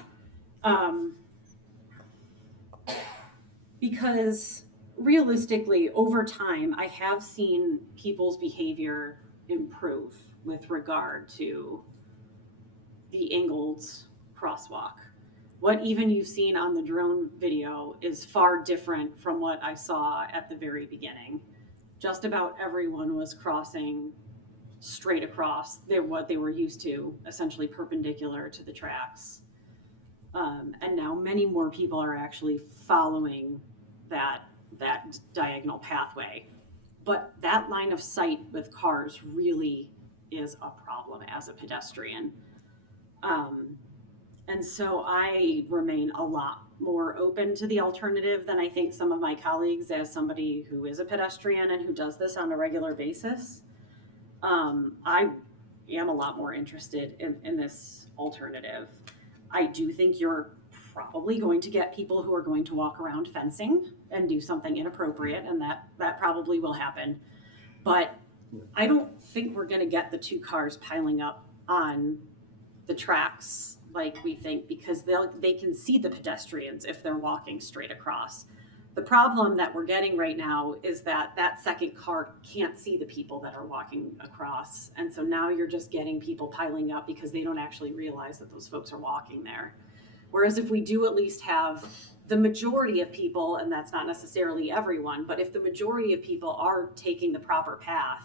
Because realistically, over time, I have seen people's behavior improve with regard to the angled crosswalk. What even you've seen on the drone video is far different from what I saw at the very beginning. Just about everyone was crossing straight across what they were used to, essentially perpendicular to the tracks. And now many more people are actually following that diagonal pathway. But that line of sight with cars really is a problem as a pedestrian. And so I remain a lot more open to the alternative than I think some of my colleagues, as somebody who is a pedestrian and who does this on a regular basis. I am a lot more interested in this alternative. I do think you're probably going to get people who are going to walk around fencing and do something inappropriate, and that probably will happen. But I don't think we're going to get the two cars piling up on the tracks like we think, because they can see the pedestrians if they're walking straight across. The problem that we're getting right now is that second car can't see the people that are walking across. And so now you're just getting people piling up because they don't actually realize that those folks are walking there. Whereas if we do at least have the majority of people, and that's not necessarily everyone, but if the majority of people are taking the proper path,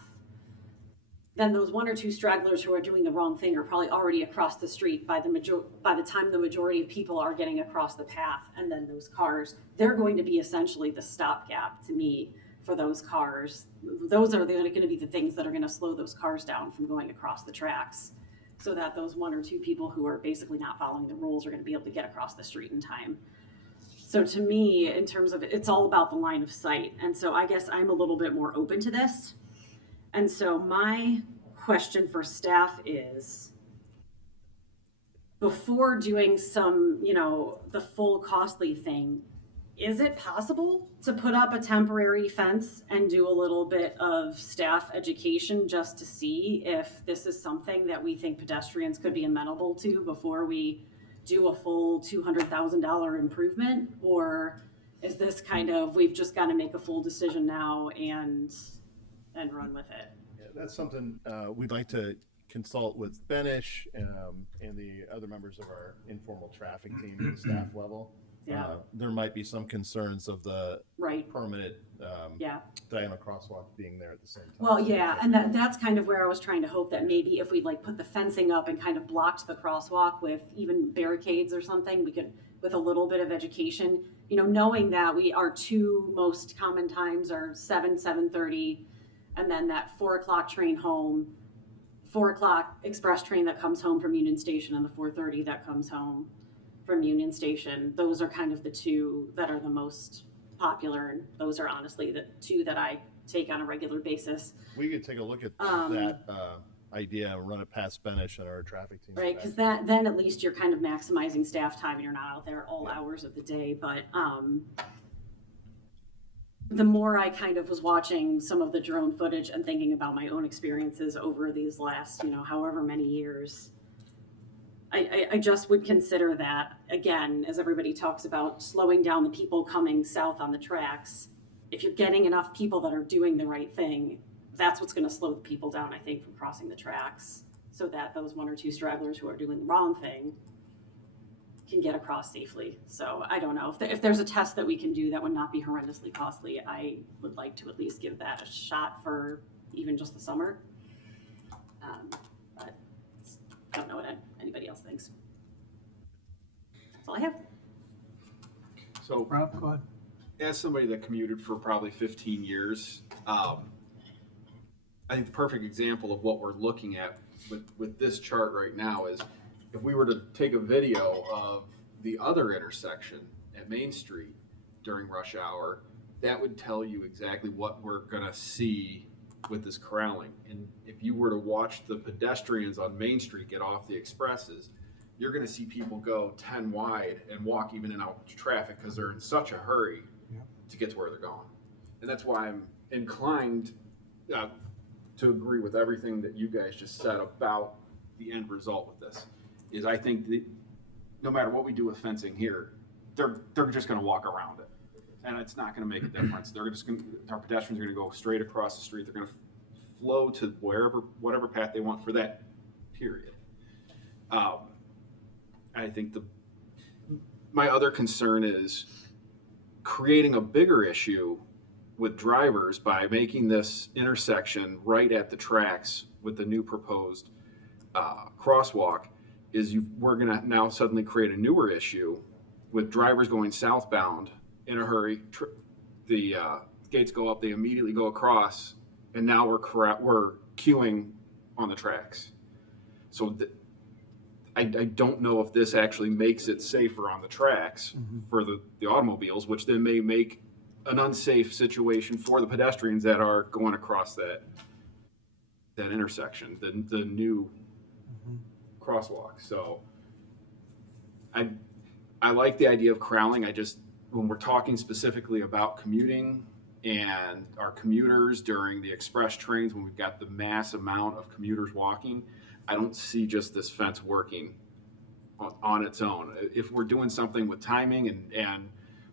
then those one or two stragglers who are doing the wrong thing are probably already across the street by the time the majority of people are getting across the path. And then those cars, they're going to be essentially the stopgap to me for those cars. Those are going to be the things that are going to slow those cars down from going across the tracks, so that those one or two people who are basically not following the rules are going to be able to get across the street in time. So to me, in terms of, it's all about the line of sight. And so I guess I'm a little bit more open to this. And so my question for staff is, before doing some, the full costly thing, is it possible to put up a temporary fence and do a little bit of staff education just to see if this is something that we think pedestrians could be amenable to before we do a full $200,000 improvement? Or is this kind of, we've just got to make a full decision now and run with it? Yeah, that's something we'd like to consult with Benish and the other members of our informal traffic team at the staff level. Yeah. There might be some concerns of the right permanent diagonal crosswalk being there at the same time. Well, yeah, and that's kind of where I was trying to hope that maybe if we put the fencing up and kind of blocked the crosswalk with even barricades or something, we could, with a little bit of education, knowing that our two most common times are 7:30, and then that 4 o'clock train home, 4 o'clock express train that comes home from Union Station, and the 4:30 that comes home from Union Station. Those are kind of the two that are the most popular, and those are honestly the two that I take on a regular basis. We could take a look at that idea and run it past Benish and our traffic team. Right, because then at least you're kind of maximizing staff time and you're not out there all hours of the day. But the more I kind of was watching some of the drone footage and thinking about my own experiences over these last, however many years, I just would consider that, again, as everybody talks about slowing down the people coming south on the tracks. If you're getting enough people that are doing the right thing, that's what's going to slow the people down, I think, from crossing the tracks, so that those one or two stragglers who are doing the wrong thing can get across safely. So I don't know. If there's a test that we can do that would not be horrendously costly, I would like to at least give that a shot for even just the summer. But I don't know what anybody else thinks. That's all I have. So, Rob, go ahead. As somebody that commuted for probably 15 years, I think the perfect example of what we're looking at with this chart right now is if we were to take a video of the other intersection at Main Street during rush hour, that would tell you exactly what we're gonna see with this corralling. And if you were to watch the pedestrians on Main Street get off the expresses, you're gonna see people go 10 wide and walk even in out traffic because they're in such a hurry to get to where they're going. And that's why I'm inclined to agree with everything that you guys just said about the end result with this. Is I think that no matter what we do with fencing here, they're just going to walk around it, and it's not going to make a difference. They're just our pedestrians are going to go straight across the street. They're going to flow to whatever path they want for that period. I think my other concern is creating a bigger issue with drivers by making this intersection right at the tracks with the new proposed crosswalk. We're going to now suddenly create a newer issue with drivers going southbound in a hurry. The gates go up, they immediately go across, and now we're queuing on the tracks. So I don't know if this actually makes it safer on the tracks for the automobiles, which then may make an unsafe situation for the pedestrians that are going across that intersection, the new crosswalk. So I like the idea of corralling. When we're talking specifically about commuting and our commuters during the express trains, when we've got the mass amount of commuters walking, I don't see just this fence working on its own. If we're doing something with timing and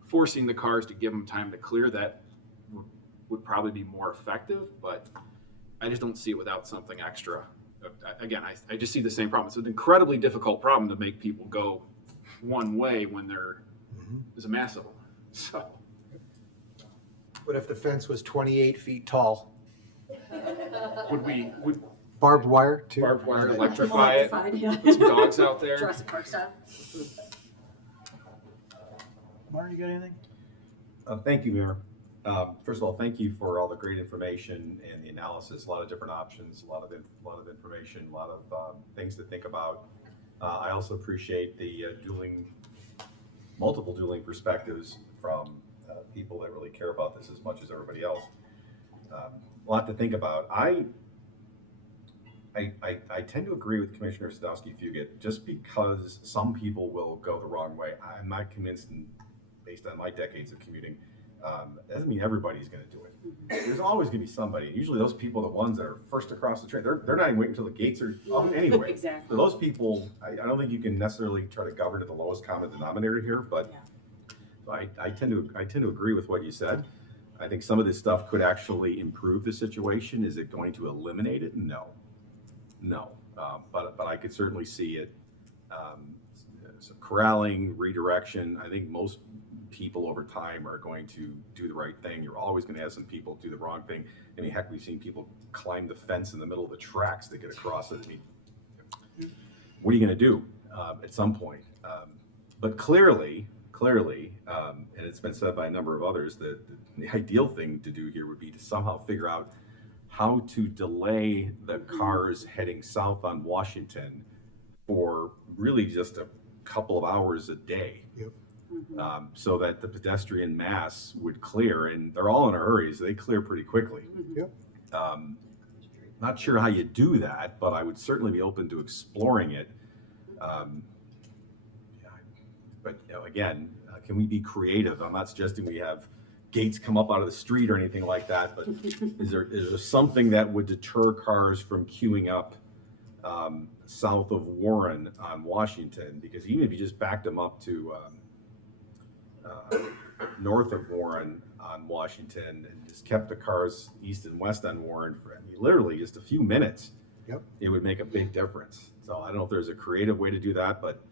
forcing the cars to give them time to clear, that would probably be more effective, but I just don't see it without something extra. Again, I just see the same problem. It's an incredibly difficult problem to make people go one way when there is a mass of them. So, What if the fence was 28 feet tall? would Barbed wire too? barbed wire electrify it? Electrified, yeah. Put some dogs out there? Jurassic Park style. Martin, you got anything? Thank you, Mayor. First of all, thank you for all the great information and the analysis. A lot of different options, a lot of information, a lot of things to think about. I also appreciate the multiple dueling perspectives from people that really care about this as much as everybody else. A lot to think about. I tend to agree with Commissioner Sadowski-Fugit. Just because some people will go the wrong way, I'm not convinced, based on my decades of commuting, doesn't mean everybody's going to do it. There's always going to be somebody. Usually those people are the ones that are first across the train. They're not even waiting until the gates are up anyway. Exactly. So those people, I don't think you can necessarily try to govern at the lowest common denominator here, but I tend to agree with what you said. I think some of this stuff could actually improve the situation. Is it going to eliminate it? No. But I could certainly see it. Some corralling, redirection. I think most people over time are going to do the right thing. You're always going to have some people do the wrong thing. I mean, heck, we've seen people climb the fence in the middle of the tracks to get across it. I mean, what are you going to do at some point? But clearly, and it's been said by a number of others, that the ideal thing to do here would be to somehow figure out how to delay the cars heading south on Washington for really just a couple of hours a day. Yep. So that the pedestrian mass would clear, and they're all in a hurry, so they clear pretty quickly. Yep. Not sure how you do that, but I would certainly be open to exploring it. But again, can we be creative? I'm not suggesting we have gates come up out of the street or anything like that, but is there something that would deter cars from queuing up south of Warren on Washington? Because even if you just backed them up to north of Warren on Washington and just kept the cars east and west on Warren for literally just a few minutes, it would make a big difference. So I don't know if there's a creative way to do that, but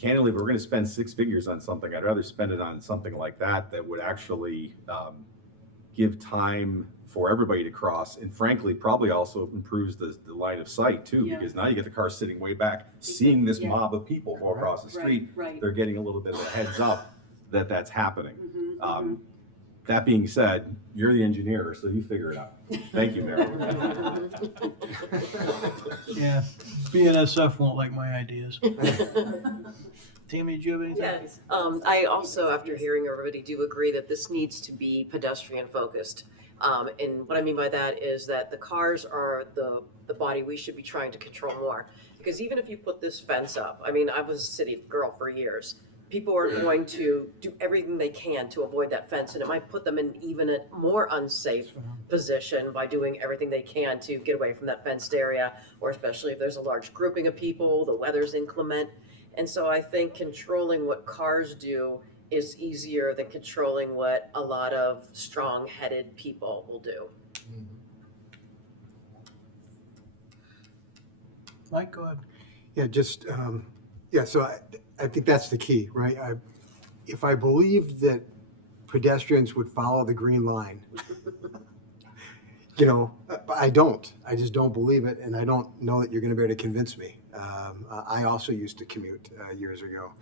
candidly, if we're going to spend six figures on something, I'd rather spend it on something like that would actually give time for everybody to cross, and frankly, probably also improves the line of sight too, because now you get the car sitting way back, seeing this mob of people go across the street. Right. They're getting a little bit of a heads up that that's happening. That being said, you're the engineer, so you figure it out. Thank you, Mayor. Yeah, BNSF won't like my ideas. Tammy, did you have anything? Yes. I also, after hearing everybody, do agree that this needs to be pedestrian focused. And what I mean by that is that the cars are the body we should be trying to control more. Because even if you put this fence up, I mean, I was a city girl for years. People are going to do everything they can to avoid that fence, and it might put them in even a more unsafe position by doing everything they can to get away from that fenced area, or especially if there's a large grouping of people, the weather's inclement. And so I think controlling what cars do is easier than controlling what a lot of strong-headed people will do. Mike, go ahead. Yeah, just, so I think that's the key, right? If I believed that pedestrians would follow the green line, I don't. I just don't believe it, and I don't know that you're going to be able to convince me. I also used to commute years ago.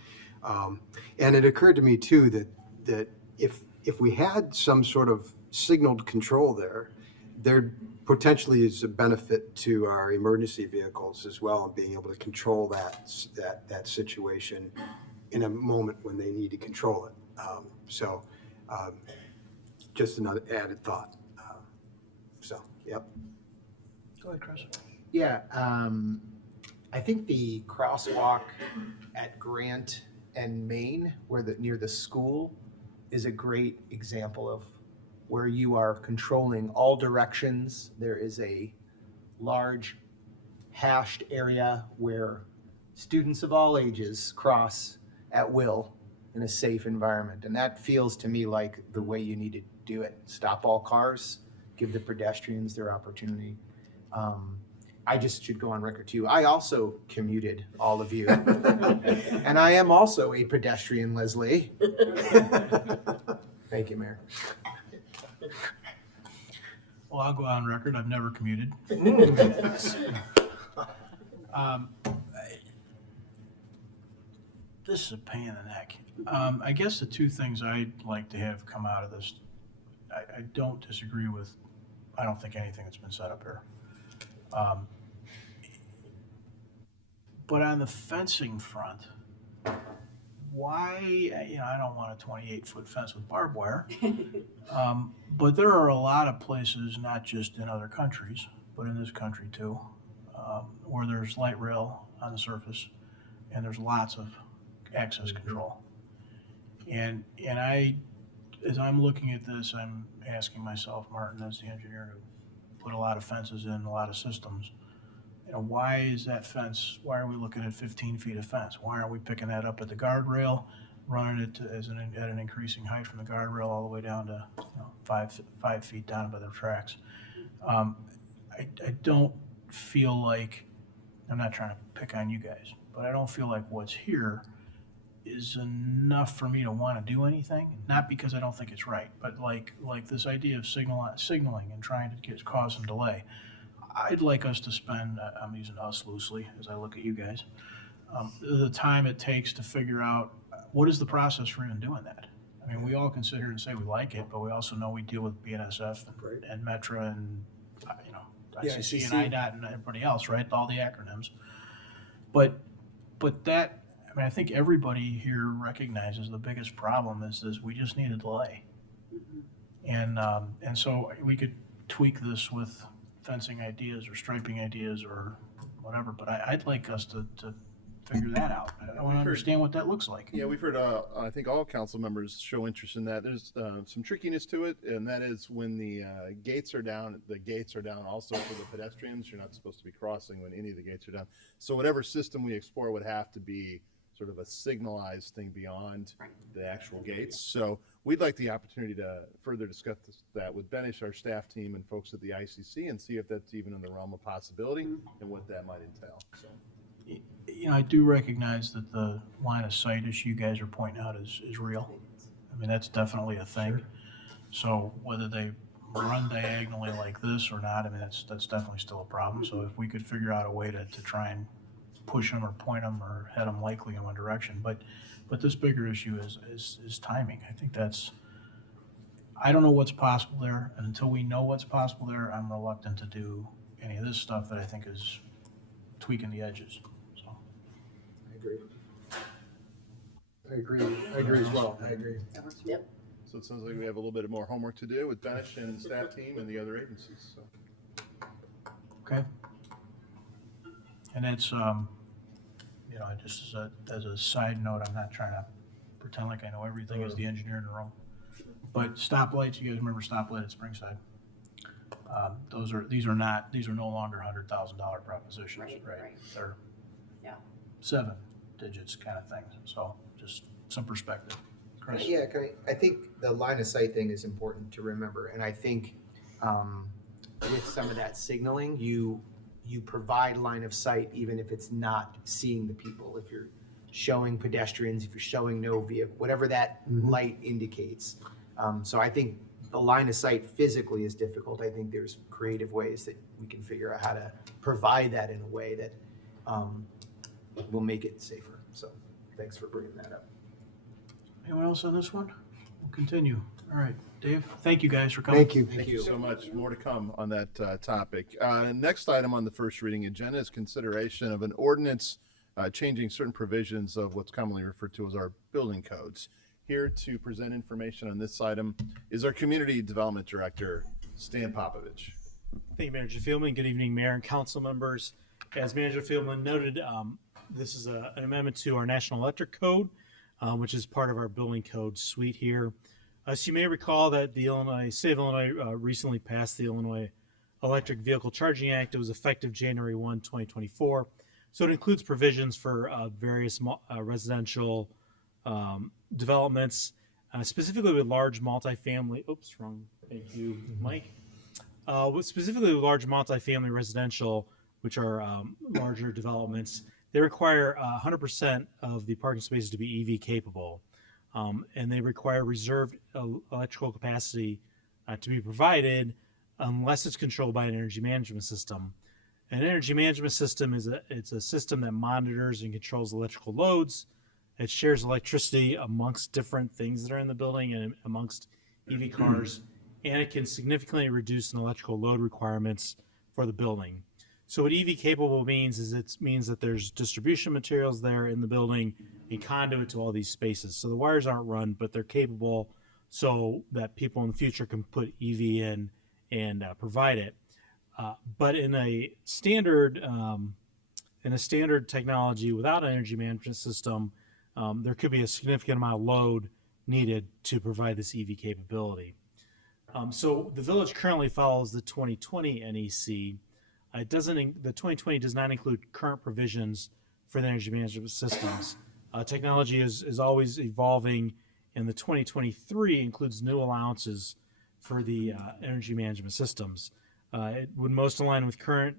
And it occurred to me, too, that if we had some sort of signaled control there potentially is a benefit to our emergency vehicles as well, and being able to control that situation in a moment when they need to control it. Just another added thought. Yep. Go ahead, Chris. Yeah, I think the crosswalk at Grant and Main, near the school, is a great example of where you are controlling all directions. There is a large hashed area where students of all ages cross at will in a safe environment. And that feels to me like the way you need to do it. Stop all cars, give the pedestrians their opportunity. I just should go on record too. I also commuted all of you. And I am also a pedestrian, Leslie. Thank you, Mayor. Well, I'll go on record, I've never commuted. This is a pain in the neck. I guess the two things I'd like to have come out of this, I don't disagree with, I don't think anything that's been set up here. But on the fencing front, why, I don't want a 28-foot fence with barbed wire. But there are a lot of places, not just in other countries, but in this country too, where there's light rail on the surface and there's lots of access control. And I, as I'm looking at this, I'm asking myself, Martin, as the engineer, to put a lot of fences in, a lot of systems. Why is that fence, why are we looking at 15 feet of fence? Why aren't we picking that up at the guardrail, running it at an increasing height from the guardrail all the way down to 5 feet down by the tracks? I don't feel like, I'm not trying to pick on you guys, but I don't feel like what's here is enough for me to want to do anything. Not because I don't think it's right, but like this idea of signaling and trying to cause some delay. I'd like us to spend, I'm using us loosely as I look at you guys, the time it takes to figure out what is the process for even doing that. I mean, we all can sit here and say we like it, but we also know we deal with BNSF and Metra and, ICC and IDOT and everybody else, right? All the acronyms. But that, I mean, I think everybody here recognizes the biggest problem is we just need a delay. And so we could tweak this with fencing ideas or striping ideas or whatever, but I'd like us to figure that out. I want to understand what that looks like. Yeah, we've heard, I think all council members show interest in that. There's some trickiness to it, and that is when the gates are down also for the pedestrians. You're not supposed to be crossing when any of the gates are down. So whatever system we explore would have to be sort of a signalized thing beyond the actual gates. So we'd like the opportunity to further discuss that with Benish, our staff team, and folks at the ICC, and see if that's even in the realm of possibility and what that might entail. So. I do recognize that the line of sight issue you guys are pointing out is real. I mean, that's definitely a thing. Sure. So whether they run diagonally like this or not, I mean, that's definitely still a problem. So if we could figure out a way to try and push them or point them or head them likely in one direction. But this bigger issue is timing. I think I don't know what's possible there. And until we know what's possible there, I'm reluctant to do any of this stuff that I think is tweaking the edges. I agree as well. I agree. Yep. So it sounds like we have a little bit more homework to do with Benish and staff team and the other agencies. So. Okay. And it's, just as a side note, I'm not trying to pretend like I know everything as the engineer in the room. But stoplights, you guys remember stoplight at Springside? These are no longer $100,000 propositions, right? They're 7 digits kind of things. So just some perspective. Chris? Yeah, I think the line of sight thing is important to remember. And I think with some of that signaling, you provide line of sight even if it's not seeing the people. If you're showing pedestrians, if you're showing no vehicle, whatever that light indicates. So I think the line of sight physically is difficult. I think there's creative ways that we can figure out how to provide that in a way that will make it safer. So thanks for bringing that up. Anyone else on this one? We'll continue. All right, Dave, thank you guys for coming. Thank you so much. More to come on that topic. Next item on the first reading agenda is consideration of an ordinance changing certain provisions of what's commonly referred to as our building codes. Here to present information on this item is our Community Development Director, Stan Popovich. Thank you, Manager Fieldman. Good evening, Mayor and Council members. As Manager Fieldman noted, this is an amendment to our National Electric Code, which is part of our building code suite here. As you may recall that the State of Illinois recently passed the Illinois Electric Vehicle Charging Act. It was effective January 1, 2024. So it includes provisions for various residential developments, specifically with large multifamily. Oops, wrong. Thank you, Mike. Specifically with large multifamily residential which are larger developments, they require 100% of the parking spaces to be EV capable. And they require reserved electrical capacity to be provided unless it's controlled by an energy management system. An energy management system it's a system that monitors and controls electrical loads. It shares electricity amongst different things that are in the building and amongst EV cars, and it can significantly reduce an electrical load requirements for the building. So what EV capable means is it means that there's distribution materials there in the building and conduit to all these spaces. So the wires aren't run, but they're capable so that people in the future can put EV in and provide it. But in a standard technology without an energy management system, there could be a significant amount of load needed to provide this EV capability. So the village currently follows the 2020 NEC. The 2020 does not include current provisions for the energy management systems. Technology is always evolving, and the 2023 includes new allowances for the energy management systems. It would most align with current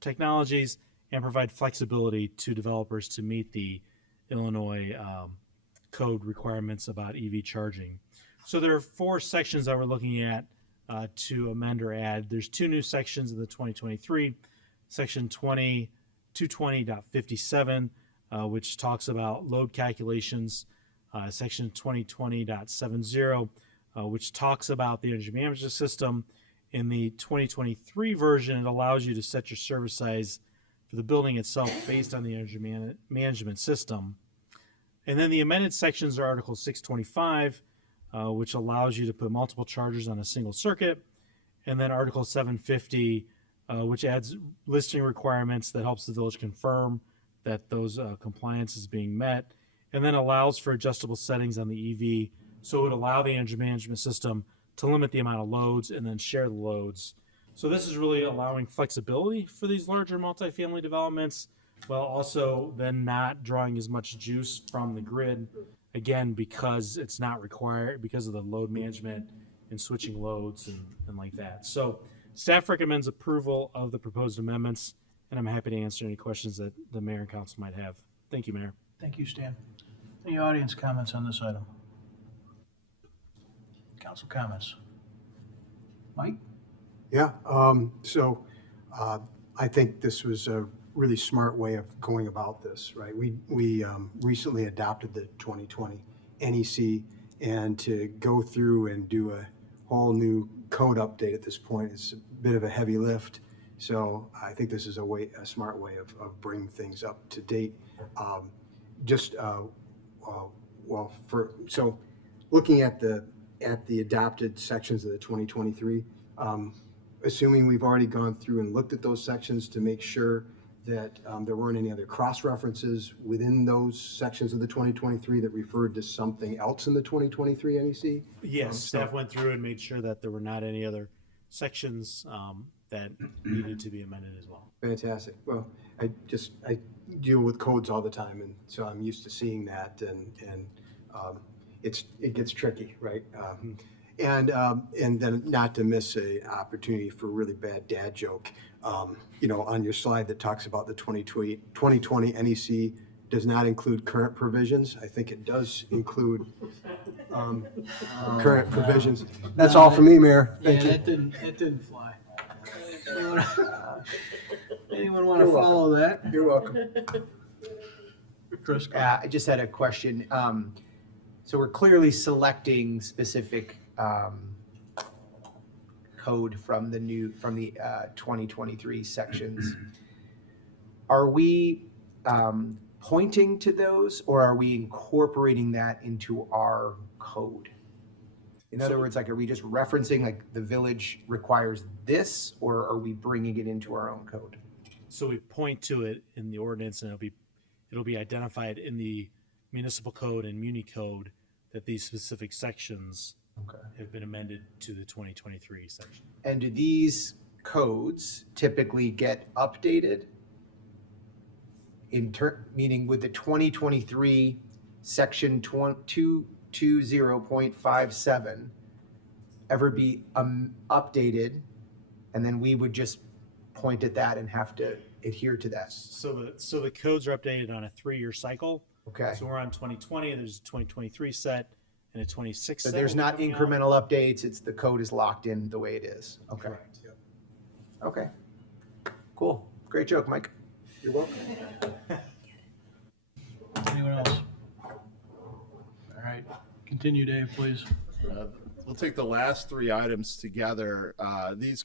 technologies and provide flexibility to developers to meet the Illinois code requirements about EV charging. So there are 4 sections that we're looking at to amend or add. There's 2 new sections in the 2023, section 220.57, which talks about load calculations, section 2020.70, which talks about the energy management system. In the 2023 version, it allows you to set your service size for the building itself based on the energy management system. And then the amended sections are Article 625, which allows you to put multiple chargers on a single circuit, and then Article 750, which adds listing requirements that helps the village confirm that those compliance is being met, and then allows for adjustable settings on the EV, so it would allow the energy management system to limit the amount of loads and then share the loads. So this is really allowing flexibility for these larger multifamily developments, while also then not drawing as much juice from the grid, again, because it's not required, because of the load management and switching loads and like that. So staff recommends approval of the proposed amendments, and I'm happy to answer any questions that the mayor and council might have. Thank you, Mayor. Thank you, Stan. Any audience comments on this item? Council comments? Mike? Yeah, so I think this was a really smart way of going about this, right? We recently adopted the 2020 NEC, and to go through and do a whole new code update at this point is a bit of a heavy lift. So I think this is a smart way of bringing things up to date. So looking at the adopted sections of the 2023, assuming we've already gone through and looked at those sections to make sure that there weren't any other cross-references within those sections of the 2023 that referred to something else in the 2023 NEC? Yes, staff went through and made sure that there were not any other sections that needed to be amended as well. Fantastic. Well, I deal with codes all the time, and so I'm used to seeing that, and it gets tricky, right? And then not to miss a opportunity for a really bad dad joke. On your slide that talks about the 2020 NEC does not include current provisions. I think it does include current provisions. That's all for me, Mayor. Thank you. That didn't fly. Anyone want to follow that? You're welcome. Chris? I just had a question. So we're clearly selecting specific code from the 2023 sections. Are we pointing to those, or are we incorporating that into our code? In other words, like, are we just referencing, like, the village requires this, or are we bringing it into our own code? So we point to it in the ordinance, and it'll be identified in the municipal code and muni code that these specific sections have been amended to the 2023 section. And do these codes typically get updated? Meaning, would the 2023 section 220.57 ever be updated, and then we would just point at that and have to adhere to that? So the codes are updated on a 3-year cycle. Okay. So we're on 2020, there's a 2023 set and a 26 So set. there's will be not coming out. incremental updates, it's the code is locked in the way it is. Okay. Correct. Okay. Cool. Great joke, Mike. You're welcome. Anyone else? All right, continue, Dave, please. We'll take the last 3 items together. These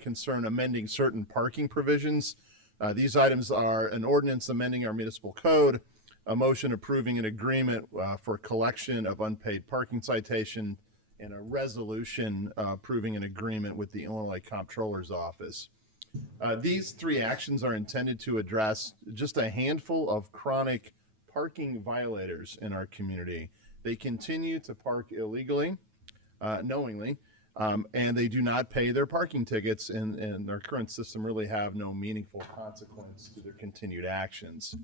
concern amending certain parking provisions. These items are an ordinance amending our municipal code, a motion approving an agreement for collection of unpaid parking citation, and a resolution approving an agreement with the Illinois Comptroller's Office. These 3 actions are intended to address just a handful of chronic parking violators in our community. They continue to park illegally, knowingly, and they do not pay their parking tickets, and our current system really have no meaningful consequence to their continued actions.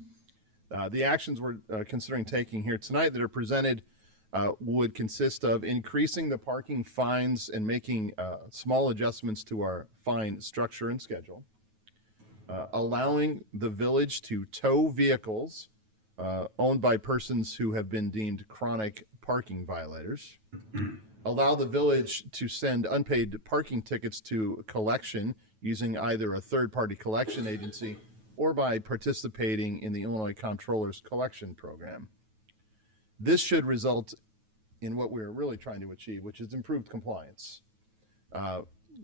The actions we're considering taking here tonight that are presented would consist of increasing the parking fines and making small adjustments to our fine structure and schedule, allowing the village to tow vehicles owned by persons who have been deemed chronic parking violators, allow the village to send unpaid parking tickets to collection using either a third-party collection agency or by participating in the Illinois Comptroller's collection program. This should result in what we're really trying to achieve, which is improved compliance.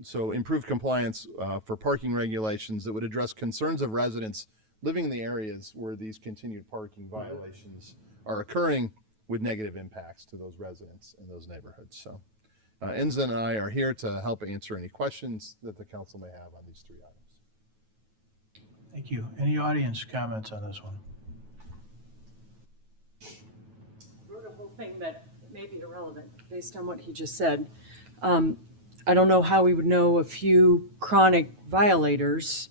So improved compliance for parking regulations that would address concerns of residents living in the areas where these continued parking violations are occurring, with negative impacts to those residents in those neighborhoods. So Enza and I are here to help answer any questions that the council may have on these 3 items. Thank you. Any audience comments on this one? Wrote a whole thing that may be irrelevant based on what he just said. I don't know how we would know a few chronic violators,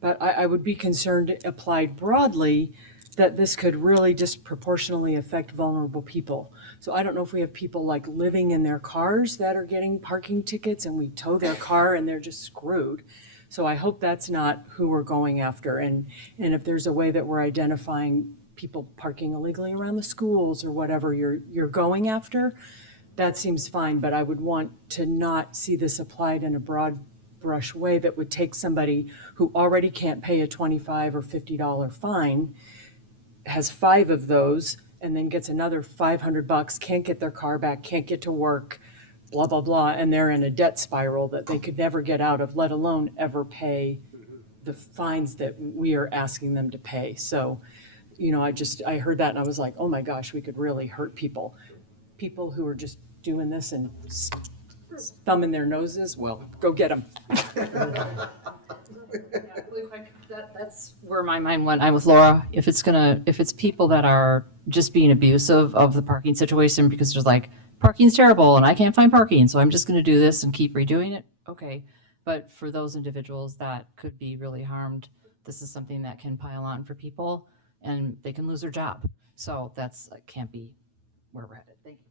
but I would be concerned applied broadly that this could really disproportionately affect vulnerable people. So I don't know if we have people like living in their cars that are getting parking tickets and we tow their car and they're just screwed. So I hope that's not who we're going after. And if there's a way that we're identifying people parking illegally around the schools or whatever you're going after, that seems fine. But I would want to not see this applied in a broad brush way that would take somebody who already can't pay a $25 or $50 fine, has 5 of those, and then gets another $500, can't get their car back, can't get to work, blah, blah, blah, and they're in a debt spiral that they could never get out of, let alone ever pay the fines that we are asking them to pay. So, you know, I heard that and I was like, oh my gosh, we could really hurt people. People who are just doing this and thumbing their noses, well, go get them. Really quick, that's where my mind went. I'm with Laura. If it's people that are just being abusive of the parking situation because there's like, parking's terrible and I can't find parking, so I'm just gonna do this and keep redoing it, okay. But for those individuals that could be really harmed, this is something that can pile on for people and they can lose their job. So that's, can't be where we're headed. Thank you.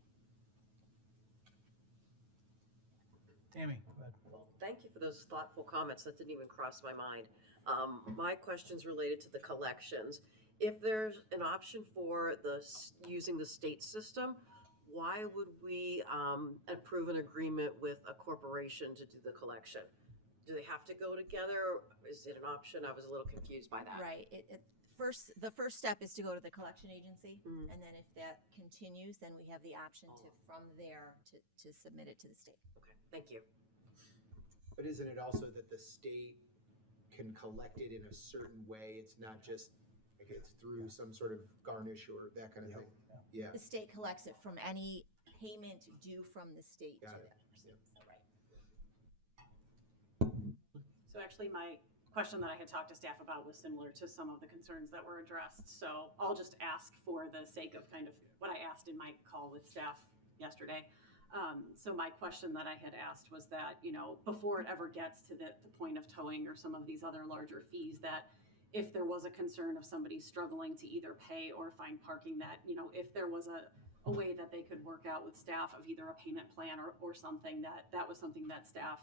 Tammy, go ahead. Thank you for those thoughtful comments. That didn't even cross my mind. My question's related to the collections. If there's an option for using the state system, why would we approve an agreement with a corporation to do the collection? Do they have to go together? Is it an option? I was a little confused by that. Right. The first step is to go to the collection agency, and then if that continues, then we have the option from there to submit it to the state. Okay, thank you. But isn't it also that the state can collect it in a certain way? It's not just like it's through some sort of garnish or that kind of thing? Yeah. The state collects it from any payment due from the state to that person. Right. So actually, my question that I had talked to staff about was similar to some of the concerns that were addressed. So I'll just ask for the sake of kind of what I asked in my call with staff yesterday. So my question that I had asked was that, you know, before it ever gets to the point of towing or some of these other larger fees, that if there was a concern of somebody struggling to either pay or find parking, that, you know, if there was a way that they could work out with staff of either a payment plan or something, that was something that staff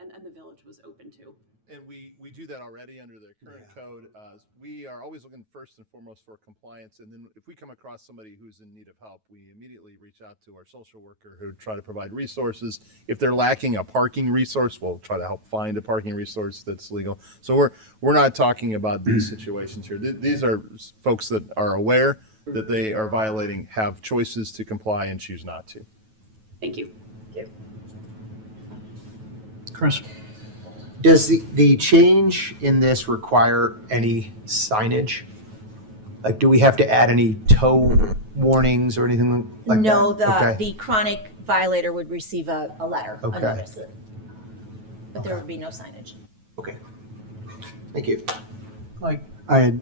and the village was open to. And we do that already under the current code. We are always looking first and foremost for compliance. And then if we come across somebody who's in need of help, we immediately reach out to our social worker who try to provide resources. If they're lacking a parking resource, we'll try to help find a parking resource that's legal. So we're not talking about these situations here. These are folks that are aware that they are violating, have choices to comply and choose not to. Thank you. Chris? Does the change in this require any signage? Like, do we have to add any tow warnings or anything like No, that? the chronic violator would receive a letter, a Okay. notice. But there would be no signage. Okay. Thank you. Like, I had,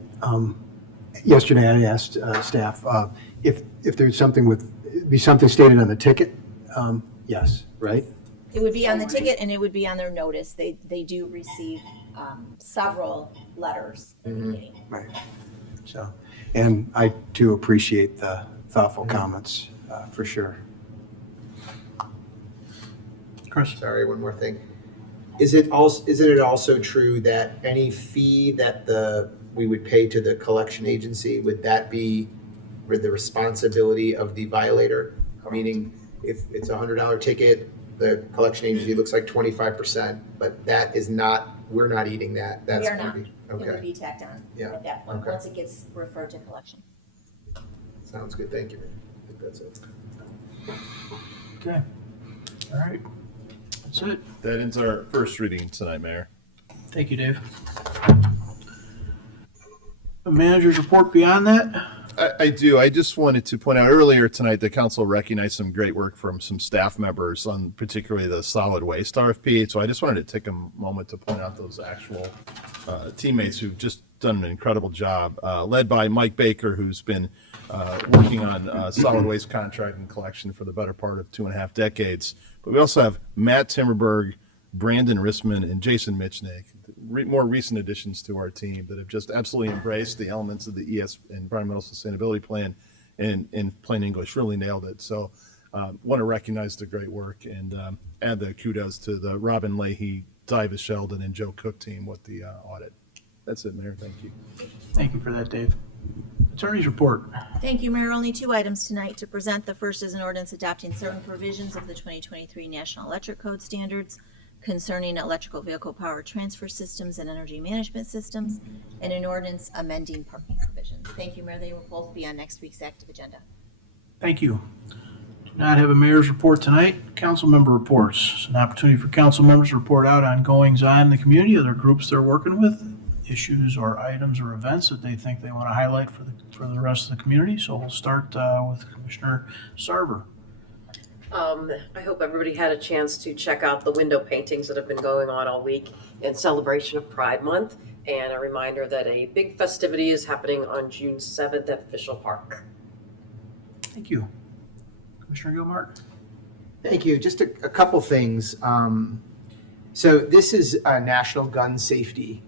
yesterday I asked staff if there's something be something stated on the ticket. Yes, right? It would be on the ticket and it would be on their notice. They do receive several letters indicating. Right. So, and I too appreciate the thoughtful comments, for sure. Chris? Sorry, one more thing. Isn't it also true that any fee that we would pay to the collection agency, would that be with the responsibility of the violator? Meaning, if it's a $100 ticket, the collection agency looks like 25%, but that is not, we're not eating that. We are gonna not. be- It would Okay, be tacked on Yeah, at that point, okay. once it gets referred to collection. sounds good. Thank you. I think that's it. Okay. All right. That's it. That ends our first reading tonight, Mayor. Thank you, Dave. A manager's report beyond that? I do. I just wanted to point out earlier tonight, the council recognized some great work from some staff members on particularly the solid waste RFP. So I just wanted to take a moment to point out those actual teammates who've just done an incredible job, led by Mike Baker, who's been working on solid waste contract and collection for the better part of 2.5 decades. But we also have Matt Timberberg, Brandon Rissman, and Jason Michnick, more recent additions to our team that have just absolutely embraced the elements of the ES Environmental Sustainability Plan and in plain English really nailed it. So want to recognize the great work and add the kudos to the Robin Leahy, Diva Sheldon, and Joe Cook team with the audit. That's it, Mayor. Thank you. Thank you for that, Dave. Attorney's report. Thank you, Mayor. Only 2 items tonight to present. The first is an ordinance adopting certain provisions of the 2023 National Electric Code standards concerning electrical vehicle power transfer systems and energy management systems, and an ordinance amending parking provisions. Thank you, Mayor. They will both be on next week's active agenda. Thank you. Do not have a mayor's report tonight. Council member reports. It's an opportunity for council members to report out on goings-on in the community, other groups they're working with, issues or items or events that they think they want to highlight for the rest of the community. So we'll start with Commissioner Sarver. I hope everybody had a chance to check out the window paintings that have been going on all week in celebration of Pride Month, and a reminder that a big festivity is happening on June 7th at Fishel Park. Thank you. Commissioner Gilmartin. Thank you. Just a couple things. So this is National Gun Safety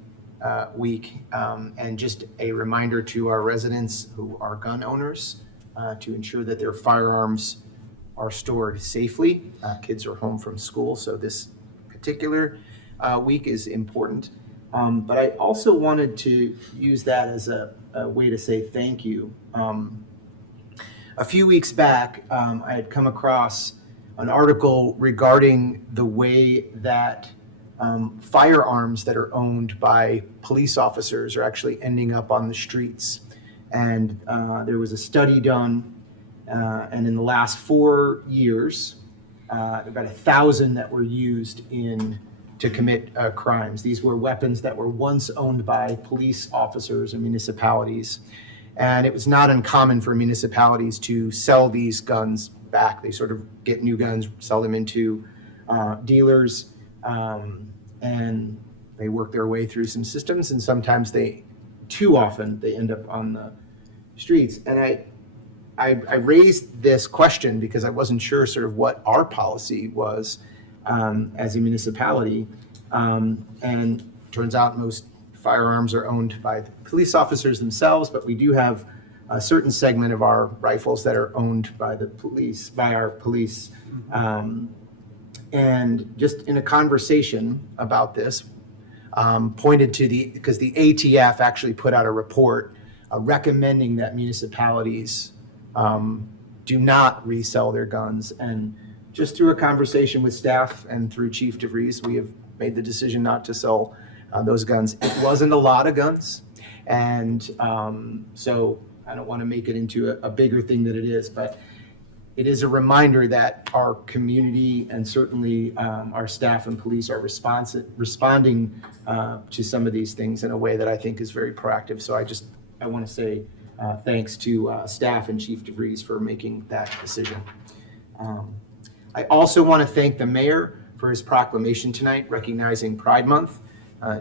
Week, and just a reminder to our residents who are gun owners to ensure that their firearms are stored safely. Kids are home from school, so this particular week is important. But I also wanted to use that as a way to say thank you. A few weeks back, I had come across an article regarding the way that firearms that are owned by police officers are actually ending up on the streets. And there was a study done, and in the last 4 years, about 1,000 that were used to commit crimes. These were weapons that were once owned by police officers and municipalities. And it was not uncommon for municipalities to sell these guns back. They sort of get new guns, sell them into dealers, and they work their way through some systems, and sometimes too often, they end up on the streets. And I raised this question because I wasn't sure sort of what our policy was as a municipality. And turns out most firearms are owned by the police officers themselves, but we do have a certain segment of our rifles that are owned by the police, by our police. And just in a conversation about this, pointed to because the ATF actually put out a report recommending that municipalities do not resell their guns. And just through a conversation with staff and through Chief DeVries, we have made the decision not to sell those guns. It wasn't a lot of guns. And so I don't want to make it into a bigger thing than it is, but it is a reminder that our community and certainly our staff and police are responding to some of these things in a way that I think is very proactive. So I want to say thanks to staff and Chief DeVries for making that decision. I also want to thank the mayor for his proclamation tonight recognizing Pride Month.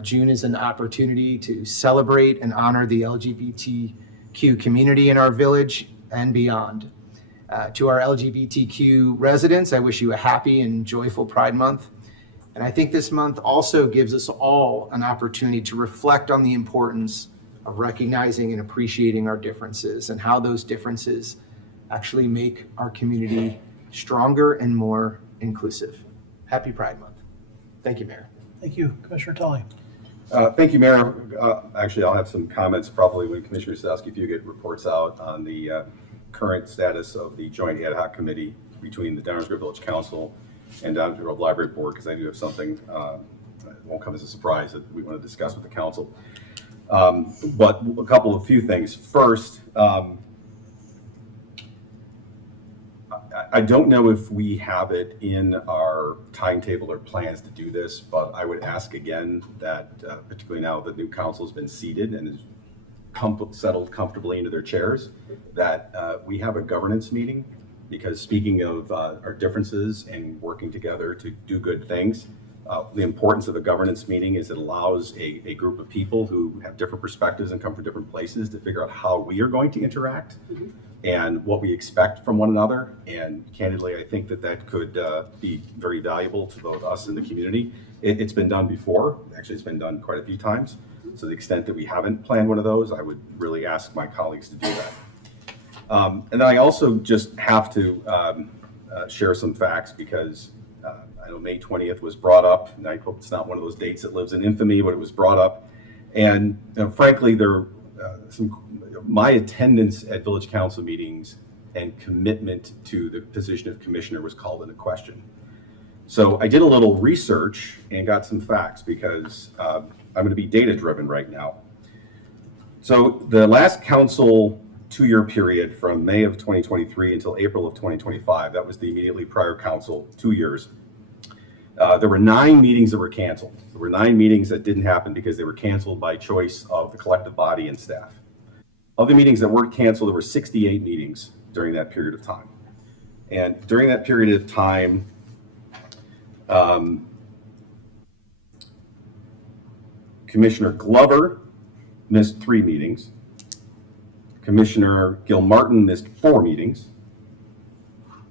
June is an opportunity to celebrate and honor the LGBTQ community in our village and beyond. To our LGBTQ residents, I wish you a happy and joyful Pride Month. And I think this month also gives us all an opportunity to reflect on the importance of recognizing and appreciating our differences and how those differences actually make our community stronger and more inclusive. Happy Pride Month. Thank you, Mayor. Thank you. Commissioner Tully. Thank you, Mayor. Actually, I'll have some comments probably when Commissioner Sadowski-Fugit reports out on the current status of the joint ad hoc committee between the Downers Grove Village Council and Downers Grove Library Board, because I do have something that won't come as a surprise that we want to discuss with the council. But a few things. First, I don't know if we have it in our timetable or plans to do this, but I would ask again that, particularly now that the new council has been seated and is settled comfortably into their chairs, that we have a governance meeting, because speaking of our differences and working together to do good things, the importance of a governance meeting is it allows a group of people who have different perspectives and come from different places to figure out how we are going to interact and what we expect from one another. And candidly, I think that could be very valuable to both us and the community. It's been done before. Actually, it's been done quite a few times. So to the extent that we haven't planned one of those, I would really ask my colleagues to do that. And then I also just have to share some facts, because I know May 20th was brought up, and I hope it's not one of those dates that lives in infamy, but it was brought up. And frankly, my attendance at village council meetings and commitment to the position of commissioner was called into question. So I did a little research and got some facts, because I'm going to be data driven right now. So the last council 2-year period from May of 2023 until April of 2025, that was the immediately prior council, 2 years. There were 9 meetings that were canceled. There were 9 meetings that didn't happen because they were canceled by choice of the collective body and staff. Of the meetings that weren't canceled, there were 68 meetings during that period of time. And during that period of time, Commissioner Glover missed 3 meetings. Commissioner Gilmartin missed 4 meetings.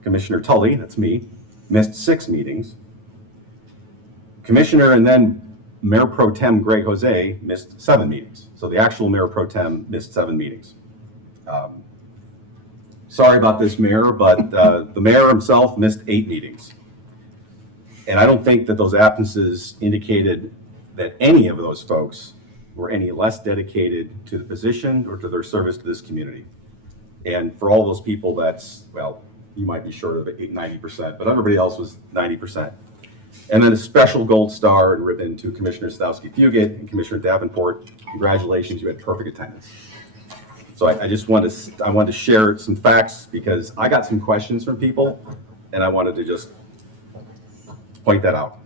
Commissioner Tully, that's me, missed 6 meetings. Commissioner and then Mayor Pro Tem Greg Jose missed 7 meetings. So the actual Mayor Pro Tem missed 7 meetings. Sorry about this, Mayor, but the mayor himself missed 8 meetings. And I don't think that those absences indicated that any of those folks were any less dedicated to the position or to their service to this community. And for all those people, that's, well, you might be short of 90%, but everybody else was 90%. And then a special gold star and ribbon to Commissioner Sadowski-Fugit and Commissioner Davenport. Congratulations, you had perfect attendance. So I just wanted to share some facts, because I got some questions from people, and I wanted to just point that out.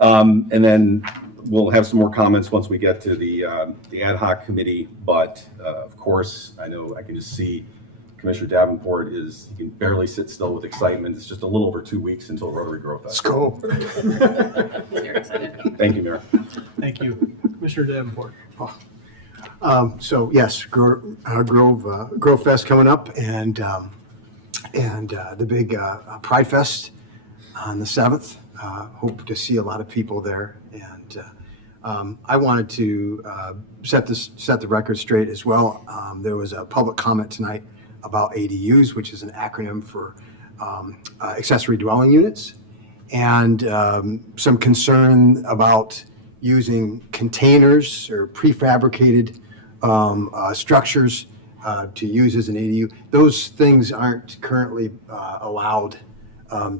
And then we'll have some more comments once we get to the ad hoc committee. But of course, I know I can just see Commissioner Davenport he can barely sit still with excitement. It's just a little over 2 weeks until Rotary Grove Fest. Let's go. Thank you, Mayor. Thank you. Commissioner Davenport. So yes, Grove Fest coming up, and the big Pride Fest on the 7th. Hope to see a lot of people there, and I wanted to set the record straight as well. There was a public comment tonight about ADUs, which is an acronym for accessory dwelling units, and some concern about using containers or prefabricated structures to use as an ADU. Those things aren't currently allowed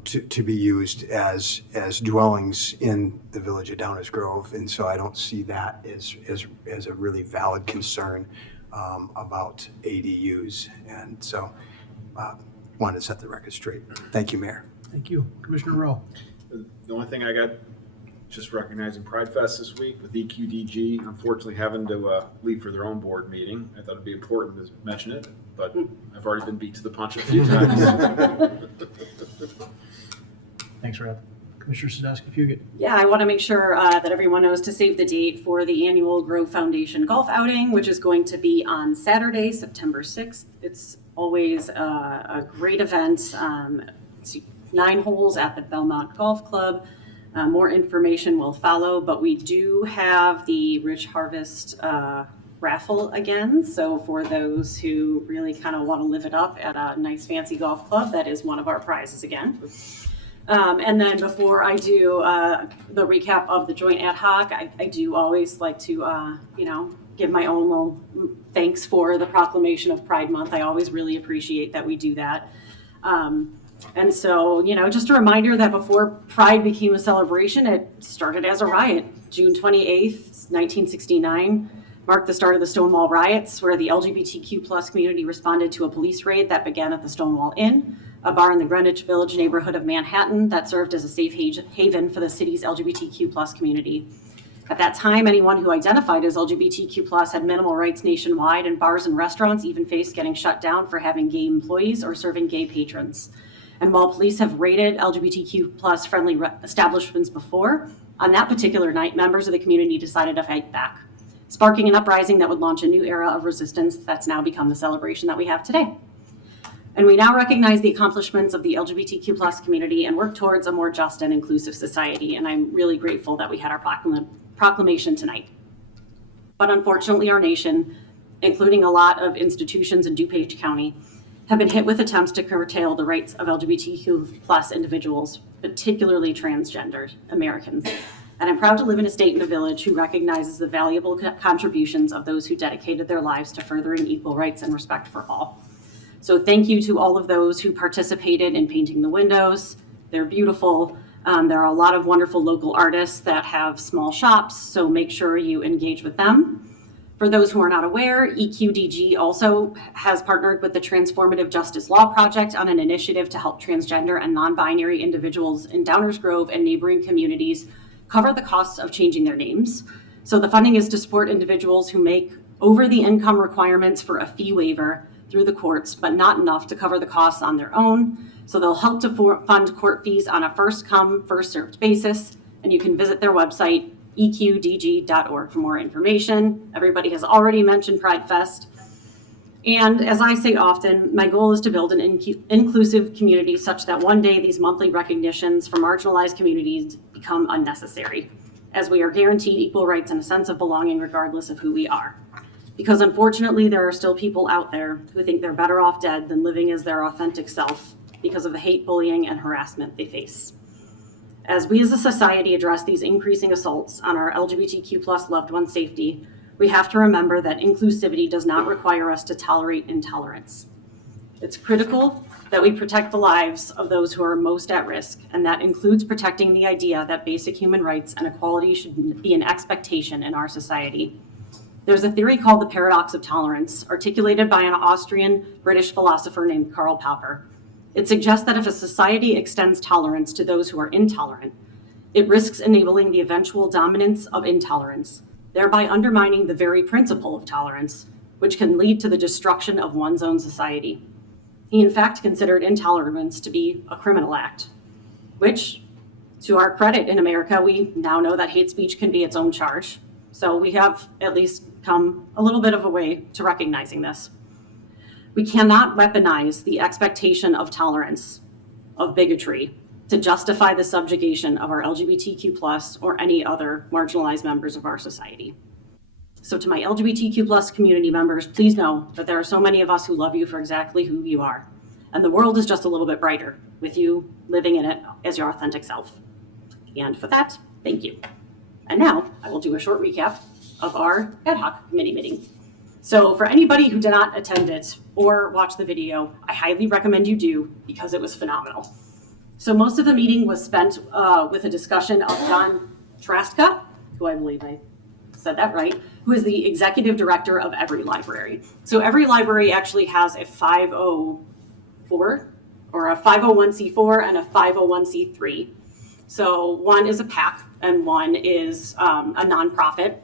to be used as dwellings in the village of Downers Grove, and so I don't see that as a really valid concern about ADUs, and so wanted to set the record straight. Thank you, Mayor. Thank you. Commissioner Rowe. The only thing I got, just recognizing Pride Fest this week with EQDG, unfortunately having to leave for their own board meeting. I thought it'd be important to mention it, but I've already been beat to the punch a few times. Thanks, Rob. Commissioner Sadowski-Fugit. Yeah, I want to make sure that everyone knows to save the date for the annual Grove Foundation Golf Outing, which is going to be on Saturday, September 6th. It's always a great event. It's 9 holes at the Belmont Golf Club. More information will follow, but we do have the Rich Harvest raffle again. So for those who really kind of want to live it up at a nice fancy golf club, that is one of our prizes again. And then before I do the recap of the joint ad hoc, I do always like to, give my own little thanks for the proclamation of Pride Month. I always really appreciate that we do that. And so, just a reminder that before Pride became a celebration, it started as a riot. June 28th, 1969, marked the start of the Stonewall riots, where the LGBTQ+ community responded to a police raid that began at the Stonewall Inn, a bar in the Greenwich Village neighborhood of Manhattan that served as a safe haven for the city's LGBTQ+ community. At that time, anyone who identified as LGBTQ+ had minimal rights nationwide, and bars and restaurants even faced getting shut down for having gay employees or serving gay patrons. And while police have raided LGBTQ+ friendly establishments before, on that particular night, members of the community decided to fight back, sparking an uprising that would launch a new era of resistance that's now become the celebration that we have today. And we now recognize the accomplishments of the LGBTQ+ community and work towards a more just and inclusive society. And I'm really grateful that we had our proclamation tonight. But unfortunately, our nation, including a lot of institutions in DuPage County, have been hit with attempts to curtail the rights of LGBTQ+ individuals, particularly transgender Americans. And I'm proud to live in a state and a village who recognizes the valuable contributions of those who dedicated their lives to furthering equal rights and respect for all. So thank you to all of those who participated in painting the windows. They're beautiful. There are a lot of wonderful local artists that have small shops, so make sure you engage with them. For those who are not aware, EQDG also has partnered with the Transformative Justice Law Project on an initiative to help transgender and non-binary individuals in Downers Grove and neighboring communities cover the costs of changing their names. So the funding is to support individuals who make over the income requirements for a fee waiver through the courts, but not enough to cover the costs on their own. So they'll help to fund court fees on a first come, first served basis. And you can visit their website, eqdg.org, for more information. Everybody has already mentioned Pride Fest. And as I say often, my goal is to build an inclusive community such that one day these monthly recognitions for marginalized communities become unnecessary, as we are guaranteed equal rights and a sense of belonging regardless of who we are. Because unfortunately, there are still people out there who think they're better off dead than living as their authentic self because of the hate, bullying, and harassment they face. As we as a society address these increasing assaults on our LGBTQ+ loved ones' safety, we have to remember that inclusivity does not require us to tolerate intolerance. It's critical that we protect the lives of those who are most at risk, and that includes protecting the idea that basic human rights and equality should be an expectation in our society. There's a theory called the paradox of tolerance, articulated by an Austrian-British philosopher named Karl Popper. It suggests that if a society extends tolerance to those who are intolerant, it risks enabling the eventual dominance of intolerance, thereby undermining the very principle of tolerance, which can lead to the destruction of one's own society. He in fact considered intolerance to be a criminal act, which, to our credit in America, we now know that hate speech can be its own charge. So we have at least come a little bit of a way to recognizing this. We cannot weaponize the expectation of tolerance, of bigotry, to justify the subjugation of our LGBTQ+ or any other marginalized members of our society. So to my LGBTQ+ community members, please know that there are so many of us who love you for exactly who you are. And the world is just a little bit brighter with you living in it as your authentic self. And for that, thank you. And now I will do a short recap of our ad hoc committee meeting. So for anybody who did not attend it or watch the video, I highly recommend you do because it was phenomenal. So most of the meeting was spent with a discussion of John Traska, who I believe I said that right, who is the executive director of every library. So every library actually has a 504 or a 501c4 and a 501c3. So one is a PAC and one is a nonprofit.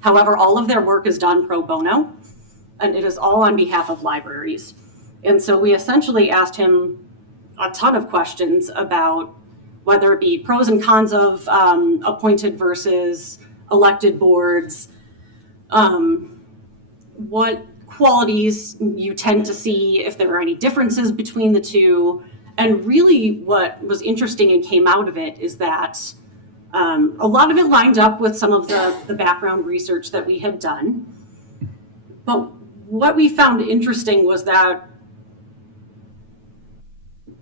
However, all of their work is done pro bono, and it is all on behalf of libraries. And so we essentially asked him a ton of questions about whether it be pros and cons of appointed versus elected boards, what qualities you tend to see, if there are any differences between the two. And really what was interesting and came out of it is that a lot of it lined up with some of the background research that we had done. But what we found interesting was that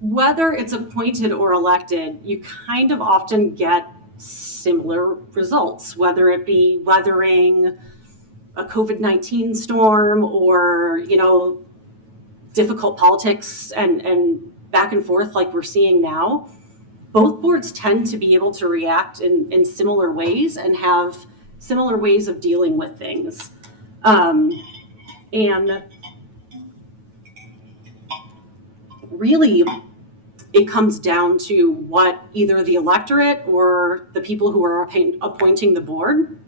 whether it's appointed or elected, you kind of often get similar results, whether it be weathering a COVID-19 storm or, difficult politics and back and forth like we're seeing now. Both boards tend to be able to react in similar ways and have similar ways of dealing with things. And really, it comes down to what either the electorate or the people who are appointing the board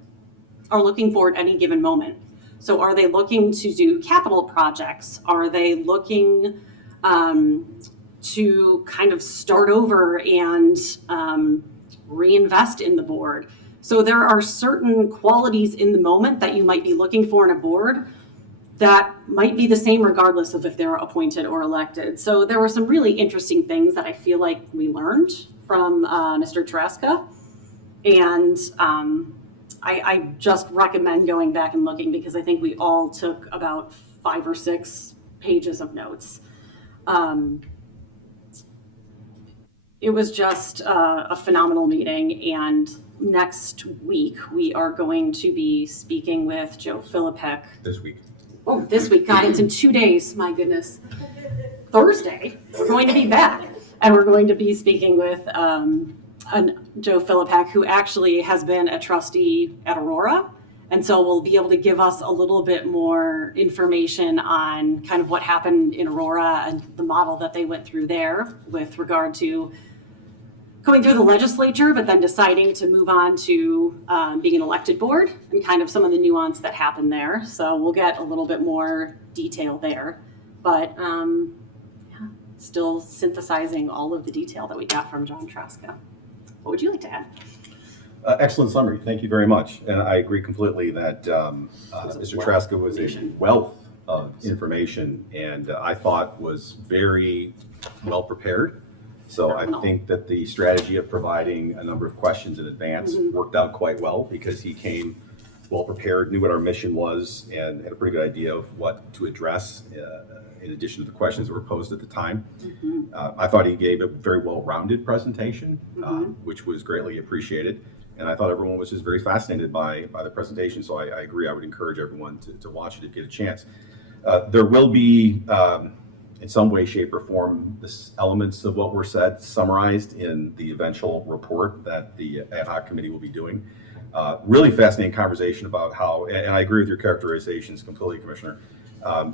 are looking for at any given moment. So are they looking to do capital projects? Are they looking to kind of start over and reinvest in the board? So there are certain qualities in the moment that you might be looking for in a board that might be the same regardless of if they're appointed or elected. So there were some really interesting things that I feel like we learned from Mr. Traska. And I just recommend going back and looking because I think we all took about 5 or 6 pages of notes. It was just a phenomenal meeting, and next week we are going to be speaking with Joe Philippek. This week. Oh, this week, God, it's in 2 days, my goodness. Thursday, we're going to be back, and we're going to be speaking with Joe Philippek, who actually has been a trustee at Aurora, and so will be able to give us a little bit more information on kind of what happened in Aurora and the model that they went through there with regard to going through the legislature, but then deciding to move on to being an elected board and kind of some of the nuance that happened there. So we'll get a little bit more detail there, but still synthesizing all of the detail that we got from John Traska. What would you like to add? Excellent summary. Thank you very much. And I agree completely that Mr. Traska was a wealth of information and I thought was very well prepared. So I think that the strategy of providing a number of questions in advance worked out quite well because he came well prepared, knew what our mission was, and had a pretty good idea of what to address in addition to the questions that were posed at the time. I thought he gave a very well-rounded presentation, which was greatly appreciated. And I thought everyone was just very fascinated by the presentation. So I agree. I would encourage everyone to watch it if you get a chance. There will be, in some way, shape, or form, the elements of what were said summarized in the eventual report that the ad hoc committee will be doing. Really fascinating conversation about how, and I agree with your characterizations completely, Commissioner.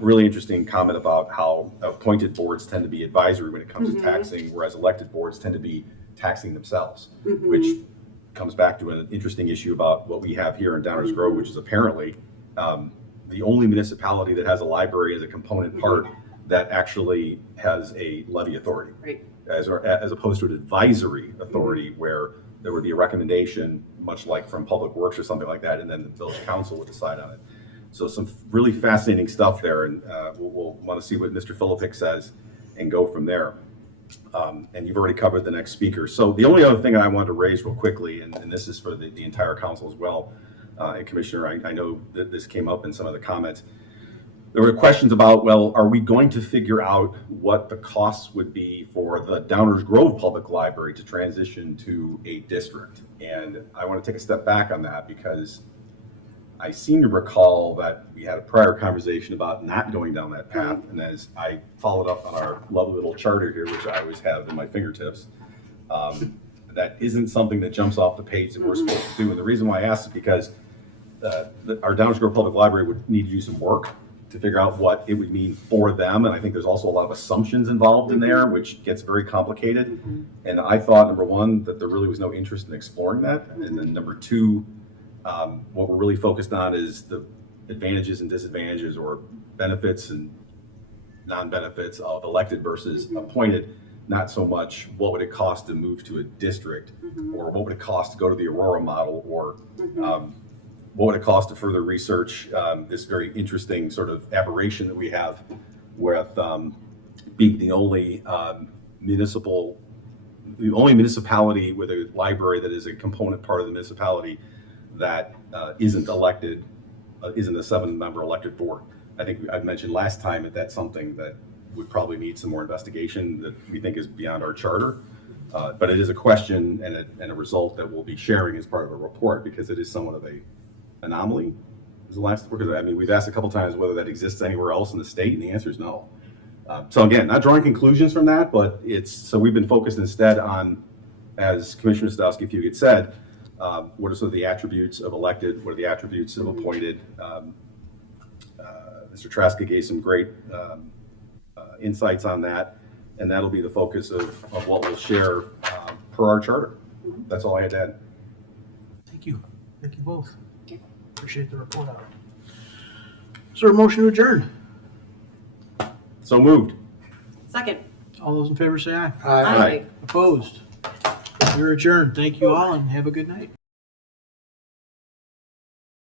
Really interesting comment about how appointed boards tend to be advisory when it comes to taxing, whereas elected boards tend to be taxing themselves, which comes back to an interesting issue about what we have here in Downers Grove, which is apparently the only municipality that has a library as a component part that actually has a levy authority, as opposed to an advisory authority where there would be a recommendation, much like from Public Works or something like that, and then the village council would decide on it. So some really fascinating stuff there, and we'll want to see what Mr. Philippek says and go from there. And you've already covered the next speaker. So the only other thing I wanted to raise real quickly, and this is for the entire council as well, and Commissioner, I know that this came up in some of the comments. there were questions about, well, are we going to figure out what the costs would be for the Downers Grove Public Library to transition to a district? And I want to take a step back on that because I seem to recall that we had a prior conversation about not going down that path. And as I followed up on our lovely little charter here, which I always have in my fingertips, that isn't something that jumps off the page that we're supposed to do. And the reason why I asked is because our Downers Grove Public Library would need to do some work to figure out what it would mean for them. And I think there's also a lot of assumptions involved in there, which gets very complicated. And I thought, number one, that there really was no interest in exploring that. And then number two, what we're really focused on is the advantages and disadvantages or benefits and non-benefits of elected versus appointed, not so much what would it cost to move to a district or what would it cost to go to the Aurora model or what would it cost to further research this very interesting sort of aberration that we have with being the only municipality with a library that is a component part of the municipality that isn't elected, isn't a 7-member elected board. I think I mentioned last time that that's something that would probably need some more investigation that we think is beyond our charter. But it is a question and a result that we'll be sharing as part of a report because it is somewhat of a anomaly. Is the last word? Because I mean, we've asked a couple times whether that exists anywhere else in the state, and the answer is no. So again, not drawing conclusions from that, but so we've been focused instead on, as Commissioner Sadowski Fugue had said, what are some of the attributes of elected? What are the attributes of appointed? Mr. Traska gave some great insights on that, and that'll be the focus of what we'll share per our charter. That's all I had to add. Thank you. Thank you both. Appreciate the report out. Is there a motion to adjourn? So moved. Second. All those in favor say aye. Aye. Opposed? You're adjourned. Thank you all and have a good night.